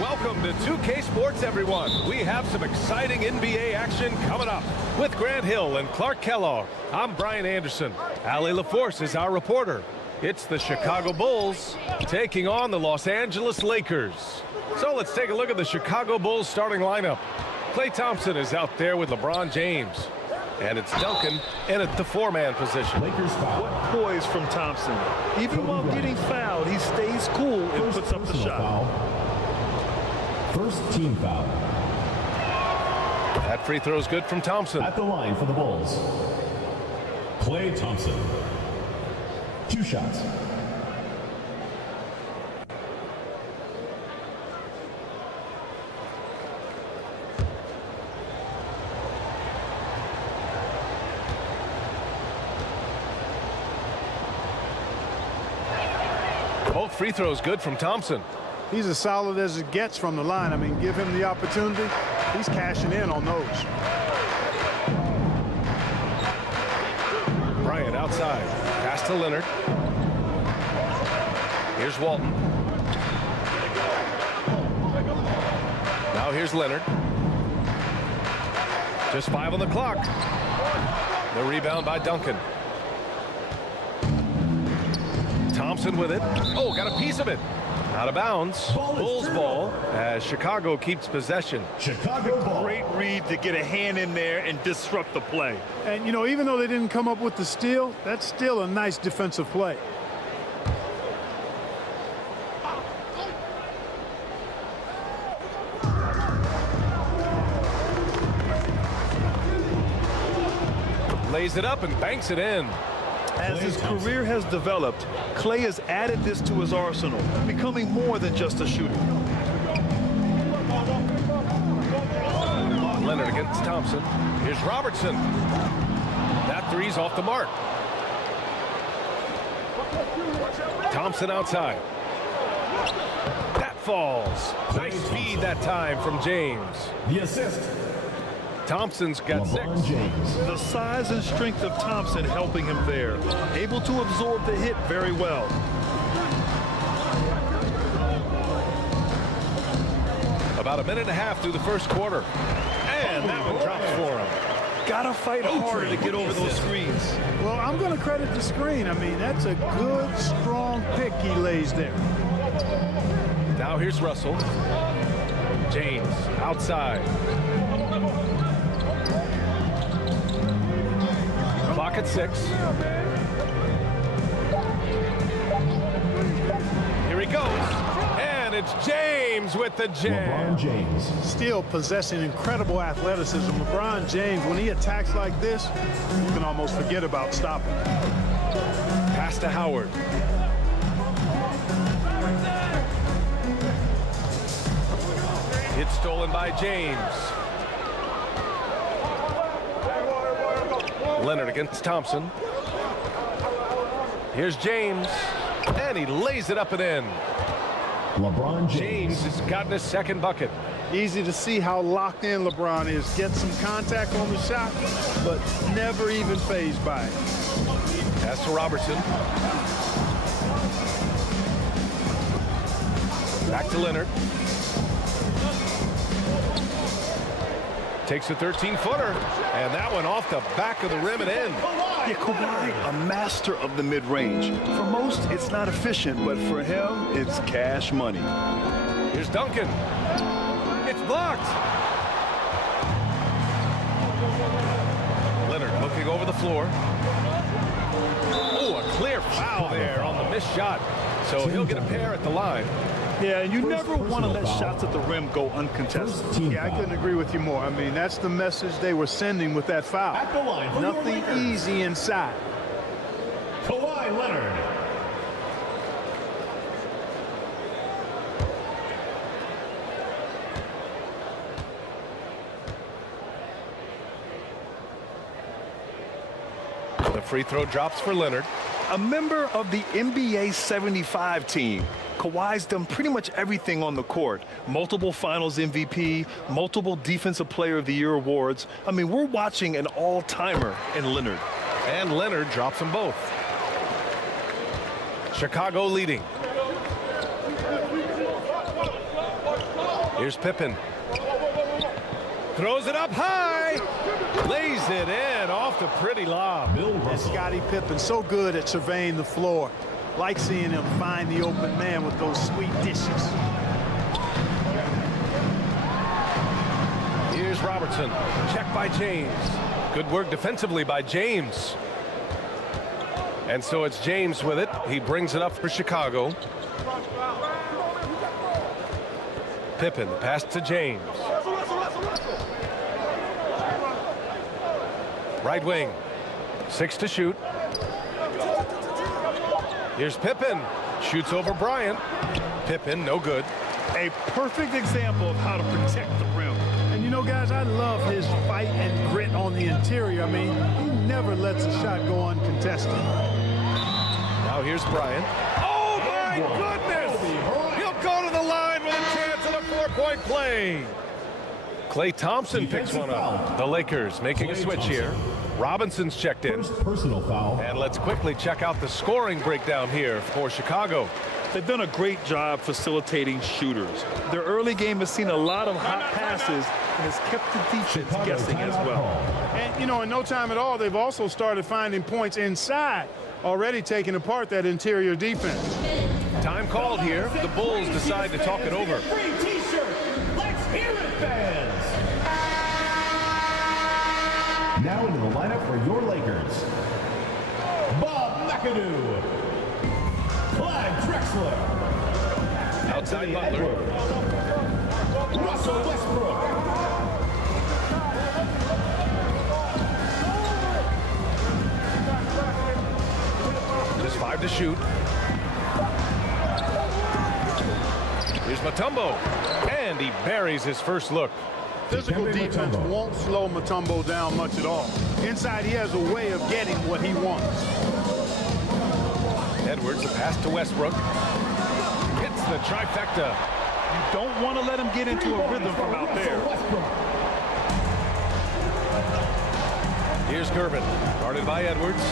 Welcome to 2K Sports, everyone. We have some exciting NBA action coming up. With Grant Hill and Clark Kellogg, I'm Brian Anderson. Ali LaForce is our reporter. It's the Chicago Bulls taking on the Los Angeles Lakers. So let's take a look at the Chicago Bulls starting lineup. Klay Thompson is out there with LeBron James. And it's Duncan in at the four-man position. Lakers foul. What poise from Thompson. Even while getting fouled, he stays cool and puts up the shot. Foul. First team foul. That free throw is good from Thompson. At the line for the Bulls, Klay Thompson. 2 shots. Both free throws good from Thompson. He's as solid as it gets from the line. I mean, give him the opportunity. He's cashing in on those. Bryant outside. Pass to Leonard. Here's Walton. Now here's Leonard. Just 5 on the clock. The rebound by Duncan. Thompson with it. Oh, got a piece of it. Out of bounds. Bulls ball as Chicago keeps possession. Chicago ball. Great read to get a hand in there and disrupt the play. And, you know, even though they didn't come up with the steal, that's still a nice defensive play. Lays it up and banks it in. As his career has developed, Klay has added this to his arsenal, becoming more than just a shooter. Leonard against Thompson. Here's Robertson. That three's off the mark. Thompson outside. That falls. Nice feed that time from James. The assist. Thompson's got 6. James. The size and strength of Thompson helping him there. Able to absorb the hit very well. About a minute and a half through the first quarter. And that one drops for him. Gotta fight harder to get over those screens. Well, I'm going to credit the screen. I mean, that's a good, strong pick he lays there. Now here's Russell. James outside. Clock at 6. Here he goes. And it's James with the jam. LeBron James. Still possessing incredible athleticism. LeBron James, when he attacks like this, you can almost forget about stopping. Pass to Howard. It's stolen by James. Leonard against Thompson. Here's James. And he lays it up and in. LeBron James has gotten his second bucket. Easy to see how locked in LeBron is. Gets some contact on the shot, but never even fazed by it. Pass to Robertson. Back to Leonard. Takes a 13-footer, and that one off the back of the rim and in. Yeah, Kawhi, a master of the mid-range. For most, it's not efficient, but for him, it's cash money. Here's Duncan. It's blocked. Leonard looking over the floor. Oh, a clear foul there on the missed shot. So he'll get a pair at the line. Yeah, and you never want to let shots at the rim go uncontested. Yeah, I couldn't agree with you more. I mean, that's the message they were sending with that foul. At the line for Nothing easy inside. Kawhi Leonard. The free throw drops for Leonard. A member of the NBA 75 team. Kawhi's done pretty much everything on the court. Multiple finals MVP, multiple Defensive Player of the Year awards. I mean, we're watching an all-timer in Leonard. And Leonard drops them both. Chicago leading. Here's Pippen. Throws it up high. Lays it in off the pretty lob. And Scottie Pippen so good at surveying the floor. Like seeing him find the open man with those sweet dishes. Here's Robertson. Check by James. Good work defensively by James. And so it's James with it. He brings it up for Chicago. Pippen, the pass to James. Right wing. 6 to shoot. Here's Pippen. Shoots over Bryant. Pippen, no good. A perfect example of how to protect the rim. And you know, guys, I love his fight and grit on the interior. I mean, he never lets a shot go uncontested. Now here's Bryant. Oh, my goodness! He'll go to the line with a chance at a 4-point play. Klay Thompson picks one up. The Lakers making a switch here. Robinson's checked in. Personal foul. And let's quickly check out the scoring breakdown here for Chicago. They've done a great job facilitating shooters. Their early game has seen a lot of hot passes and has kept the defense guessing as well. And, you know, in no time at all, they've also started finding points inside, already taking apart that interior defense. Time called here. The Bulls decide to talk it over. Free t-shirt. Let's hear it, fans. Now into the lineup for your Lakers. Bob McAdoo. Clyde Drexler. Outside Butler. Russell Westbrook. Just 5 to shoot. Here's Mutombo. And he buries his first look. Physical defense won't slow Mutombo down much at all. Inside, he has a way of getting what he wants. Edwards, a pass to Westbrook. Hits the trifecta. You don't want to let him get into a rhythm from out there. Here's Gervin, guarded by Edwards.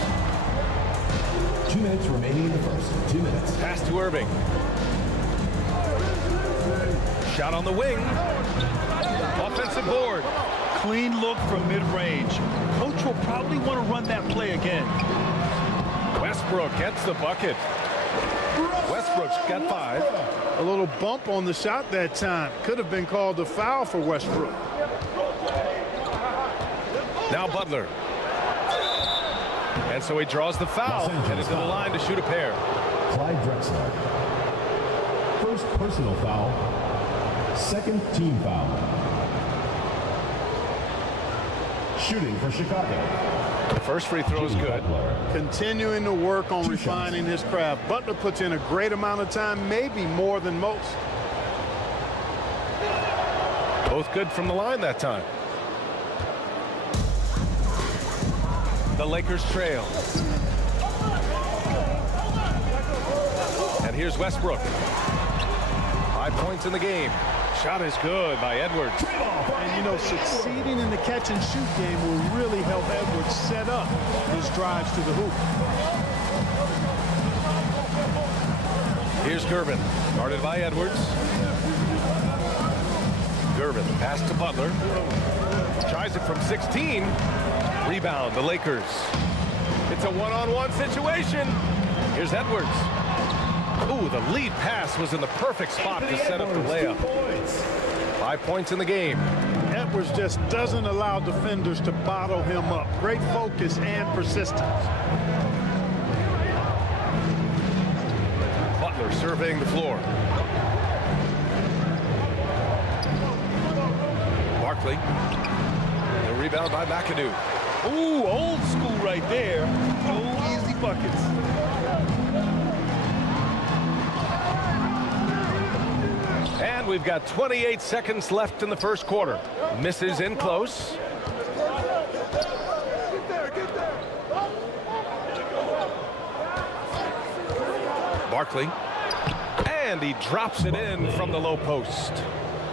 2 minutes remaining in the first. 2 minutes. Pass to Irving. Shot on the wing. Offensive board. Clean look from mid-range. Coach will probably want to run that play again. Westbrook gets the bucket. Westbrook's got 5. A little bump on the shot that time. Could have been called a foul for Westbrook. Now Butler. And so he draws the foul. Headed to the line to shoot a pair. Clyde Drexler. First personal foul. Second team foul. Shooting for Chicago. The first free throw is good. Continuing to work on refining his craft. Butler puts in a great amount of time, maybe more than most. Both good from the line that time. The Lakers trail. And here's Westbrook. 5 points in the game. Shot is good by Edwards. And, you know, succeeding in the catch-and-shoot game will really help Edwards set up his drives to the hoop. Here's Gervin, guarded by Edwards. Gervin, pass to Butler. Tries it from 16. Rebound, the Lakers. It's a one-on-one situation. Here's Edwards. Ooh, the lead pass was in the perfect spot to set up the layup. 5 points in the game. Edwards just doesn't allow defenders to bottle him up. Great focus and persistence. Butler surveying the floor. Barkley. The rebound by McAdoo. Ooh, old school right there. No easy buckets. And we've got 28 seconds left in the first quarter. Misses in close. Barkley. And he drops it in from the low post.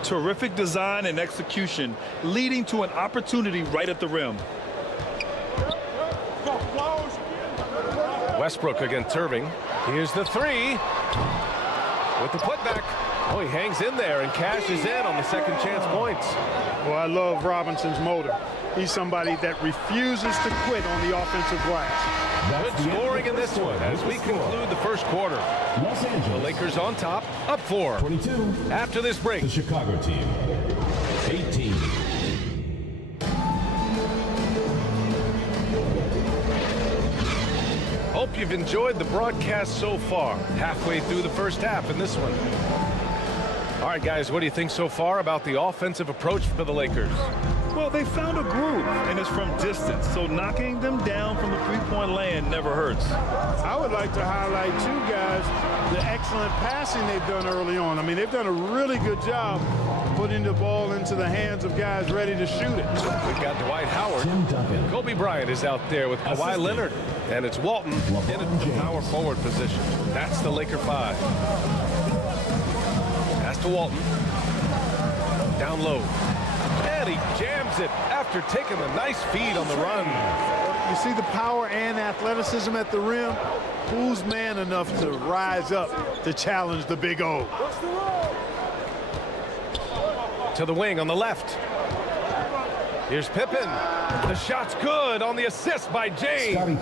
Terrific design and execution, leading to an opportunity right at the rim. Westbrook against Irving. Here's the 3. With the putback. Oh, he hangs in there and cashes in on the second chance points. Well, I love Robinson's motor. He's somebody that refuses to quit on the offensive glass. Good scoring in this one as we conclude the first quarter. The Lakers on top, up 4. 22. After this break. The Chicago team, 18. Hope you've enjoyed the broadcast so far. Halfway through the first half in this one. All right, guys, what do you think so far about the offensive approach for the Lakers? Well, they found a groove, and it's from distance, so knocking them down from the three-point land never hurts. I would like to highlight, too, guys, the excellent passing they've done early on. I mean, they've done a really good job putting the ball into the hands of guys ready to shoot it. We've got Dwight Howard. Kobe Bryant is out there with Kawhi Leonard, and it's Walton in the power forward position. That's the Laker 5. Pass to Walton. Down low. And he jams it after taking a nice feed on the run. You see the power and athleticism at the rim. Who's man enough to rise up to challenge the Big O? To the wing on the left. Here's Pippen. The shot's good on the assist by James.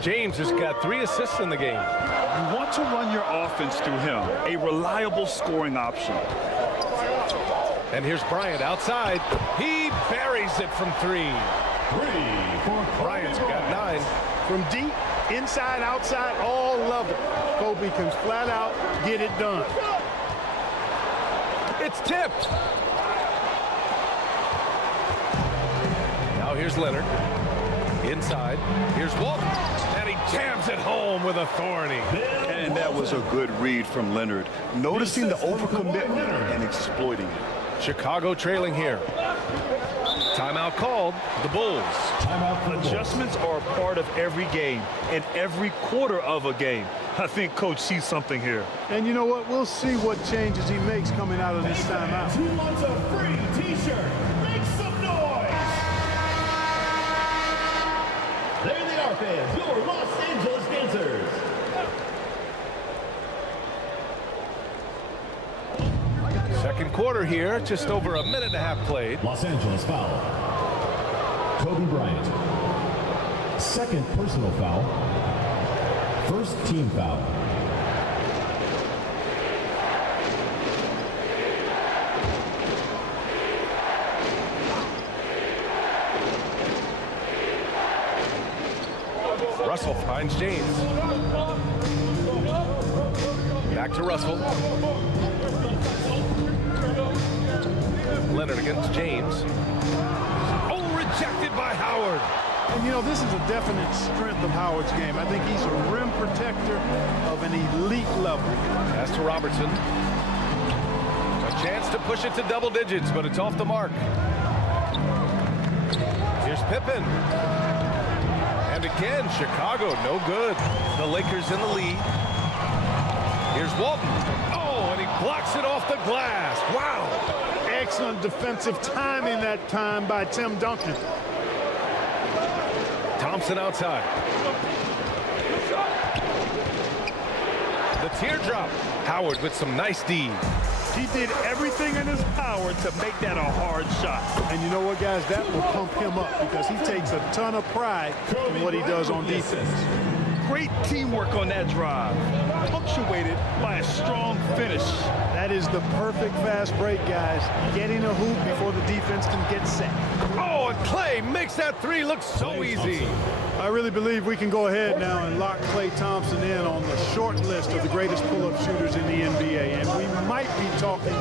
James has got 3 assists in the game. You want to run your offense through him, a reliable scoring option. And here's Bryant outside. He buries it from 3. Bryant's got 9. From deep, inside, outside, all level. Kobe can flat out get it done. It's tipped. Now here's Leonard. Inside. Here's Walton. And he jams it home with authority. And that was a good read from Leonard. Noticing the overcommitment and exploiting it. Chicago trailing here. Timeout called. The Bulls. Adjustments are a part of every game and every quarter of a game. I think Coach sees something here. And you know what? We'll see what changes he makes coming out of this timeout. Who wants a free T-shirt? Make some noise! There they are, fans. Your Los Angeles Dancers. Second quarter here, just over a minute and a half played. Los Angeles foul. Kobe Bryant. Second personal foul. First team foul. Russell finds James. Back to Russell. Leonard against James. Oh, rejected by Howard. And you know, this is a definite strength of Howard's game. I think he's a rim protector of an elite level. Pass to Robertson. A chance to push it to double digits, but it's off the mark. Here's Pippen. And again, Chicago, no good. The Lakers in the lead. Here's Walton. Oh, and he blocks it off the glass. Wow. Excellent defensive timing that time by Tim Duncan. Thompson outside. The teardrop. Howard with some nice D. He did everything in his power to make that a hard shot. And you know what, guys? That will pump him up because he takes a ton of pride in what he does on defense. Great teamwork on that drive, punctuated by a strong finish. That is the perfect fast break, guys. Getting a hoop before the defense can get set. Oh, and Clay makes that 3 look so easy. I really believe we can go ahead now and lock Klay Thompson in on the short list of the greatest pull-up shooters in the NBA, and we might be talking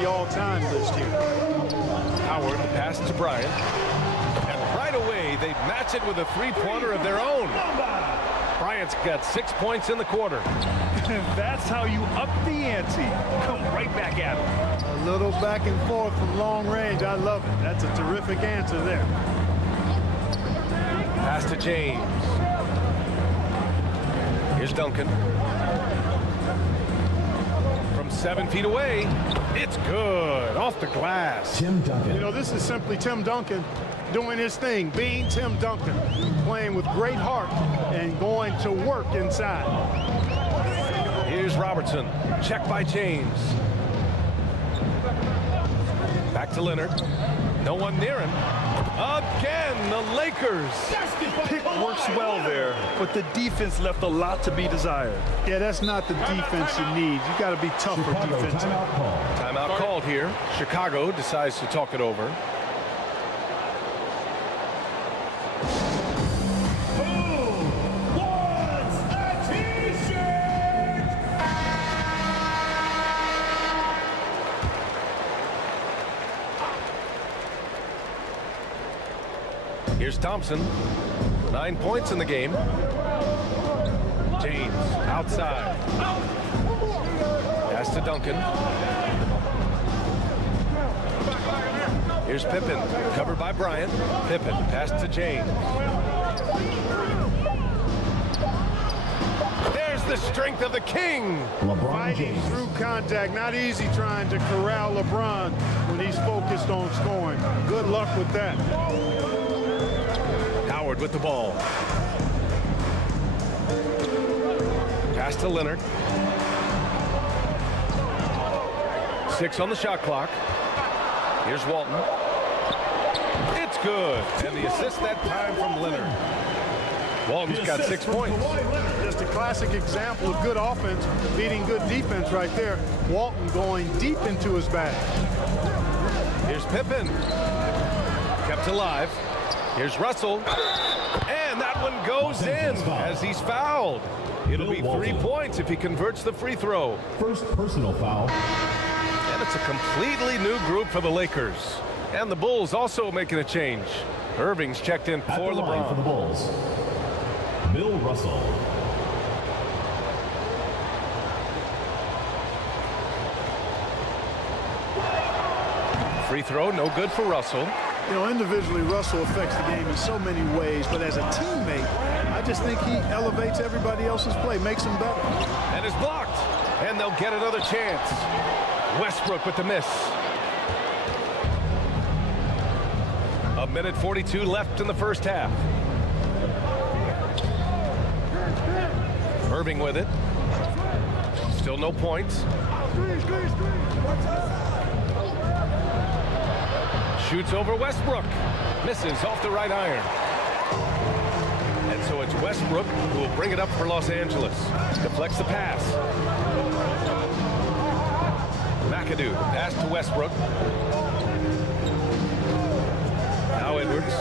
the all-time list here. Howard, the pass to Bryant, and right away they match it with a 3-pointer of their own. Bryant's got 6 points in the quarter. That's how you up the ante. Come right back at him. A little back and forth from long range. I love it. That's a terrific answer there. Pass to James. Here's Duncan. From 7 feet away, it's good. Off the glass. Tim Duncan. You know, this is simply Tim Duncan doing his thing, being Tim Duncan, playing with great heart and going to work inside. Here's Here's Robertson. Check by James. Back to Leonard. No one near him. Again, the Lakers. Pick works well there, but the defense left a lot to be desired. Yeah, that's not the defense you need. You got to be tougher defense. Timeout called here. Chicago decides to talk it over. Here's Thompson. 9 points in the game. James outside. Pass to Duncan. Here's Pippen. Covered by Bryant. Pippen. Pass to James. There's the strength of the king. Fighting through contact. Not easy trying to corral LeBron when he's focused on scoring. Good luck with that. Howard with the ball. Pass to Leonard. 6 on the shot clock. Here's Walton. It's good. And the assist that time from Leonard. Walton's got 6 points. Just a classic example of good offense beating good defense right there. Walton going deep into his bag. Here's Pippen. Kept alive. Here's Russell. And that one goes in as he's fouled. It'll be 3 points if he converts the free throw. First personal foul. And it's a completely new group for the Lakers. And the Bulls also making a change. Irving's checked in for LeBron. For the Bulls, Bill Russell. Free throw, no good for Russell. You know, individually, Russell affects the game in so many ways, but as a teammate, I just think he elevates everybody else's play, makes them better. And is blocked. And they'll get another chance. Westbrook with the miss. 1:42 left in the first half. Irving with it. Still no points. Shoots over Westbrook. Misses off the right iron. And so it's Westbrook who will bring it up for Los Angeles. Deflects the pass. McAdoo, pass to Westbrook. Now Edwards.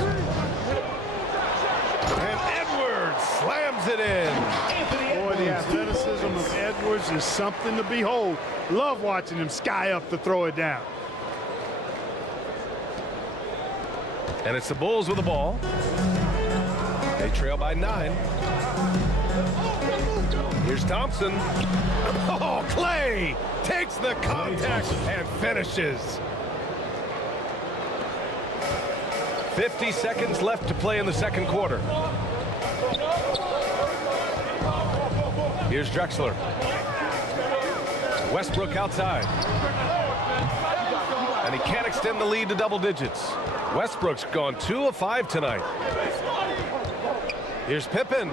And Edwards slams it in. Boy, the athleticism of Edwards is something to behold. Love watching him sky up to throw it down. And it's the Bulls with the ball. They trail by 9. Here's Thompson. Oh, Clay takes the contact and finishes. 50 seconds left to play in the second quarter. Here's Drexler. Westbrook outside. And he can't extend the lead to double digits. Westbrook's gone 2 of 5 tonight. Here's Pippen.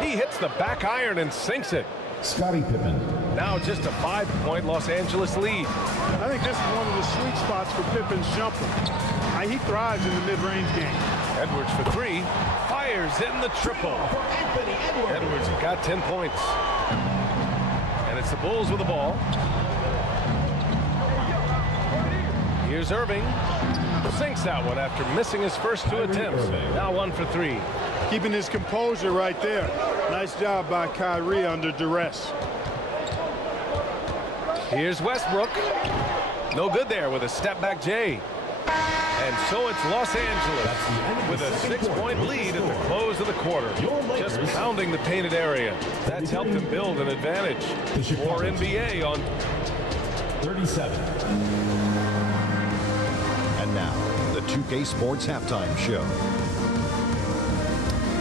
He hits the back iron and sinks it. Scottie Pippen. Now just a 5-point Los Angeles lead. I think this is one of the sweet spots for Pippen's jumper. He thrives in the mid-range game. Edwards for 3. Fires in the triple. Edwards got 10 points. And it's the Bulls with the ball. Here's Irving. Sinks that one after missing his first 2 attempts. Now 1 for 3. Keeping his composure right there. Nice job by Kyrie under duress. Here's Westbrook. No good there with a step-back J. And so it's Los Angeles with a 6-point lead at the close of the quarter. Just pounding the painted area. That's helped them build an advantage. For NBA on 37. And now, the 2K Sports Halftime Show.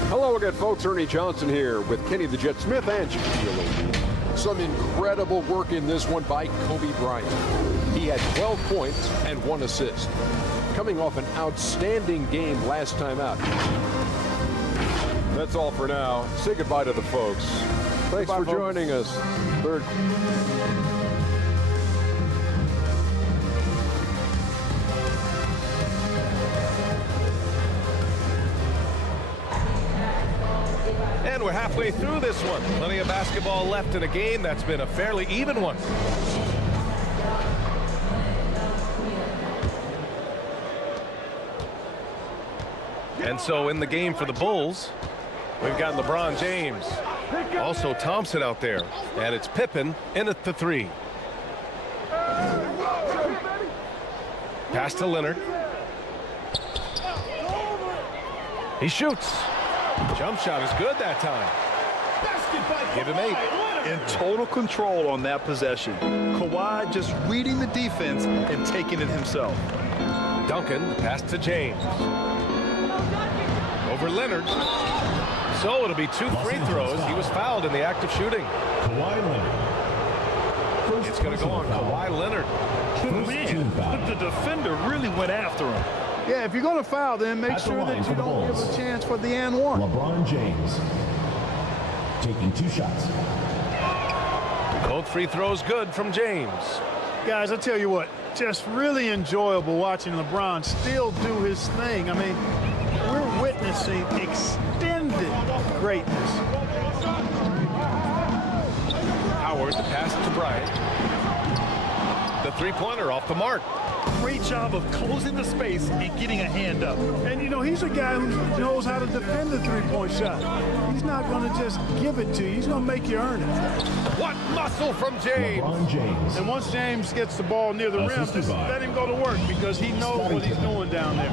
Hello again, folks. Ernie Johnson here with Kenny the Jet Smith and Shaquille O'Neal. Some incredible work in this one by Kobe Bryant. He had 12 points and 1 assist. Coming off an outstanding game last time out. That's all for now. Say goodbye to the folks. Thanks for joining us. Third. And we're halfway through this one. Plenty of basketball left in a game that's been a fairly even one. And so in the game for the Bulls, we've got LeBron James. Also Thompson out there. And it's Pippen in at the three. Pass to Leonard. He shoots. Jump shot is good that time. Give him 8. In total control on that possession. Kawhi just reading the defense and taking it himself. Duncan, pass to James. Over Leonard. So it'll be 2 free throws. He was fouled in the act of shooting. Kawhi Leonard. It's going to go on Kawhi Leonard. Man, but the defender really went after him. Yeah, if you're going to foul, then make sure that you don't give a chance for the and one. LeBron James taking 2 shots. Both free throws good from James. Guys, I tell you what, just really enjoyable watching LeBron still do his thing. I mean, we're witnessing extended greatness. Howard, the pass to Bryant. The three-pointer off the mark. Great job of closing the space and getting a hand up. And, you know, he's a guy who knows how to defend the three-point shot. He's not going to just give it to you. He's going to make you earn it. What muscle from James. LeBron James. And once James gets the ball near the rim, just let him go to work because he knows what he's doing down there.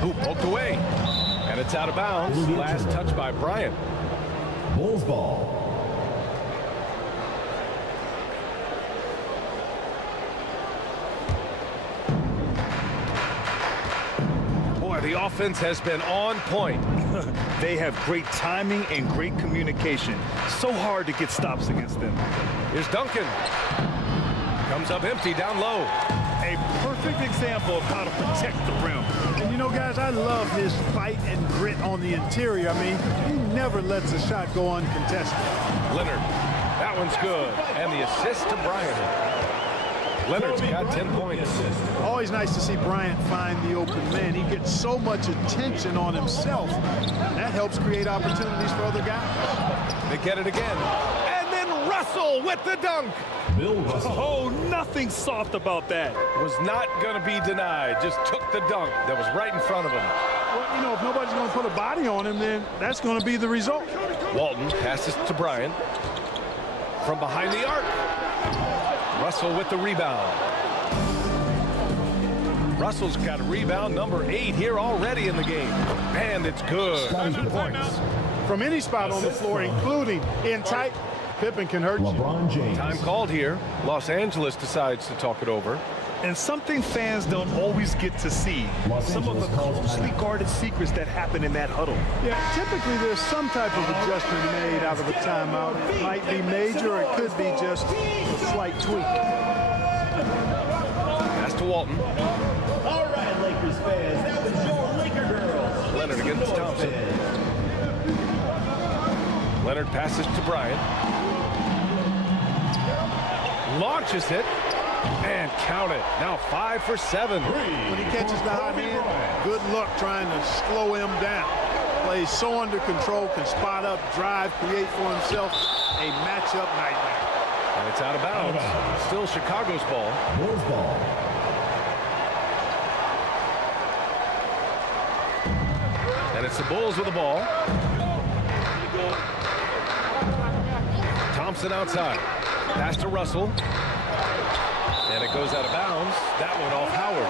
Who poked away. And it's out of bounds. Last touch by Bryant. Bulls ball. The offense has been on point. They have great timing and great communication. So hard to get stops against them. Here's Duncan. Comes up empty down low. A perfect example of how to protect the rim. And you know, guys, I love his fight and grit on the interior. I mean, he never lets a shot go uncontested. Leonard. That one's good. And the assist to Bryant. Leonard's got 10 points. Always nice to see Bryant find the open man. He gets so much attention on himself. That helps create opportunities for other guys. They get it again. And then Russell with the dunk. Bill Russell. Oh, nothing soft about that. Was not going to be denied. Just took the dunk that was right in front of him. Well, you know, if nobody's going to put a body on him, then that's going to be the result. Walton passes to Bryant. From behind the arc. Russell with the rebound. Russell's got a rebound number 8 here already in the game. And it's good. 2 points. From any spot on the floor, including in tight, Pippen can hurt you. LeBron James. Time called here. Los Angeles decides to talk it over. And something fans don't always get to see. Some of the closely guarded secrets that happen in that huddle. Yeah, typically there's some type of adjustment made out of a timeout. It might be major, or it could be just a slight tweak. Pass to Walton. All right, Lakers fans, that was your Laker girls. Leonard against Thompson. Leonard passes to Bryant. Launches it. And count it. Now 5 for 7. When he catches the hot hand, good luck trying to slow him down. Plays so under control, can spot up, drive, create for himself a matchup nightmare. And it's out of bounds. Still Chicago's ball. Bulls ball. And it's the Bulls with the ball. Thompson outside. Pass to Russell. And it goes out of bounds. That one off Howard.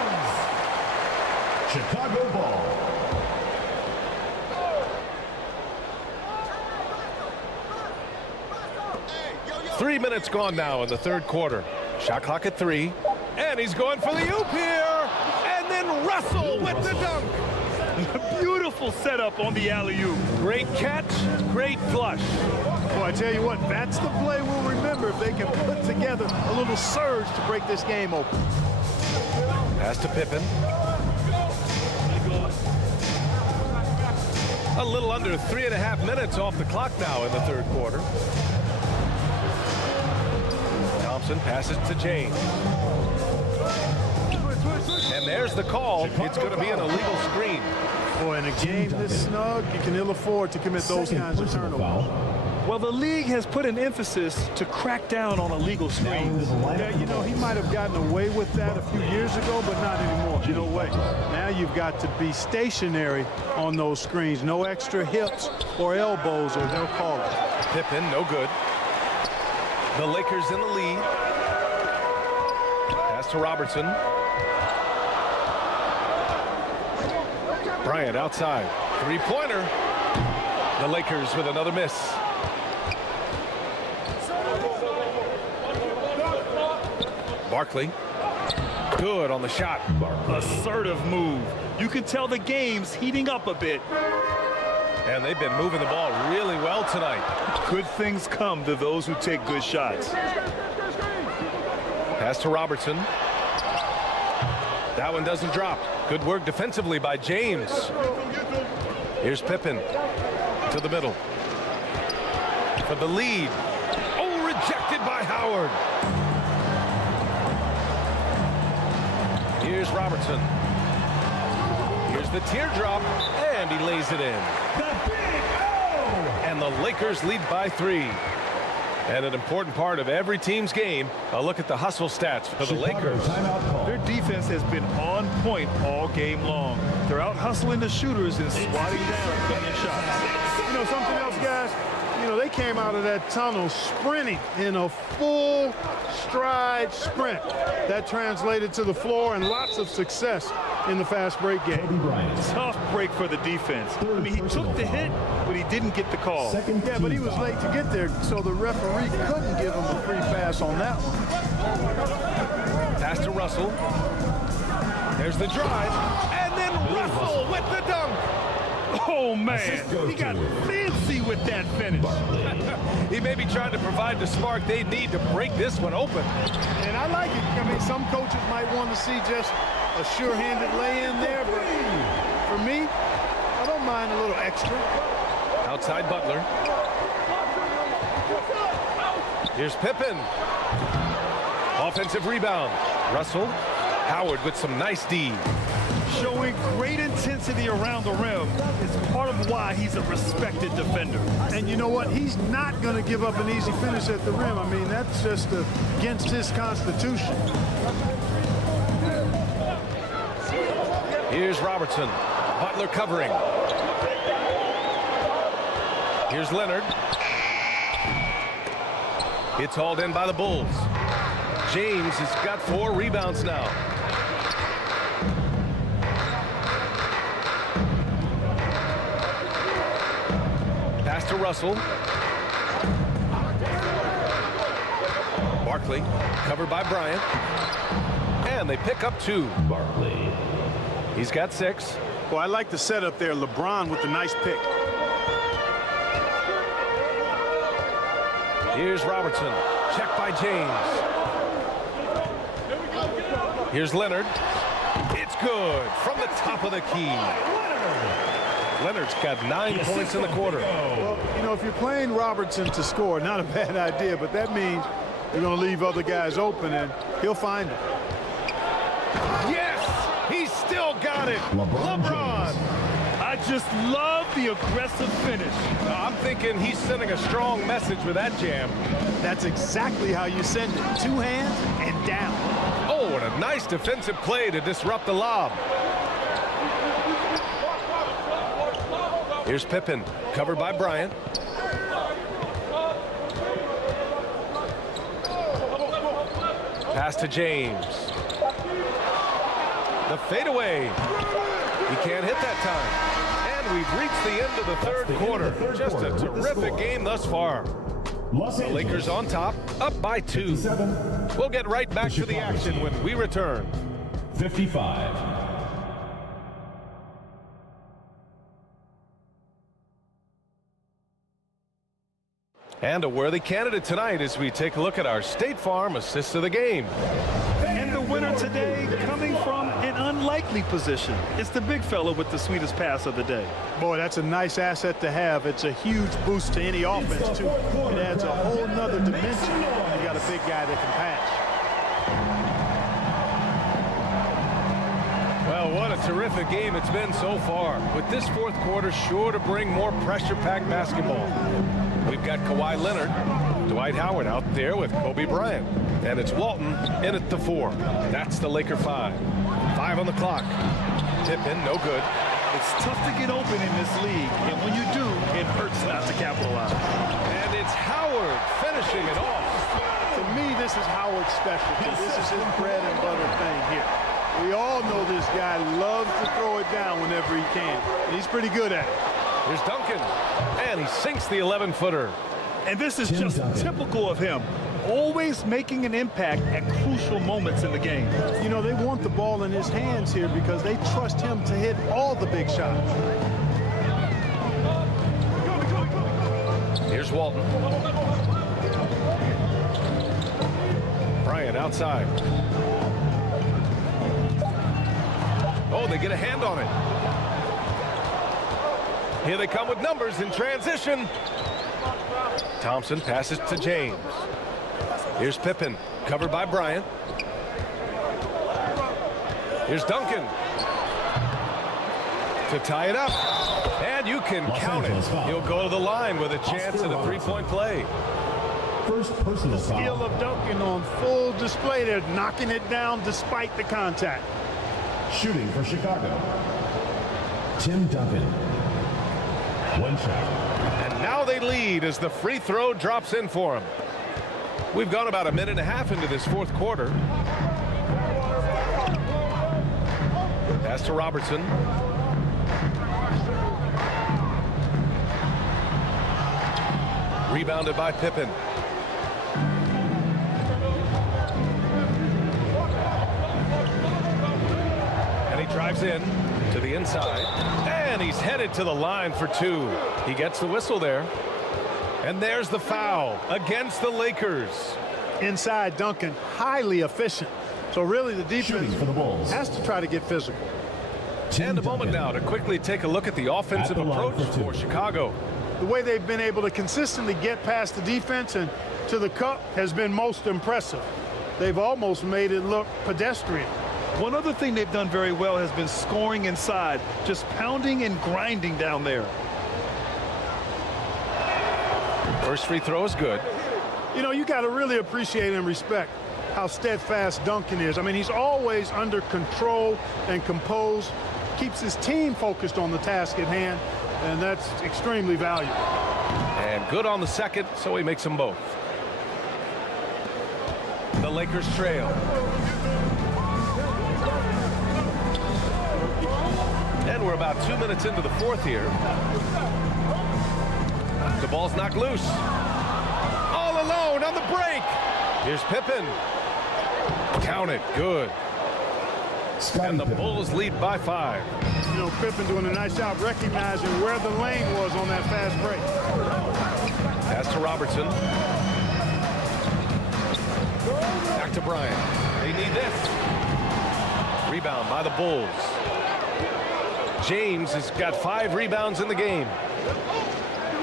Chicago ball. Three minutes gone now in the third quarter. Shot clock at 3. And he's going for the oop here. And then Russell with the dunk. Beautiful setup on the alley-oop. Great catch, great flush. Well, I tell you what, that's the play we'll remember if they can put together a little surge to break this game open. Pass to Pippen. A little under 3.5 minutes off the clock now in the third quarter. Thompson passes to James. And there's the call. It's going to be an illegal screen. Boy, in a game this snug, you can ill afford to commit those kinds of turnovers. Well, the league has put an emphasis to crack down on illegal screens. Yeah, you know, he might have gotten away with that a few years ago, but not anymore. No way. Now you've got to be stationary on those screens. No extra hips or elbows, or they'll call it. Pippen, no good. The Lakers in the lead. Pass to Robertson. Bryant outside. Three-pointer. The Lakers with another miss. Barkley. Good on the shot. Assertive move. You can tell the game's heating up a bit. And they've been moving the ball really well tonight. Good things come to those who take good shots. Pass to Robertson. That one doesn't drop. Good work defensively by James. Here's Pippen to the middle. For the lead. Oh, rejected by Howard. Here's Robertson. Here's the teardrop, and he lays it in. And the Lakers lead by 3. And an important part of every team's game, a look at the hustle stats for the Lakers. Their defense has been on point all game long. They're out hustling the shooters and swatting down their shots. You know something else, guys? You know, they came out of that tunnel sprinting in a full stride sprint. That translated to the floor and lots of success in the fast break game. Tough break for the defense. I mean, he took the hit, but he didn't get the call. Yeah, but he was late to get there, so the referee couldn't give him a free pass on that one. Pass to Russell. There's the drive, and then Russell with the dunk. Oh, man, he got fancy with that finish. He may be trying to provide the spark they need to break this one open. And I like it. I mean, some coaches might want to see just a sure-handed lay-in there, but for me, I don't mind a little extra. Outside Butler. Here's Pippen. Offensive rebound. Russell. Howard with some nice D. Showing great intensity around the rim is part of why he's a respected defender. And you know what? He's not going to give up an easy finish at the rim. I mean, that's just against his constitution. Here's Robertson. Butler covering. Here's Leonard. It's hauled in by the Bulls. James has got 4 rebounds now. Pass to Russell. Barkley covered by Bryant. And they pick up 2. Barkley. He's got 6. Well, I like the setup there. LeBron with the nice pick. Here's Robertson. Check by James. Here's Leonard. It's good from the top of the key. Leonard's got 9 points in the quarter. Well, you know, if you're playing Robertson to score, not a bad idea, but that means you're going to leave other guys open, and he'll find it. Yes! He's still got it. LeBron. I just love the aggressive finish. I'm thinking he's sending a strong message with that jam. That's exactly how you send it. 2 hands and down. Oh, and a nice defensive play to disrupt the lob. Here's Pippen, covered by Bryant. Pass to James. The fadeaway. He can't hit that time. And we've reached the end of the third quarter. Just a terrific game thus far. The Lakers on top, up by 2. We'll get right back to the action when we return. 55. And a worthy candidate tonight as we take a look at our State Farm assist of the game. And the winner today, coming from an unlikely likely position. It's the big fella with the sweetest pass of the day. Boy, that's a nice asset to have. It's a huge boost to any offense, too. It adds a whole nother dimension. You got a big guy that can pass. Well, what a terrific game it's been so far. With this fourth quarter sure to bring more pressure-packed basketball. We've got Kawhi Leonard, Dwight Howard out there with Kobe Bryant. And it's Walton in at the 4. That's the Laker 5. 5 on the clock. Pippen, no good. It's tough to get open in this league, and when you do, it hurts not to capitalize. And it's Howard finishing it off. To me, this is Howard's specialty. This is his bread and butter thing here. We all know this guy loves to throw it down whenever he can. And he's pretty good at it. Here's Duncan, and he sinks the 11-footer. And this is just typical of him. Always making an impact at crucial moments in the game. You know, they want the ball in his hands here because they trust him to hit all the big shots. Here's Walton. Bryant outside. Oh, they get a hand on it. Here they come with numbers in transition. Thompson passes to James. Here's Pippen, covered by Bryant. Here's Duncan. To tie it up. And you can count it. He'll go to the line with a chance at a three-point play. First personal foul. The skill of Duncan on full display there, knocking it down despite the contact. Shooting for Chicago, Tim Duncan. One shot. And now they lead as the free throw drops in for him. We've gone about a minute and a half into this fourth quarter. Pass to Robertson. Rebounded by Pippen. And he drives in to the inside. And he's headed to the line for 2. He gets the whistle there. And there's the foul against the Lakers. Inside Duncan, highly efficient. So really the defense for the Bulls has to try to get physical. And a moment now to quickly take a look at the offensive approach for Chicago. The way they've been able to consistently get past the defense and to the cup has been most impressive. They've almost made it look pedestrian. One other thing they've done very well has been scoring inside, just pounding and grinding down there. First free throw is good. You know, you got to really appreciate and respect how steadfast Duncan is. I mean, he's always under control and composed, keeps his team focused on the task at hand, and that's extremely valuable. And good on the second, so he makes them both. The Lakers trail. And we're about 2 minutes into the fourth here. The ball's knocked loose. All alone on the break. Here's Pippen. Count it. Good. And the Bulls lead by 5. You know, Pippen doing a nice job recognizing where the lane was on that fast break. Pass to Robertson. Back to Bryant. They need this. Rebound by the Bulls. James has got 5 rebounds in the game.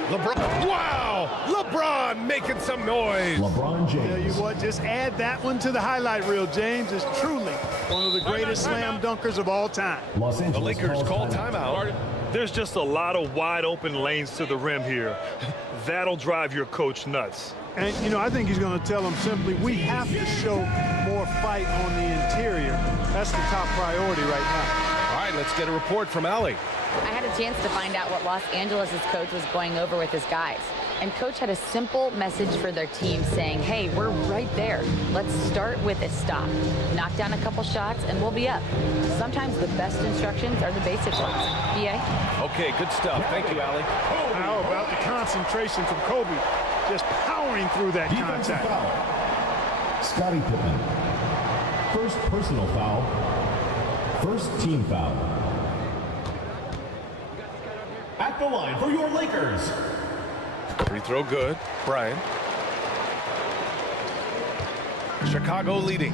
LeBron, wow! LeBron making some noise. LeBron James. Tell you what, just add that one to the highlight reel. James is truly one of the greatest slam dunkers of all time. The Lakers call timeout. There's just a lot of wide open lanes to the rim here. That'll drive your coach nuts. And, you know, I think he's going to tell them simply, we have to show more fight on the interior. That's the top priority right now. All right, let's get a report from Allie. I had a chance to find out what Los Angeles' coach was going over with his guys. And coach had a simple message for their team saying, hey, we're right there. Let's start with a stop. Knock down a couple shots and we'll be up. Sometimes the best instructions are the basic ones. BA? Okay, good stuff. Thank you, Allie. How about the concentration from Kobe? Just powering through that contact. Foul. Scottie Pippen. First personal foul. First team foul. At the line for your Lakers. Free throw good. Bryant. Chicago leading.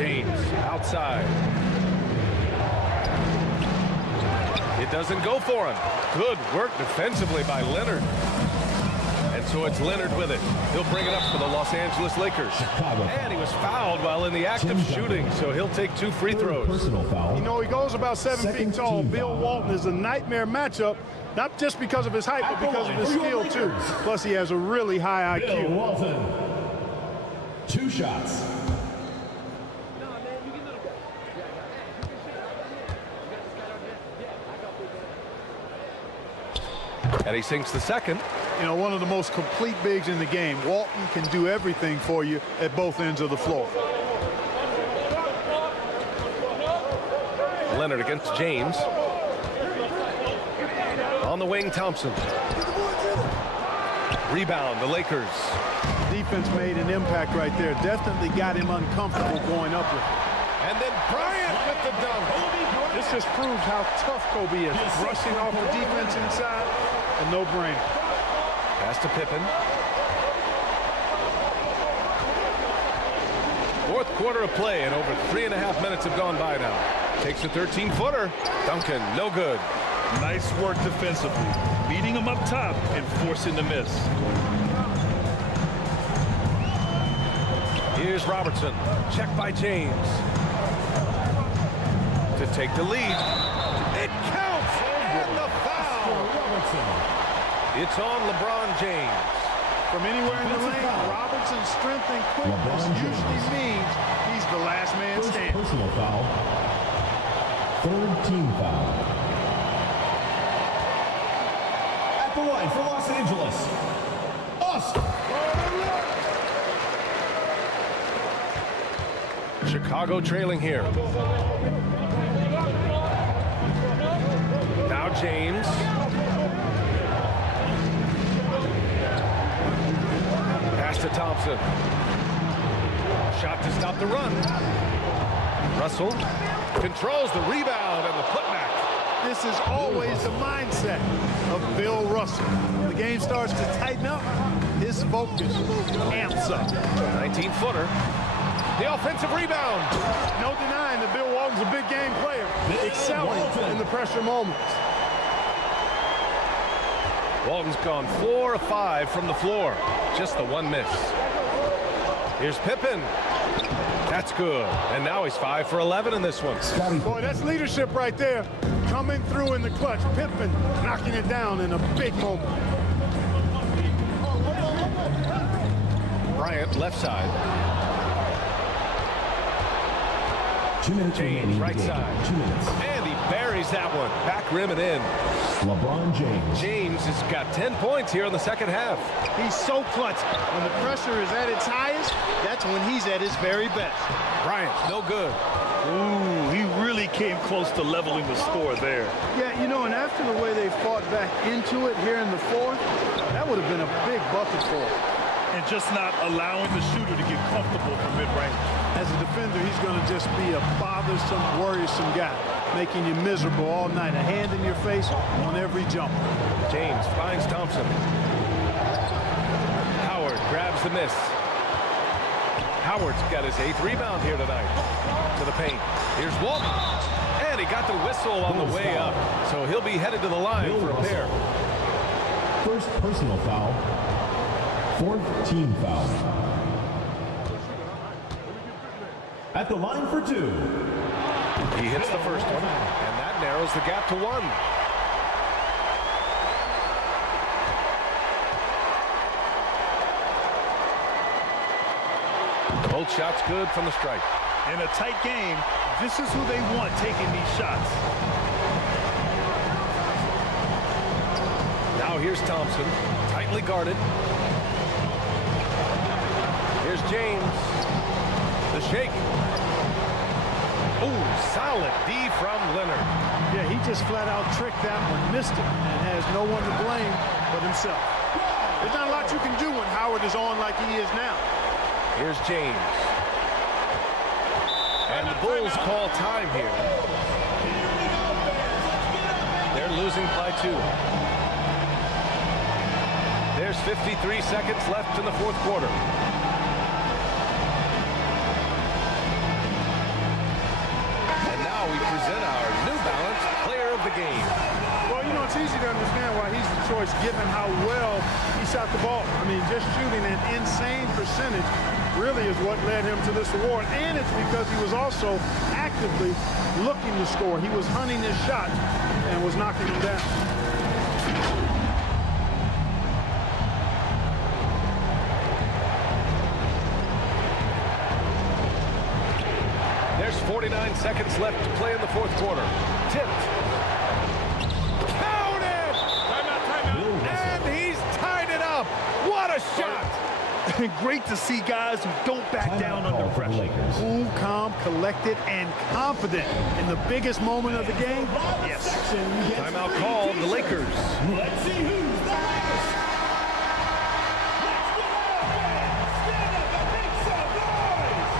James outside. It doesn't go for him. Good work defensively by Leonard. And so it's Leonard with it. He'll bring it up for the Los Angeles Lakers. And he was fouled while in the act of shooting, so he'll take 2 free throws. Personal foul. You know, he goes about 7 feet tall. Bill Walton is a nightmare matchup, not just because of his height, but because of his skill, too. Plus, he has a really high IQ. Bill Walton. 2 shots. And he sinks the second. You know, one of the most complete bigs in the game. Walton can do everything for you at both ends of the floor. Leonard against James. On the wing, Thompson. Rebound, the Lakers. Defense made an impact right there. Definitely got him uncomfortable going up with it. And then Bryant with the dunk. This just proves how tough Kobe is. Rushing off the defense inside, a no-brainer. Pass to Pippen. Fourth quarter of play, and over 3.5 minutes have gone by now. Takes a 13-footer. Duncan, no good. Nice work defensively, beating him up top and forcing the miss. Here's Robertson. Check by James. To take the lead. It counts! And the foul! It's on LeBron James. From anywhere in the lane, Robertson's strength and quickness usually means he's the last man standing. Personal foul. 3rd team foul. At the line for Los Angeles, Chicago trailing here. Now James. Pass to Thompson. Shot to stop the run. Russell controls the rebound and the putback. This is always the mindset of Bill Russell. The game starts to tighten up, his focus amps up. 19-footer. The offensive rebound. No denying that Bill Walton's a big game player, excelling in the pressure moments. Walton's gone 4 of 5 from the floor. Just the 1 miss. Here's Pippen. That's good. And now he's 5 for 11 in this one. Boy, that's leadership right there. Coming through in the clutch. Pippen knocking it down in a big moment. Bryant, left side. 2 minutes James, right side. 2 minutes. And he buries that one. Back rim and in. LeBron James. James has got 10 points here in the second half. He's so clutch. When the pressure is at its highest, that's when he's at his very best. Bryant, no good. Ooh, he really came close to leveling the score there. Yeah, you know, and after the way they fought back into it here in the fourth, that would have been a big bucket for him. And just not allowing the shooter to get comfortable from mid-range. As a defender, he's going to just be a bothersome, worrisome guy, making you miserable all night. A hand in your face on every jump. James finds Thompson. Howard grabs the miss. Howard's got his 8th rebound here tonight. To the paint. Here's Walton. And he got the whistle on the way up. So he'll be headed to the line for a pair. First personal foul. 4th team foul. At the line for 2. He hits the first one, and that narrows the gap to 1. Both shots good from the strike. In a tight game, this is who they want taking these shots. Now here's Thompson, tightly guarded. Here's James. The shake. Ooh, solid D from Leonard. Yeah, he just flat out tricked that one, missed it, and has no one to blame but himself. There's not a lot you can do when Howard is on like he is now. Here's James. And the Bulls call time here. They're losing by 2. There's 53 seconds left in the fourth quarter. game. Well, you know, it's easy to understand why he's the choice given how well he shot the ball. I mean, just shooting an insane percentage really is what led him to this award. And it's because he was also actively looking to score. He was hunting his shot and was knocking them down. There's 49 seconds left to play in the fourth quarter. Tipped. Counted! And he's tied it up. What a shot! Great to see guys who don't back down under pressure. Cool, calm, collected, and confident in the biggest moment of the game. Yes. Timeout called, the Lakers. Let's see who's the hottest. Let's get out there. Stand up and make some noise.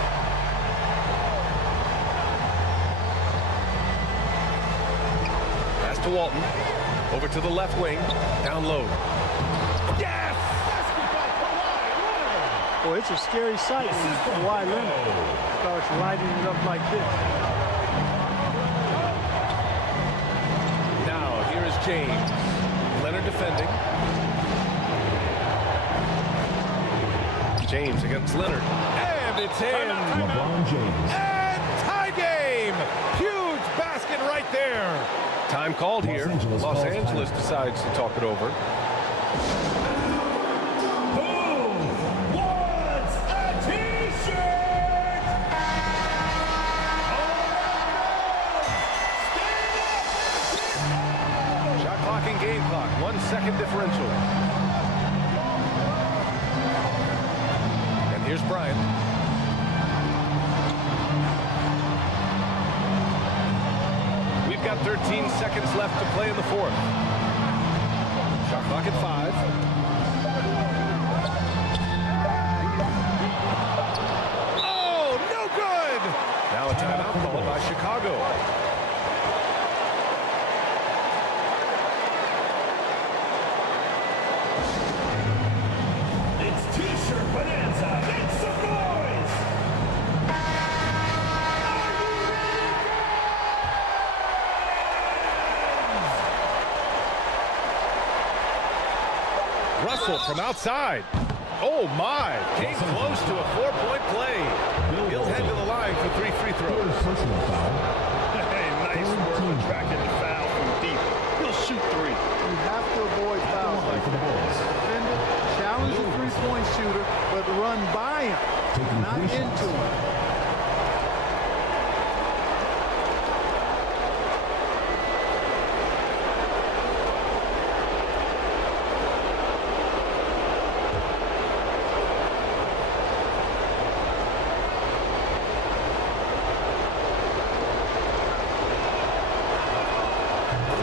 Pass to Walton. Over to the left wing. Down low. Yes! Boy, it's a scary sight when Kawhi Leonard starts lighting it up like this. Now, here is James. Leonard defending. James against Leonard. And it's in. LeBron James. And tie game. Huge basket right there. Time called here. Los Angeles decides to talk it over. Game clock, 1 second differential. And here's Bryant. We've got 13 seconds left to play in the fourth. Shot clock at 5. Oh, no good! Now a timeout called by Chicago. Russell from outside. Oh my, came close to a 4-point play. He'll head to the line for 3 free throws. Hey, nice work attracting the foul from deep. He'll shoot 3. You have to avoid fouls like that. Defend it, challenge the three-point shooter, but run by him, not into him.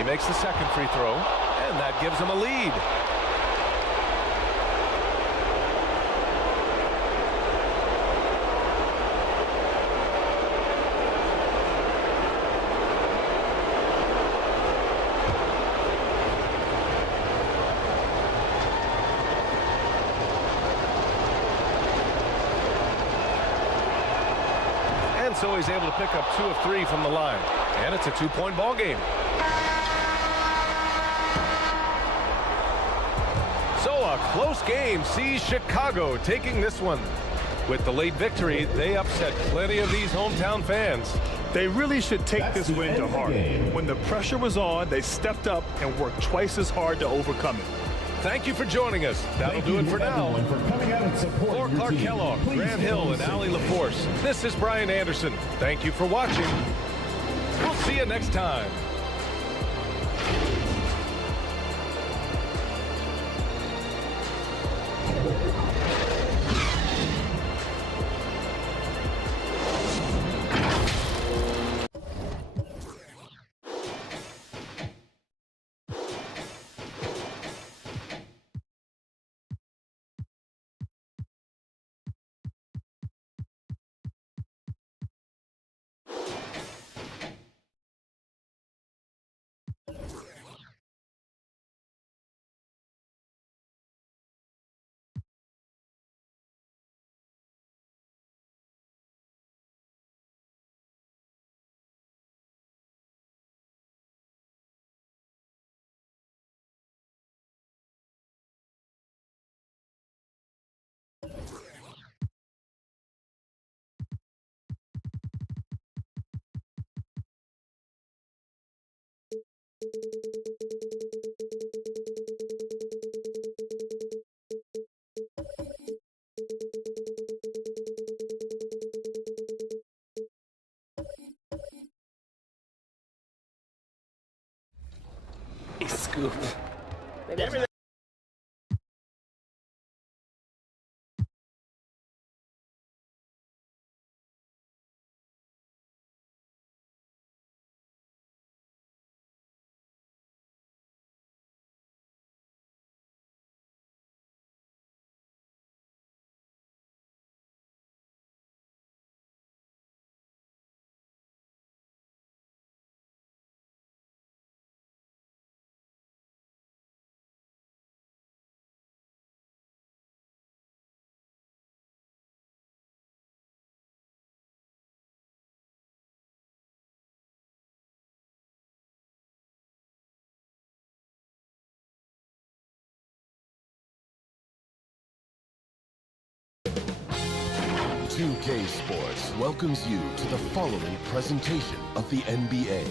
Makes the second free throw, and that gives him a lead. And so he's able to pick up 2 of 3 from the line, and it's a 2-point ball game. So a close game sees Chicago taking this one. With the late victory, they upset plenty of these hometown fans. They really should take this win to heart. When the pressure was on, they stepped up and worked twice as hard to overcome it. Thank you for joining us. That'll do it for now. For Clark Kellogg, Grant Hill, and Allie LaForce, this is Brian Anderson. Thank you for watching. We'll see you next time. Scoop. K Sports welcomes you to the following presentation of the NBA.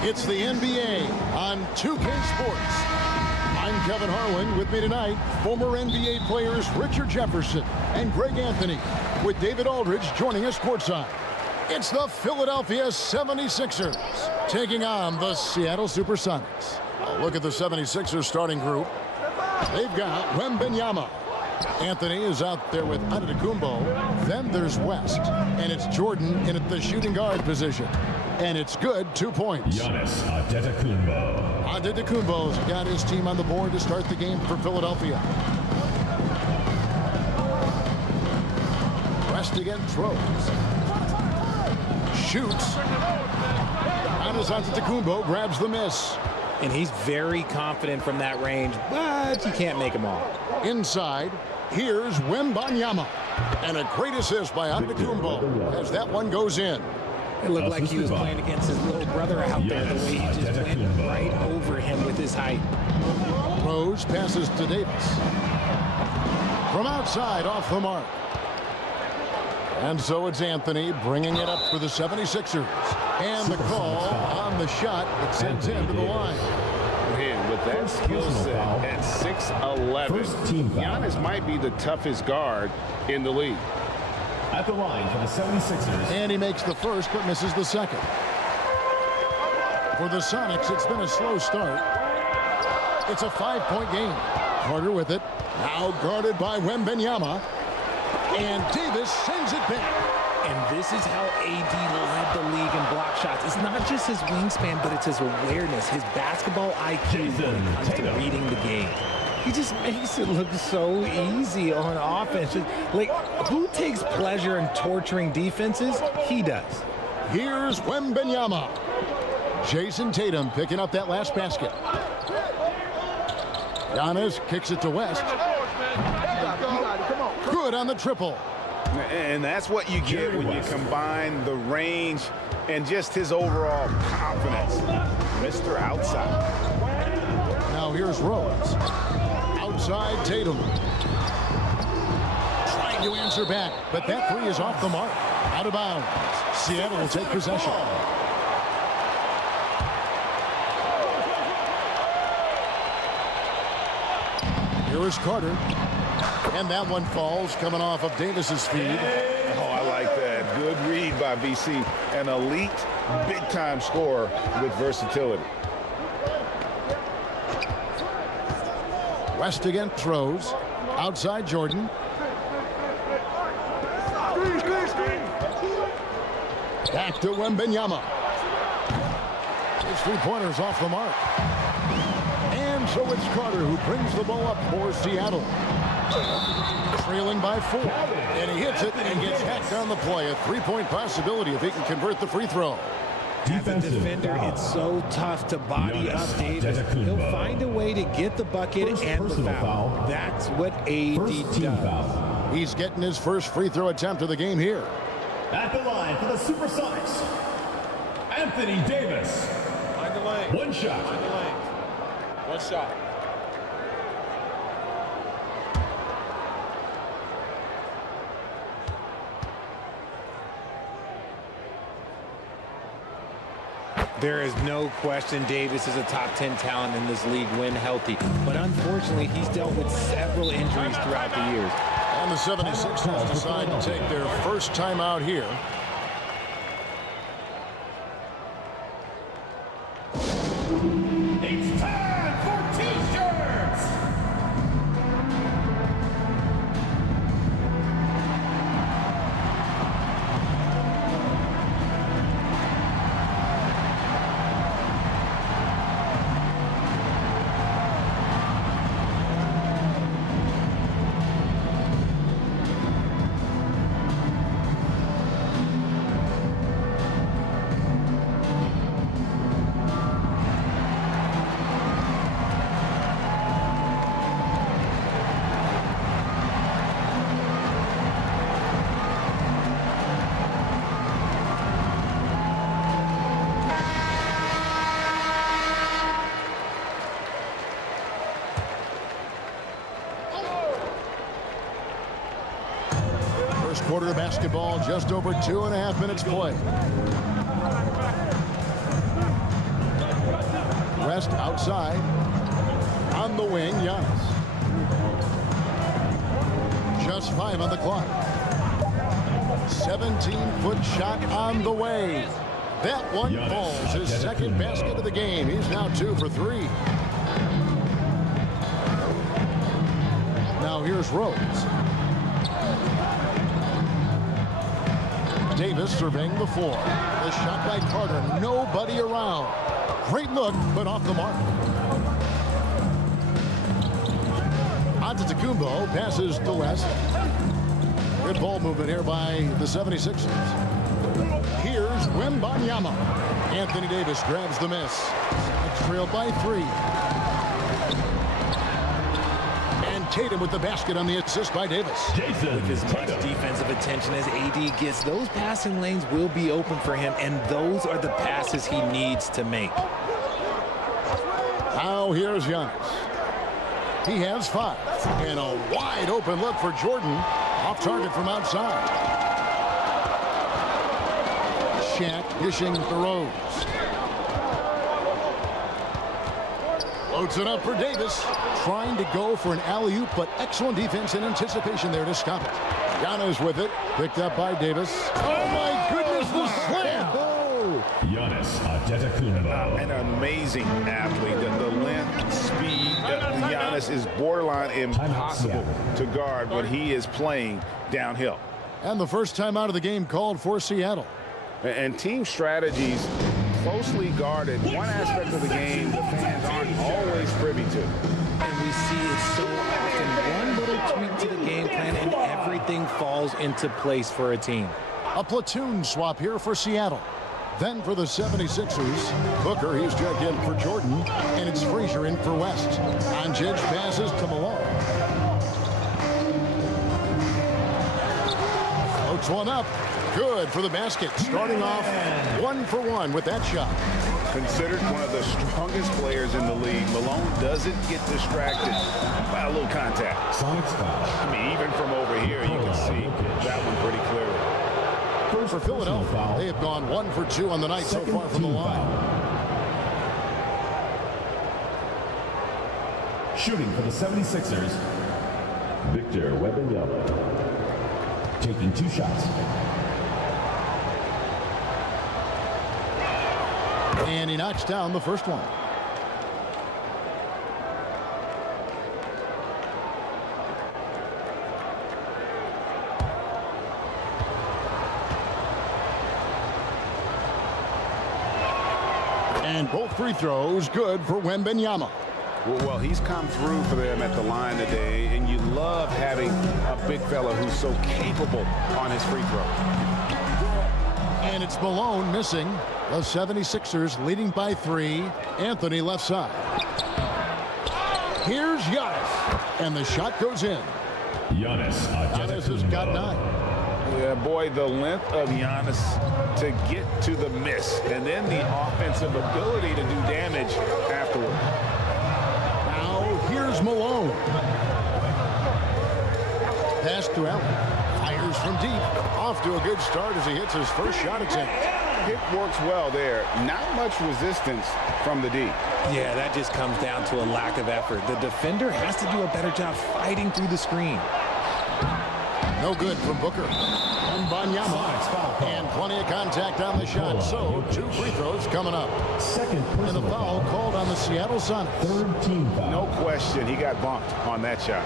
It's the NBA on 2K Sports. I'm Kevin Harlan. With me tonight, former NBA players Richard Jefferson and Greg Anthony, with David Aldridge joining us courtside. It's the Philadelphia 76ers taking on the Seattle Supersonics. A look at the 76ers starting group. They've got WEMBANYAMA. Anthony is out there with ANTETOKOUNMPO. Then there's West, and it's Jordan in at the shooting guard position. And it's good, 2 points. GIANNIS ANTETOKOUNMPO. ANTETOKOUNMPO's got his team on the board to start the game for Philadelphia. West against Rose. Shoots. Giannis Antetokounmpo grabs the miss. And he's very confident from that range, but you can't make him all. Inside, here's WEMBANYAMA. And a great assist by Antetokounmpo as that one goes in. It looked like he was playing against his little brother out there, the way he just went right over him with his height. Rose passes to Davis. From outside, off the mark. And so it's Anthony bringing it up for the 76ers. And the call on the shot that sends him to the line. Man, with that skill set at 6'11", Giannis might be the toughest guard in the league. At the line for the 76ers. And he makes the first but misses the second. For the Sonics, it's been a slow start. It's a 5-point game. Carter with it. Now guarded by WEMBANYAMA. And Davis sends it back. And this is how AD led the league in block shots. It's not just his wingspan, but it's his awareness, his basketball IQ when it comes to reading the game. He just makes it look so easy on offense. Like, who takes pleasure in torturing defenses? He does. Here's WEMBANYAMA. Jason Tatum picking up that last basket. Giannis kicks it to West. Good on the triple. And that's what you get when you combine the range and just his overall confidence. Mr. Outside. Now here's Rose. Outside Tatum. Trying to answer back, but that three is off the mark. Out of bounds. Seattle will take possession. Here is Carter. And that one falls coming off of Davis's feed. Oh, I like that. Good read by VC. An elite, big-time scorer with versatility. West again throws. Outside Jordan. Back to Wembanyama. His three-pointers off the mark. And so it's Carter who brings the ball up for Seattle. Trailing by 4. And he hits it and gets hacked on the play. A three-point possibility if he can convert the free throw. As a defender, it's so tough to body up Davis. He'll find a way to get the bucket and the foul. That's what AD does. He's getting his first free throw attempt of the game here. At the line for the Supersonics, Anthony Davis. One shot. One shot. There is no question Davis is a top 10 talent in this league when healthy. But unfortunately, he's dealt with several injuries throughout the years. And the 76ers decide to take their first time out here. It's time for T-shirts. Quarter of basketball, just over 2.5 minutes play. West outside. On the wing, Giannis. Just 5 on the clock. 17-foot shot on the way. That one falls. His second basket of the game. He's now 2 for 3. Now here's Rhodes. Davis surveying the floor. The shot by Carter. Nobody around. Great look, but off the mark. ANTETOKOUNMPO passes to West. Good ball movement here by the 76ers. Here's Wembanyama. Anthony Davis grabs the miss. It's trailed by 3. Tatum with the basket on the assist by Davis. With as much defensive attention as AD gets, those passing lanes will be open for him, and those are the passes he needs to make. Now here's Giannis. He has 5. And a wide open look for Jordan. Off target from outside. Shaq dishing the Rose. Loads it up for Davis. Trying to go for an alley-oop, but excellent defense and anticipation there to stop it. Giannis with it. Picked up by Davis. Oh, my goodness, the slam! Giannis Antetokounmpo. An amazing athlete. The length, speed. Giannis is borderline impossible to guard when he is playing downhill. And the first time out of the game called for Seattle. And team strategies closely guarded. One aspect of the game the fans aren't always privy to. And we see it so often. One little tweak to the game plan and everything falls into place for a team. A platoon swap here for Seattle. Then for the 76ers, Booker, he's checked in for Jordan, and it's Frazier in for West. Onjic passes to Malone. Floats one up. Good for the basket. Starting off 1 for 1 with that shot. Considered one of the strongest players in the league, Malone doesn't get distracted by a little contact. I mean, even from over here, you can see that one pretty clearly. For Philadelphia, they have gone 1 for 2 on the night so far from the line. Shooting for the 76ers, Victor Wembanyama. Taking 2 shots. And he knocks down the first one. And both free throws good for Wembanyama. Well, he's come through for them at the line today, and you love having a big fella who's so capable on his free throw. And it's Malone missing. The 76ers leading by 3. Anthony left side. Here's Giannis. And the shot goes in. Giannis has got 9. Yeah, boy, the length of Giannis to get to the miss, and then the offensive ability to do damage afterward. Now here's Malone. Pass to Allen. Fires from deep. Off to a good start as he hits his first shot attempt. It works well there. Not much resistance from the D. Yeah, that just comes down to a lack of effort. The defender has to do a better job fighting through the screen. No good from Booker. Wembanyama. And plenty of contact on the shot. So 2 free throws coming up. And a foul called on the Seattle Sonics. No question, he got bumped on that shot.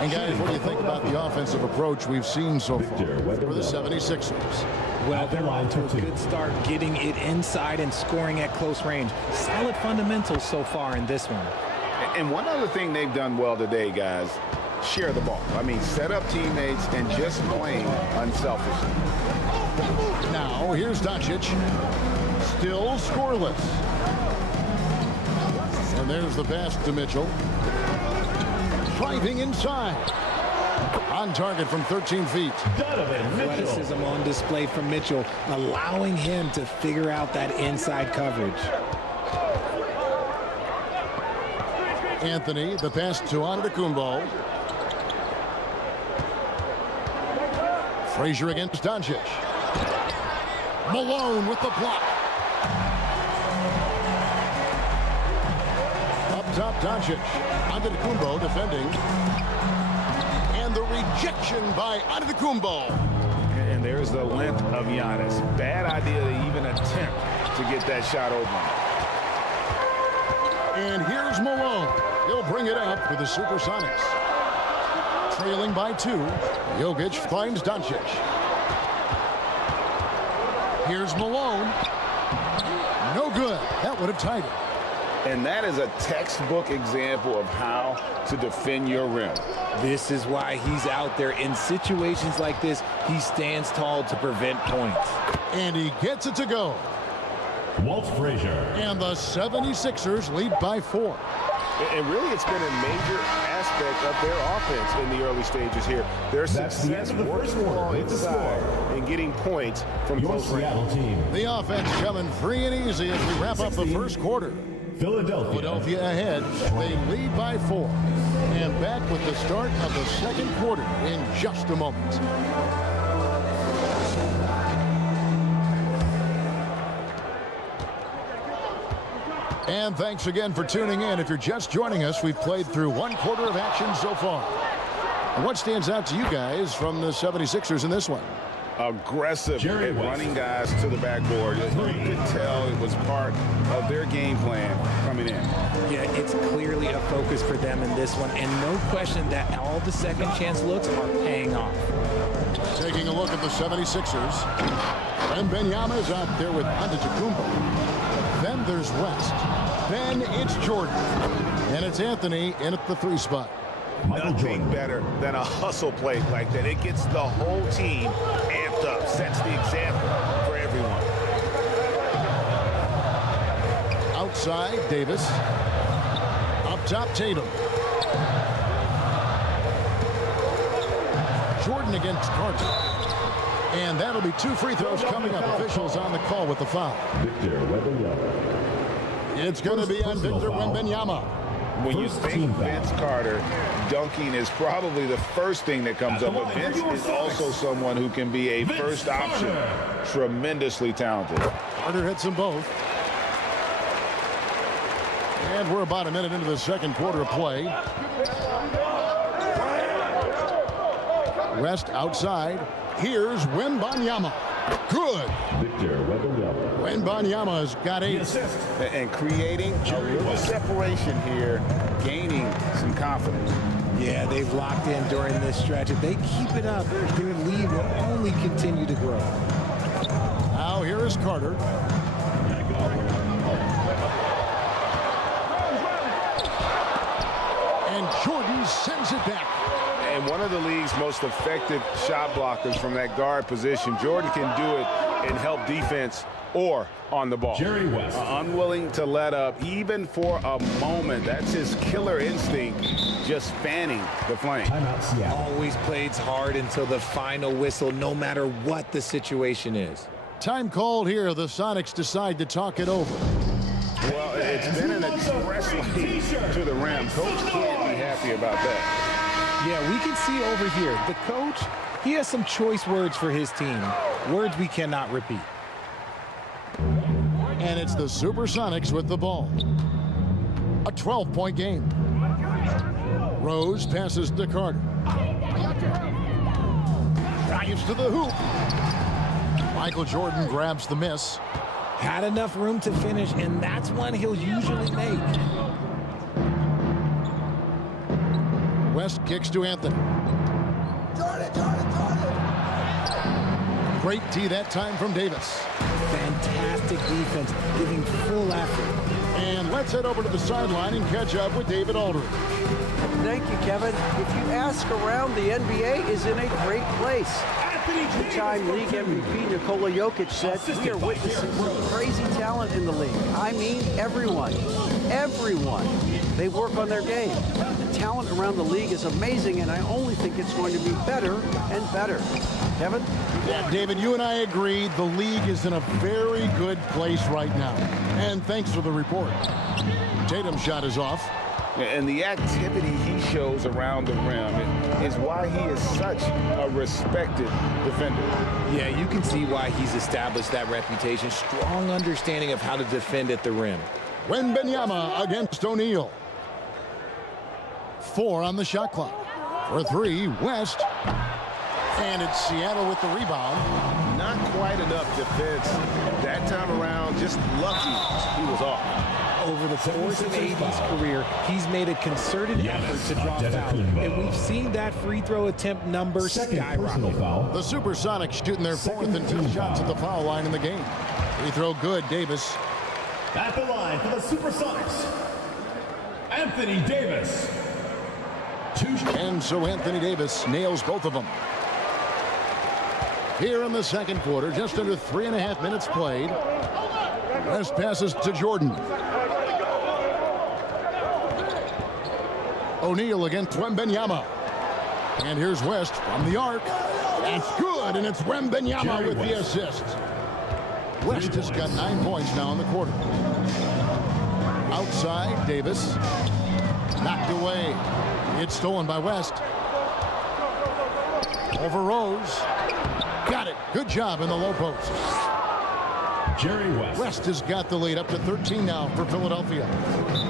And guys, what do you think about the offensive approach we've seen so far for the 76ers? Well, they're off to a good start getting it inside and scoring at close range. Solid fundamentals so far in this one. And one other thing they've done well today, guys, share the ball. I mean, set up teammates and just playing unselfishly. Now, here's Doncic. Still scoreless. And there's the pass to Mitchell. Driving inside. On target from 13 feet. Athleticism on display from Mitchell, allowing him to figure out that inside coverage. Anthony, the pass to Antetokounmpo. Frazier against Doncic. Malone with the block. Up top, Doncic. Antetokounmpo defending. And the rejection by Antetokounmpo. And there's the length of Giannis. Bad idea to even attempt to get that shot open. And here's Malone. He'll bring it up for the Supersonics. Trailing by 2. Jokic finds Doncic. Here's Malone. No good. That would have tied it. And that is a textbook example of how to defend your rim. This is why he's out there in situations like this. He stands tall to prevent points. And he gets it to go. Walt Frazier. And the 76ers lead by 4. And really, it's been a major aspect of their offense in the early stages here. Their success working the ball inside and getting points from close range. The offense coming free and easy as we wrap up the first quarter. Philadelphia ahead. They lead by 4. And back with the start of the second quarter in just a moment. And thanks again for tuning in. If you're just joining us, we've played through 1 quarter of action so far. And what stands out to you guys from the 76ers in this one? Aggressive at running guys to the backboard. You could tell it was part of their game plan coming in. Yeah, it's clearly a focus for them in this one, and no question that all the second chance looks are paying off. Taking a look at the 76ers. Wembanyama is out there with Antetokounmpo. Then there's West. Then it's Jordan. And it's Anthony in at the 3 spot. Nothing better than a hustle play like that. It gets the whole team amped up, sets the example for everyone. Outside, Davis. Up top, Tatum. Jordan against Carter. And that'll be 2 free throws coming up. Officials on the call with the foul. Victor Wembanyama. It's going to be on Victor Wembanyama. When you think Vince Carter, dunking is probably the first thing that comes up. But Vince is also someone who can be a first option. Tremendously talented. Carter hits them both. And we're about a minute into the second quarter of play. West outside. Here's Wembanyama. Good. Wembanyama's got 8. And creating a little separation here, gaining some confidence. Yeah, they've locked in during this stretch. If they keep it up, their lead will only continue to grow. Now here is Carter. And Jordan sends it back. And one of the league's most effective shot blockers from that guard position. Jordan can do it and help defense or on the ball. Jerry West. Unwilling to let up even for a moment. That's his killer instinct, just fanning the flame. Always plays hard until the final whistle, no matter what the situation is. Time called here. The Sonics decide to talk it over. Well, it's been an express lane to the rim. Coach can't be happy about that. Yeah, we can see over here, the coach, he has some choice words for his team. Words we cannot repeat. And it's the Supersonics with the ball. A 12-point game. Rose passes to Carter. Drives to the hoop. Michael Jordan grabs the miss. Had enough room to finish, and that's one he'll usually make. West kicks to Anthony. Great D that time from Davis. Fantastic defense, giving full effort. And let's head over to the sideline and catch up with David Aldridge. Thank you, Kevin. If you ask around, the NBA is in a great place. Two-time league MVP Nikola Jokic said, we are witnessing some crazy talent in the league. I mean, everyone. Everyone. They work on their game. The talent around the league is amazing, and I only think it's going to be better and better. Kevin? Yeah, David, you and I agree the league is in a very good place right now. And thanks for the report. Tatum's shot is off. And the activity he shows around the rim is why he is such a respected defender. Yeah, you can see why he's established that reputation. Strong understanding of how to defend at the rim. Wembanyama against O'Neal. 4 on the shot clock. For 3, West. And it's Seattle with the rebound. Not quite enough defense that time around. Just lucky he was off. Over the course of AD's career, he's made a concerted effort to draw fouls, and we've seen that free throw attempt number skyrocket. The Supersonics shooting their 4th and 2 shots at the foul line in the game. Free throw good, Davis. At the line for the Supersonics, Anthony Davis. And so Anthony Davis nails both of them. Here in the second quarter, just under 3.5 minutes played. West passes to Jordan. O'Neal against Wembanyama. And here's West from the arc. That's good, and it's Wembanyama with the assist. West has got 9 points now in the quarter. Outside, Davis. Knocked away. It's stolen by West. Over Rose. Got it. Good job in the low post. Jerry West. West has got the lead up to 13 now for Philadelphia.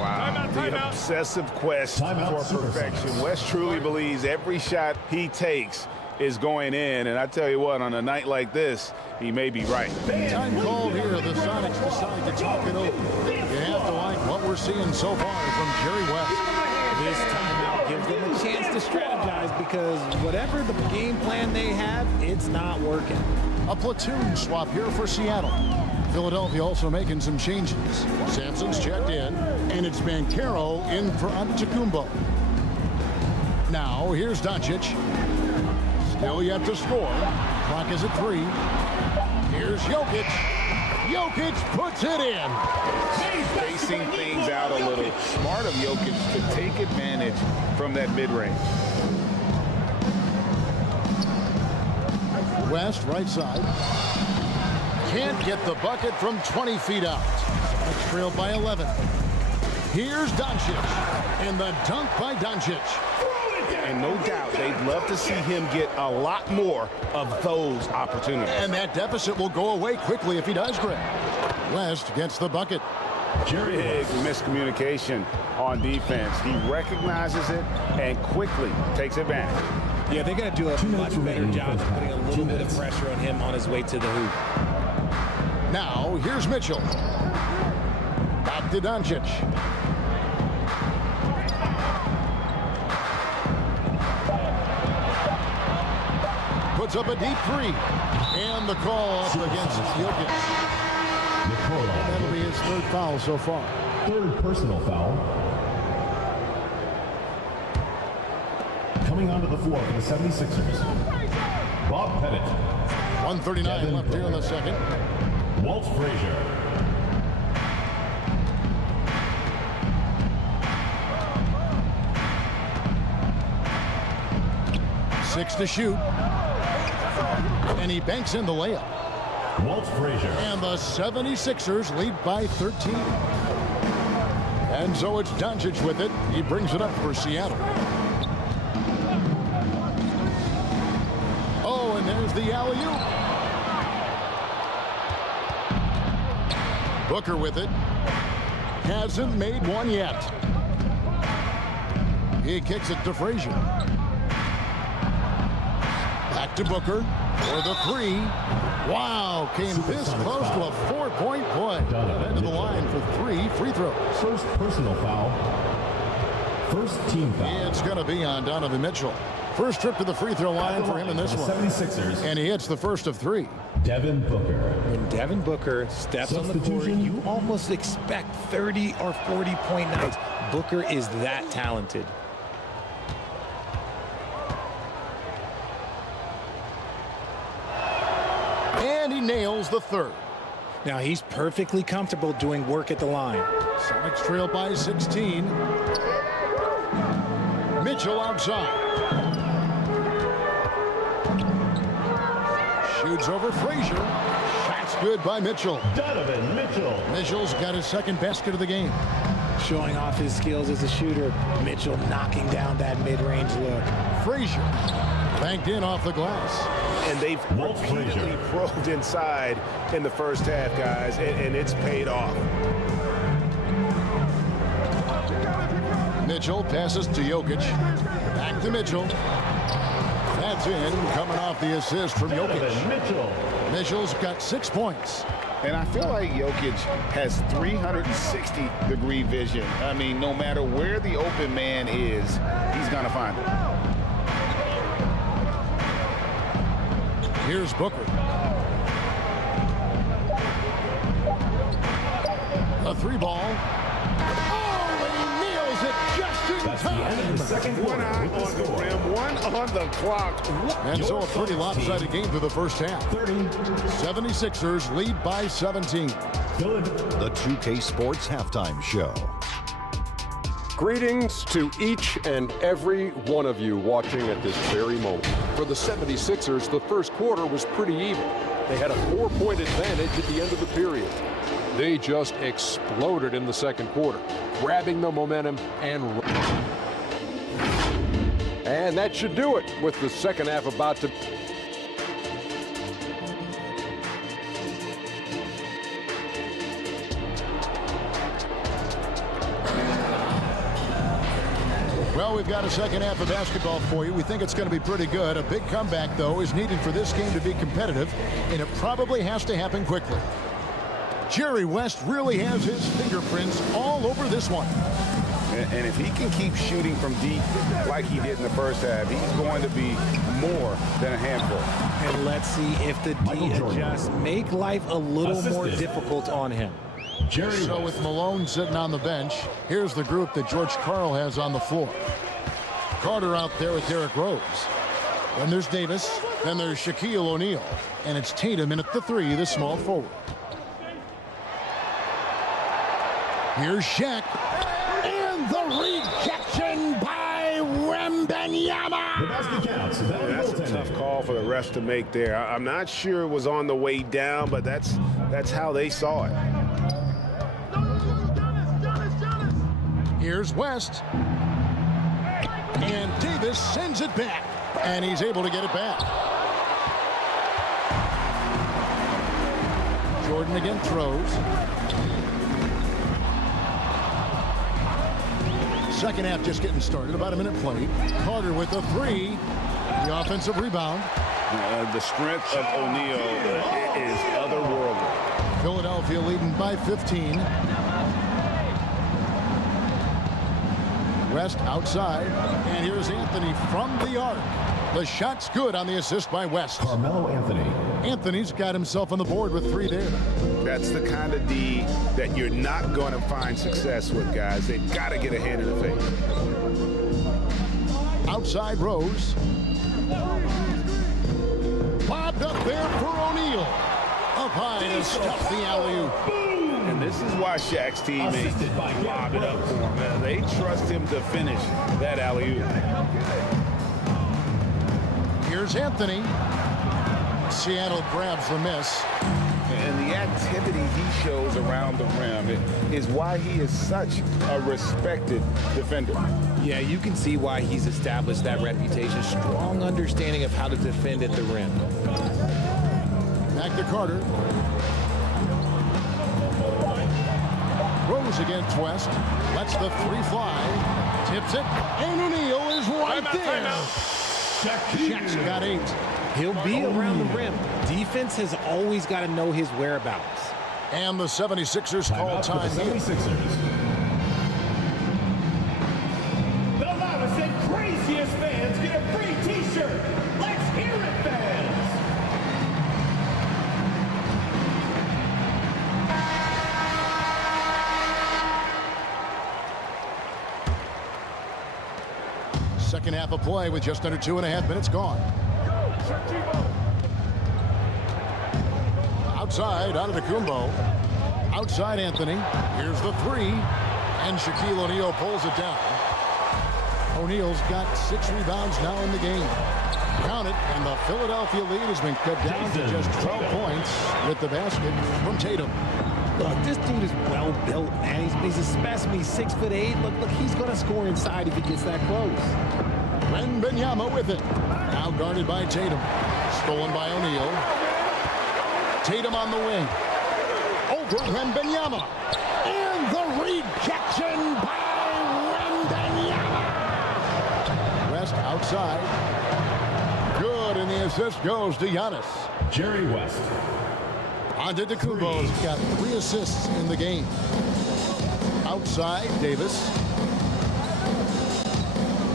Wow. The obsessive quest for perfection. West truly believes every shot he takes is going in. And I tell you what, on a night like this, he may be right. Time called here. The Sonics decide to talk it over. You have to like what we're seeing so far from Jerry West. This timeout gives them a chance to strategize because whatever the game plan they have, it's not working. A platoon swap here for Seattle. Philadelphia also making some changes. Sampson's checked in, and it's Banchero in for Antetokounmpo. Now, here's Doncic. Still yet to score. Clock is at 3. Here's Jokic. Jokic puts it in. Spacing things out a little. Smart of Jokic to take advantage from that mid-range. West, right side. Can't get the bucket from 20 feet out. That's trailed by 11. Here's Doncic. And the dunk by Doncic. And no doubt, they'd love to see him get a lot more of those opportunities. And that deficit will go away quickly if he does grab. West gets the bucket. Big miscommunication on defense. He recognizes it and quickly takes it back. Yeah, they're going to do a much better job of putting a little bit of pressure on him on his way to the hoop. Now, here's Mitchell. Back to Doncic. Puts up a deep three. And the call up against Jokic. That'll be his third foul so far. Third personal foul. Coming onto the floor for the 76ers, Bob Pettit. 1:39 left here in the second. Walt Frazier. Six to shoot. And he banks in the layup. Walt Frazier. And the 76ers lead by 13. And so it's Doncic with it. He brings it up for Seattle. Oh, and there's the alley-oop. Booker with it. Hasn't made one yet. He kicks it to Frazier. Back to Booker for the three. Wow, came this close to a 4-point play. Into the line for 3 free throws. First personal foul. First team foul. It's going to be on Donovan Mitchell. First trip to the free throw line for him in this one. 76ers. And he hits the first of 3. Devin Booker. When Devin Booker steps on the court, you almost expect 30 or 40-point nights. Booker is that talented. And he nails the third. Now he's perfectly comfortable doing work at the line. Sonics trail by 16. Mitchell outside. Shoots over Frazier. Shot's good by Mitchell. Donovan Mitchell. Mitchell's got his second basket of the game. Showing off his skills as a shooter. Mitchell knocking down that mid-range look. Frazier banked in off the glass. And they've repeatedly probed inside in the first half, guys, and it's paid off. Mitchell passes to Jokic. Back to Mitchell. That's in, coming off the assist from Jokic. Mitchell's got 6 points. And I feel like Jokic has 360-degree vision. I mean, no matter where the open man is, he's going to find it. Here's Booker. A 3-ball. Oh, and he nails it just in time. Second one out on the rim, one on the clock. And so a pretty lopsided game through the first half. 76ers lead by 17. The 2K Sports Halftime Show. Greetings to each and every one of you watching at this very moment. For the 76ers, the first quarter was pretty even. They had a 4-point advantage at the end of the period. They just exploded in the second quarter, grabbing the momentum and that should do it with the second half about to... Well, we've got a second half of basketball for you. We think it's going to be pretty good. A big comeback, though, is needed for this game to be competitive, and it probably has to happen quickly. Jerry West really has his fingerprints all over this one. And if he can keep shooting from deep like he did in the first half, he's going to be more than a handful. And let's see if the D adjusts, make life a little more difficult on him. So with Malone sitting on the bench, here's the group that George Karl has on the floor. Carter out there with Derrick Rose. Then there's Davis. Then there's Shaquille O'Neal. And it's Tatum in at the 3, the small forward. Here's Shaq. And the rejection by WEMBANYAMA. The basket counts. That's a tough call for the refs to make there. I'm not sure it was on the way down, but that's how they saw it. Here's West. And Davis sends it back. And he's able to get it back. Jordan again throws. Second half just getting started. About a minute played. Carter with the three. The offensive rebound. The strength of O'Neal is otherworldly. Philadelphia leading by 15. West outside. And here's Anthony from the arc. The shot's good on the assist by West. Carmelo Anthony. Anthony's got himself on the board with 3 there. That's the kind of D that you're not going to find success with, guys. They've got to get a hand in the face. Outside Rose. Bobbed up there for O'Neal. Up high to stuff the alley-oop. And this is why Shaq's teammates lob it up for him. They trust him to finish that alley-oop. Here's Anthony. Seattle grabs the miss. And the activity he shows around the rim is why he is such a respected defender. Yeah, you can see why he's established that reputation. Strong understanding of how to defend at the rim. Back to Carter. Rose against West. Lets the three fly. Tips it. And O'Neal is right there. Shaq's got 8. He'll be around the rim. Defense has always got to know his whereabouts. And the 76ers call time. The 76ers. The loudest and craziest fans get a free T-shirt. Let's hear it, fans. Second half of play with just under 2.5 minutes gone. Outside, ANTETOKOUNMPO. Outside Anthony. Here's the three. And Shaquille O'Neal pulls it down. O'Neal's got 6 rebounds now in the game. Count it, and the Philadelphia lead has been cut down to just 12 points with the basket from Tatum. Look, this dude is well built, man. He's a specimen. He's 6'8". Look, he's going to score inside if he gets that close. WEMBANYAMA with it. Now guarded by Tatum. Stolen by O'Neal. Tatum on the wing. Over WEMBANYAMA. And the rejection by WEMBANYAMA. West outside. Good, and the assist goes to Giannis. Jerry West. ANTETOKOUNMPO's got 3 assists in the game. Outside, Davis.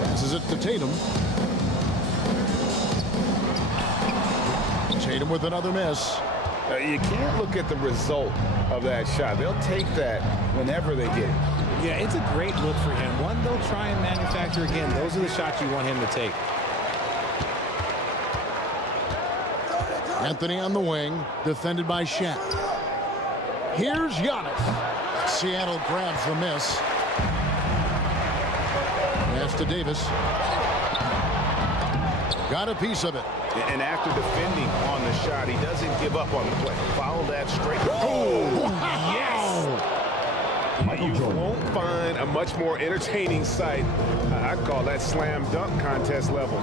Passes it to Tatum. Tatum with another miss. You can't look at the result of that shot. They'll take that whenever they get it. Yeah, it's a great look for him. One they'll try and manufacture again. Those are the shots you want him to take. Anthony on the wing, defended by Shaq. Here's Giannis. Seattle grabs the miss. Pass to Davis. Got a piece of it. And after defending on the shot, he doesn't give up on the play. Follow that straight. Oh, yes! You won't find a much more entertaining sight. I'd call that slam dunk contest level.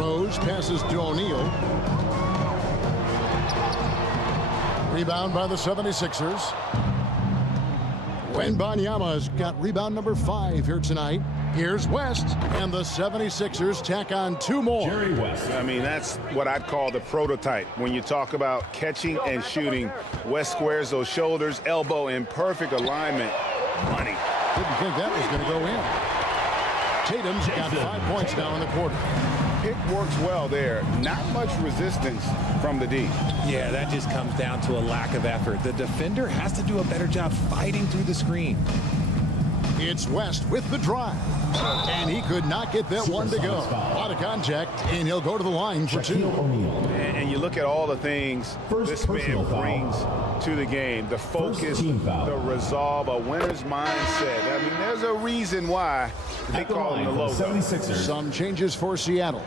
Rose passes to O'Neal. Rebound by the 76ers. WEMBANYAMA's got rebound number 5 here tonight. Here's West, and the 76ers tack on 2 more. Jerry West. I mean, that's what I'd call the prototype. When you talk about catching and shooting, West squares those shoulders, elbow in perfect alignment. Money. Didn't think that was going to go in. Tatum's got 5 points now in the quarter. Pick works well there. Not much resistance from the D. Yeah, that just comes down to a lack of effort. The defender has to do a better job fighting through the screen. It's West with the drive. And he could not get that one to go. A lot of contact, and he'll go to the line for 2. And you look at all the things this man brings to the game. The focus, the resolve, a winner's mindset. I mean, there's a reason why they call him the logo. Some changes for Seattle.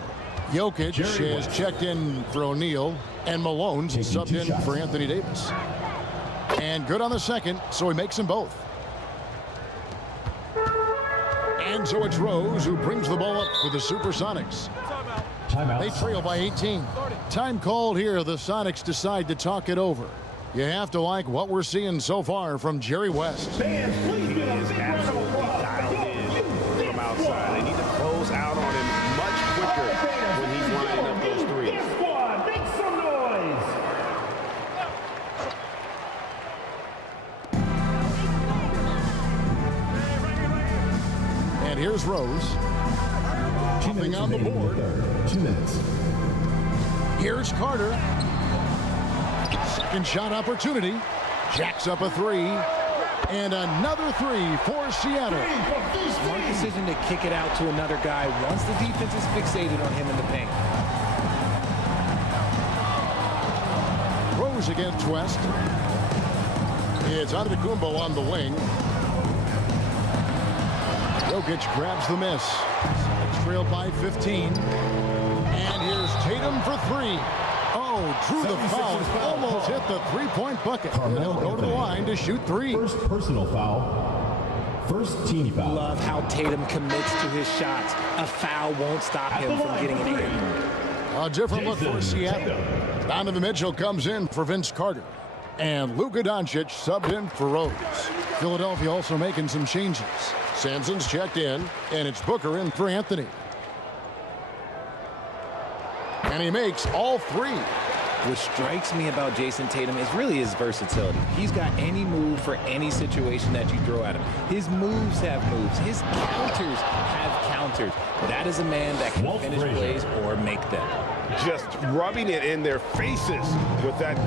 Jokic has checked in for O'Neal, and Malone's subbed in for Anthony Davis. And good on the second, so he makes them both. And so it's Rose who brings the ball up for the Supersonics. They trail by 18. Time called here. The Sonics decide to talk it over. You have to like what we're seeing so far from Jerry West. Fans, please give a big round of applause. here's Rose. Nothing on the board. 2 minutes. Here's Carter. Second shot opportunity. Jacks up a 3. And another 3 for Seattle. Smart decision to kick it out to another guy once the defense is fixated on him in the paint. Rose against West. It's Antetokounmpo on the wing. Jokic grabs the miss. It's trailed by 15. And here's Tatum for 3. Oh, drew the foul. Almost hit the three-point bucket. And he'll go to the line to shoot 3. First personal foul. First team foul. Love how Tatum commits to his shots. A foul won't stop him from getting it in. A different look for Seattle. Donovan Mitchell comes in for Vince Carter. And Luka Doncic subbed in for Rose. Philadelphia also making some changes. Sampson's checked in, and it's Booker in for Anthony. And he makes all 3. What strikes me about Jason Tatum is really his versatility. He's got any move for any situation that you throw at him. His moves have moves. His counters have counters. That is a man that can finish plays or make them. Just rubbing it in their faces with that.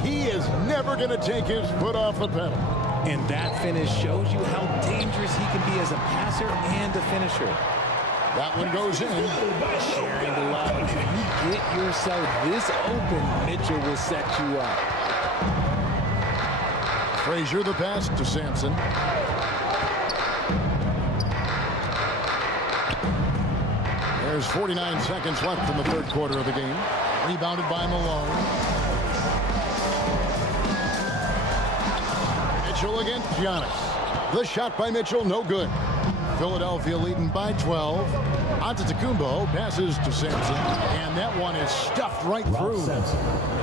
He is never going to take his foot off the pedal. And that finish shows you how dangerous he can be as a passer and a finisher. That one goes in. Sharing the love. If you get yourself this open, Mitchell will set you up. Frazier the pass to Sampson. There's 49 seconds left in the third quarter of the game. Rebounded by Malone. Mitchell against Giannis. The shot by Mitchell, no good. Philadelphia leading by 12. Antetokounmpo passes to Sampson, and that one is stuffed right through.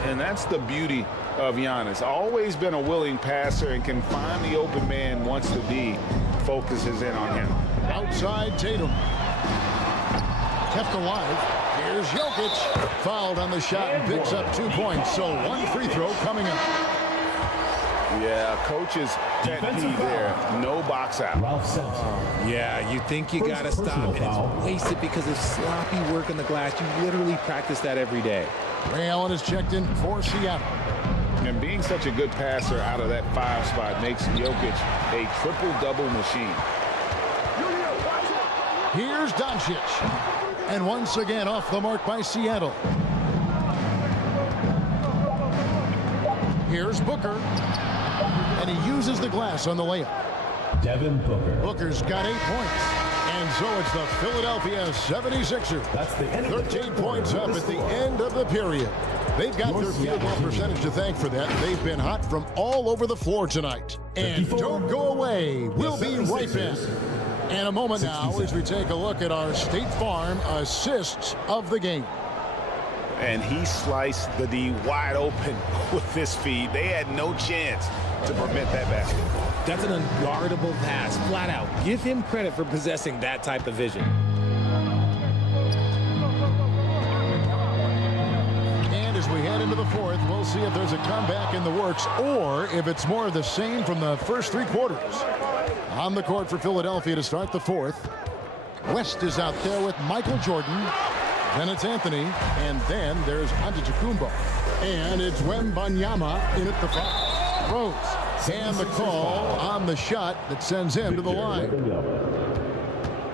And that's the beauty of Giannis. Always been a willing passer and can find the open man once the D focuses in on him. Outside Tatum. Kept alive. Here's Jokic. Fouled on the shot and picks up 2 points. So 1 free throw coming up. Yeah, coach's pet peeve there. No box out. Yeah, you think you got to stop, and it's wasted because of sloppy work on the glass. You literally practice that every day. Ray Allen is checked in for Seattle. And being such a good passer out of that 5 spot makes Jokic a triple-double machine. Here's Doncic. And once again off the mark by Seattle. Here's Booker. And he uses the glass on the layup. Devin Booker. Booker's got 8 points. And so it's the Philadelphia 76ers. That's the end 13 points up at the end of the period. They've got their field goal percentage to thank for that. They've been hot from all over the floor tonight. And don't go away. We'll be right back. In a moment now as we take a look at our State Farm assists of the game. And he sliced the D wide open with this feed. They had no chance to prevent that basket. That's an unguardable pass, flat out. Give him credit for possessing that type of vision. And as we head into the fourth, we'll see if there's a comeback in the works or if it's more of the same from the first 3 quarters. On the court for Philadelphia to start the fourth. West is out there with Michael Jordan. Then it's Anthony. And then there's Antetokounmpo. And it's Wembanyama in at the 5. Rose. And the call on the shot that sends him to the line.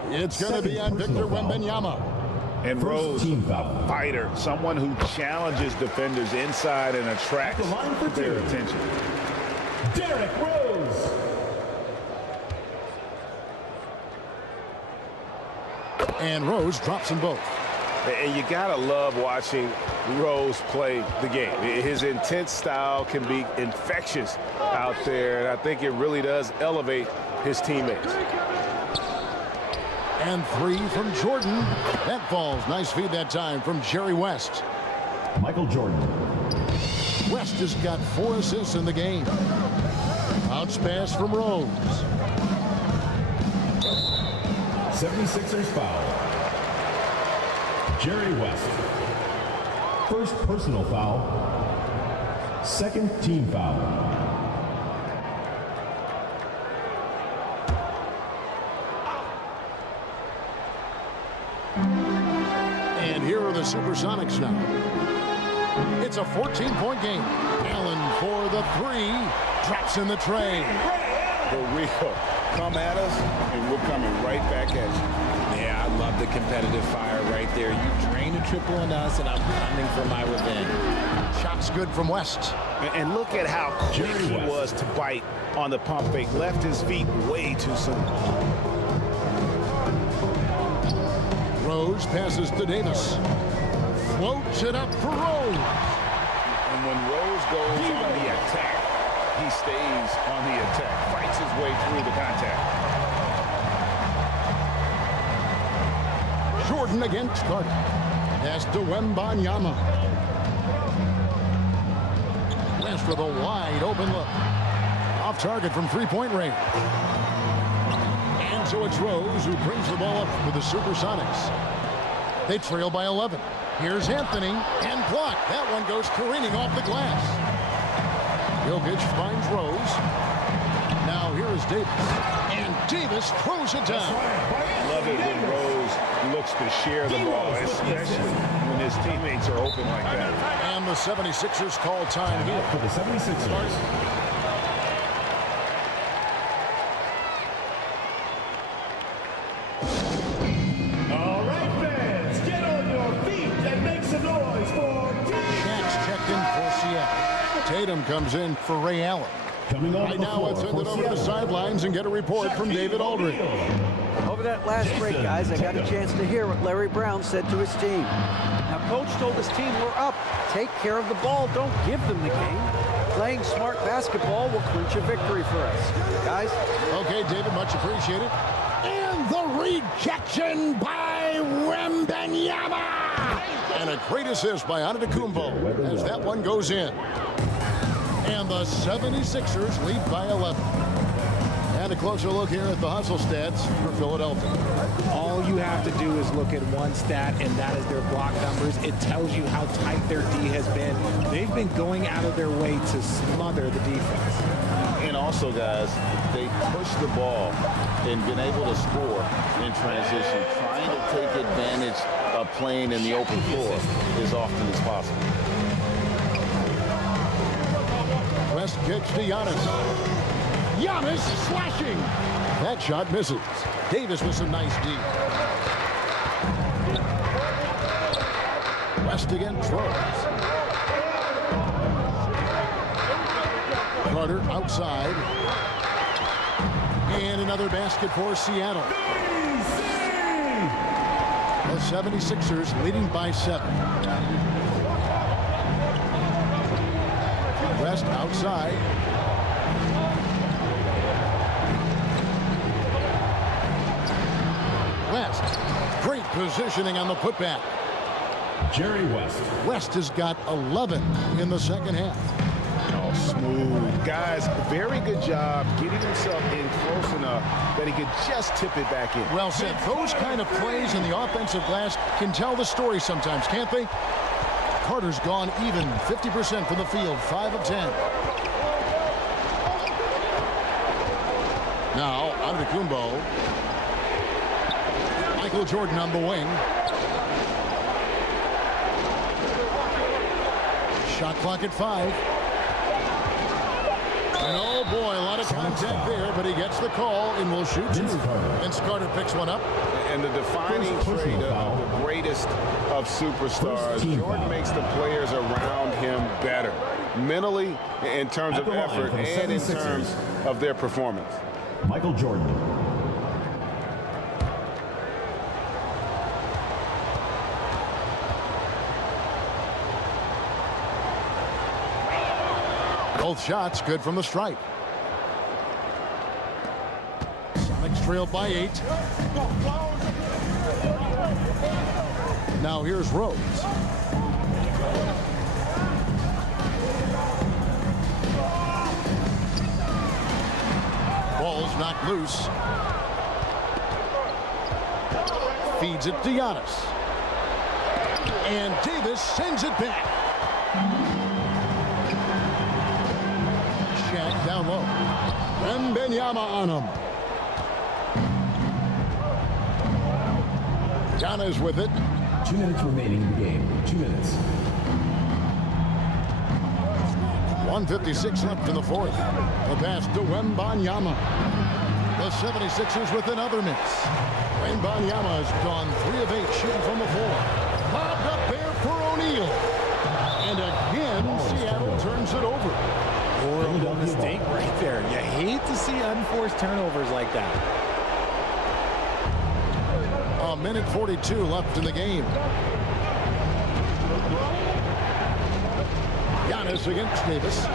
It's going to be on Victor Wembanyama. And Rose, a fighter, someone who challenges defenders inside and attracts their attention. Derrick Rose. And Rose drops them both. And you gotta love watching Rose play the game. His intense style can be infectious out there, and I think it really does elevate his teammates. And 3 from Jordan. That falls. Nice feed that time from Jerry West. Michael Jordan. West has got 4 assists in the game. Bounce pass from Rose. 76ers foul. Jerry West. First personal foul. Second team foul. Supersonics now. It's a 14-point game. Allen for the three. Drops in the tray. For real. Come at us, and we're coming right back at you. Yeah, I love the competitive fire right there. You drain a triple on us, and I'm coming for my revenge. Shots good from West. And look at how quick he was to bite on the pump fake. Left his feet way too soon. Rose passes to Davis. Floats it up for Rose. And when Rose goes on the attack, he stays on the attack, fights his way through the contact. Jordan against Carter. Pass to WEMBANYAMA. West with a wide open look. Off target from three-point range. And so it's Rose who brings the ball up for the Supersonics. They trail by 11. Here's Anthony, and blocked. That one goes careening off the glass. Jokic finds Rose. Now here is Davis. And Davis throws it down. Love it when Rose looks to share the ball, especially when his teammates are open like that. And the 76ers call time here. For the 76ers. Tatum comes in for Ray Allen. Right now, let's send it over to the sidelines and get a report from David Aldridge. Over that last break, guys, I got a chance to hear what Larry Brown said to his team. Now, Coach told his team, we're up. Take care of the ball. Don't give them the game. Playing smart basketball will clinch a victory for us. Guys? Okay, David, much appreciated. And the rejection by WEMBANYAMA. And a great assist by ANTETOKOUNMPO as that one goes in. And the 76ers lead by 11. And a closer look here at the hustle stats for Philadelphia. All you have to do is look at one stat, and that is their block numbers. It tells you how tight their D has been. They've been going out of their way to smother the defense. And also, guys, they push the ball and been able to score in transition, trying to take advantage of playing in the open floor as often as possible. West gets to Giannis. Giannis slashing. That shot misses. Davis with some nice D. West against Rose. Carter outside. And another basket for Seattle. The 76ers leading by 7. West outside. West, great positioning on the putback. Jerry West. West has got 11 in the second half. Oh, smooth. Guys, very good job getting himself in close enough that he could just tip it back in. Well said. Those kind of plays in the offensive glass can tell the story sometimes, can't they? Carter's gone even, 50% from the field, 5 of 10. Now, ANTETOKOUNMPO. Michael Jordan on the wing. Shot clock at 5. And oh boy, a lot of contact there, but he gets the call and will shoot 2. Vince Carter picks one up. And the defining trait of the greatest of superstars, Jordan makes the players around him better, mentally, in terms of effort, and in terms of their performance. Michael Jordan. Both shots good from the stripe. Sonics trailed by 8. Now here's Rose. Ball's knocked loose. Feeds it to Giannis. And Davis sends it back. Shaq down low. WEMBANYAMA on him. Giannis with it. 2 minutes remaining in the game. 2 minutes. 1:56 left in the fourth. The pass to WEMBANYAMA. The 76ers with another miss. WEMBANYAMA has gone 3 of 8 shooting from the floor. Popped up there for O'Neal. And again, Seattle turns it over. Horrible mistake right there. You hate to see unforced turnovers like that. A minute 42 left in the game. Giannis against Davis.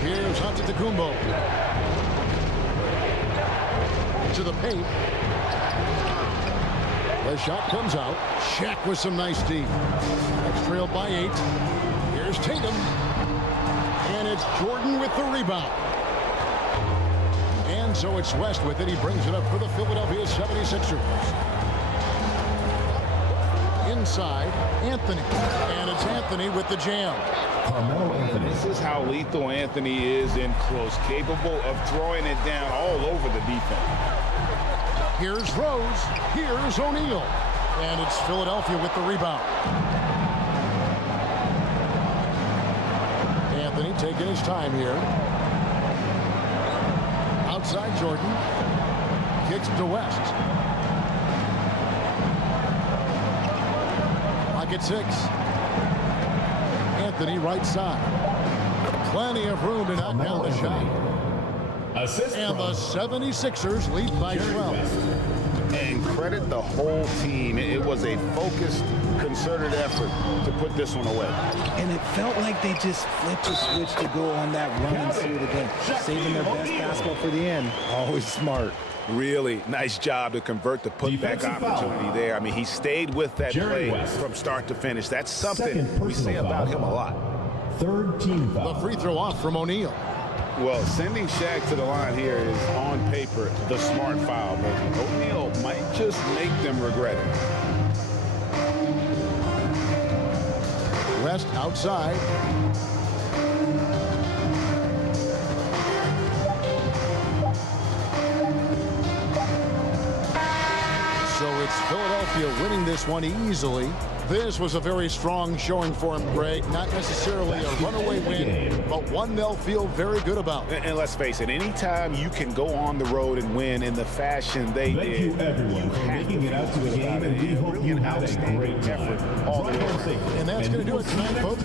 Here's ANTETOKOUNMPO. To the paint. The shot comes out. Shaq with some nice D. Next trailed by 8. Here's Tatum. And it's Jordan with the rebound. And so it's West with it. He brings it up for the Philadelphia 76ers. Inside, Anthony. And it's Anthony with the jam. CARMELO Anthony. This is how lethal Anthony is in close, capable of throwing it down all over the defense. Here's Rose. Here's O'Neal. And it's Philadelphia with the rebound. Anthony taking his time here. Outside Jordan. Kicks to West. Lock at 6. Anthony right side. Plenty of room to knock down the shot. Assist and the 76ers lead by 12. And credit the whole team. It was a focused, concerted effort to put this one away. And it felt like they just flipped the switch to go on that run and seal the game. Saving their best basketball for the end. Always smart. Really nice job to convert the putback opportunity there. I mean, he stayed with that play from start to finish. That's something we say about him a lot. Third team foul. The free throw off from O'Neal. Well, sending Shaq to the line here is on paper the smart foul, but O'Neal might just make them regret it. West outside. So it's Philadelphia winning this one easily. This was a very strong showing for him, Greg. Not necessarily a runaway win, but one they'll feel very good about. And let's face it, anytime you can go on the road and win in the fashion they did, thank you everyone for making it out to a game, and we hope you had a great time. Effort all the way. And that's going to do it tonight, folks.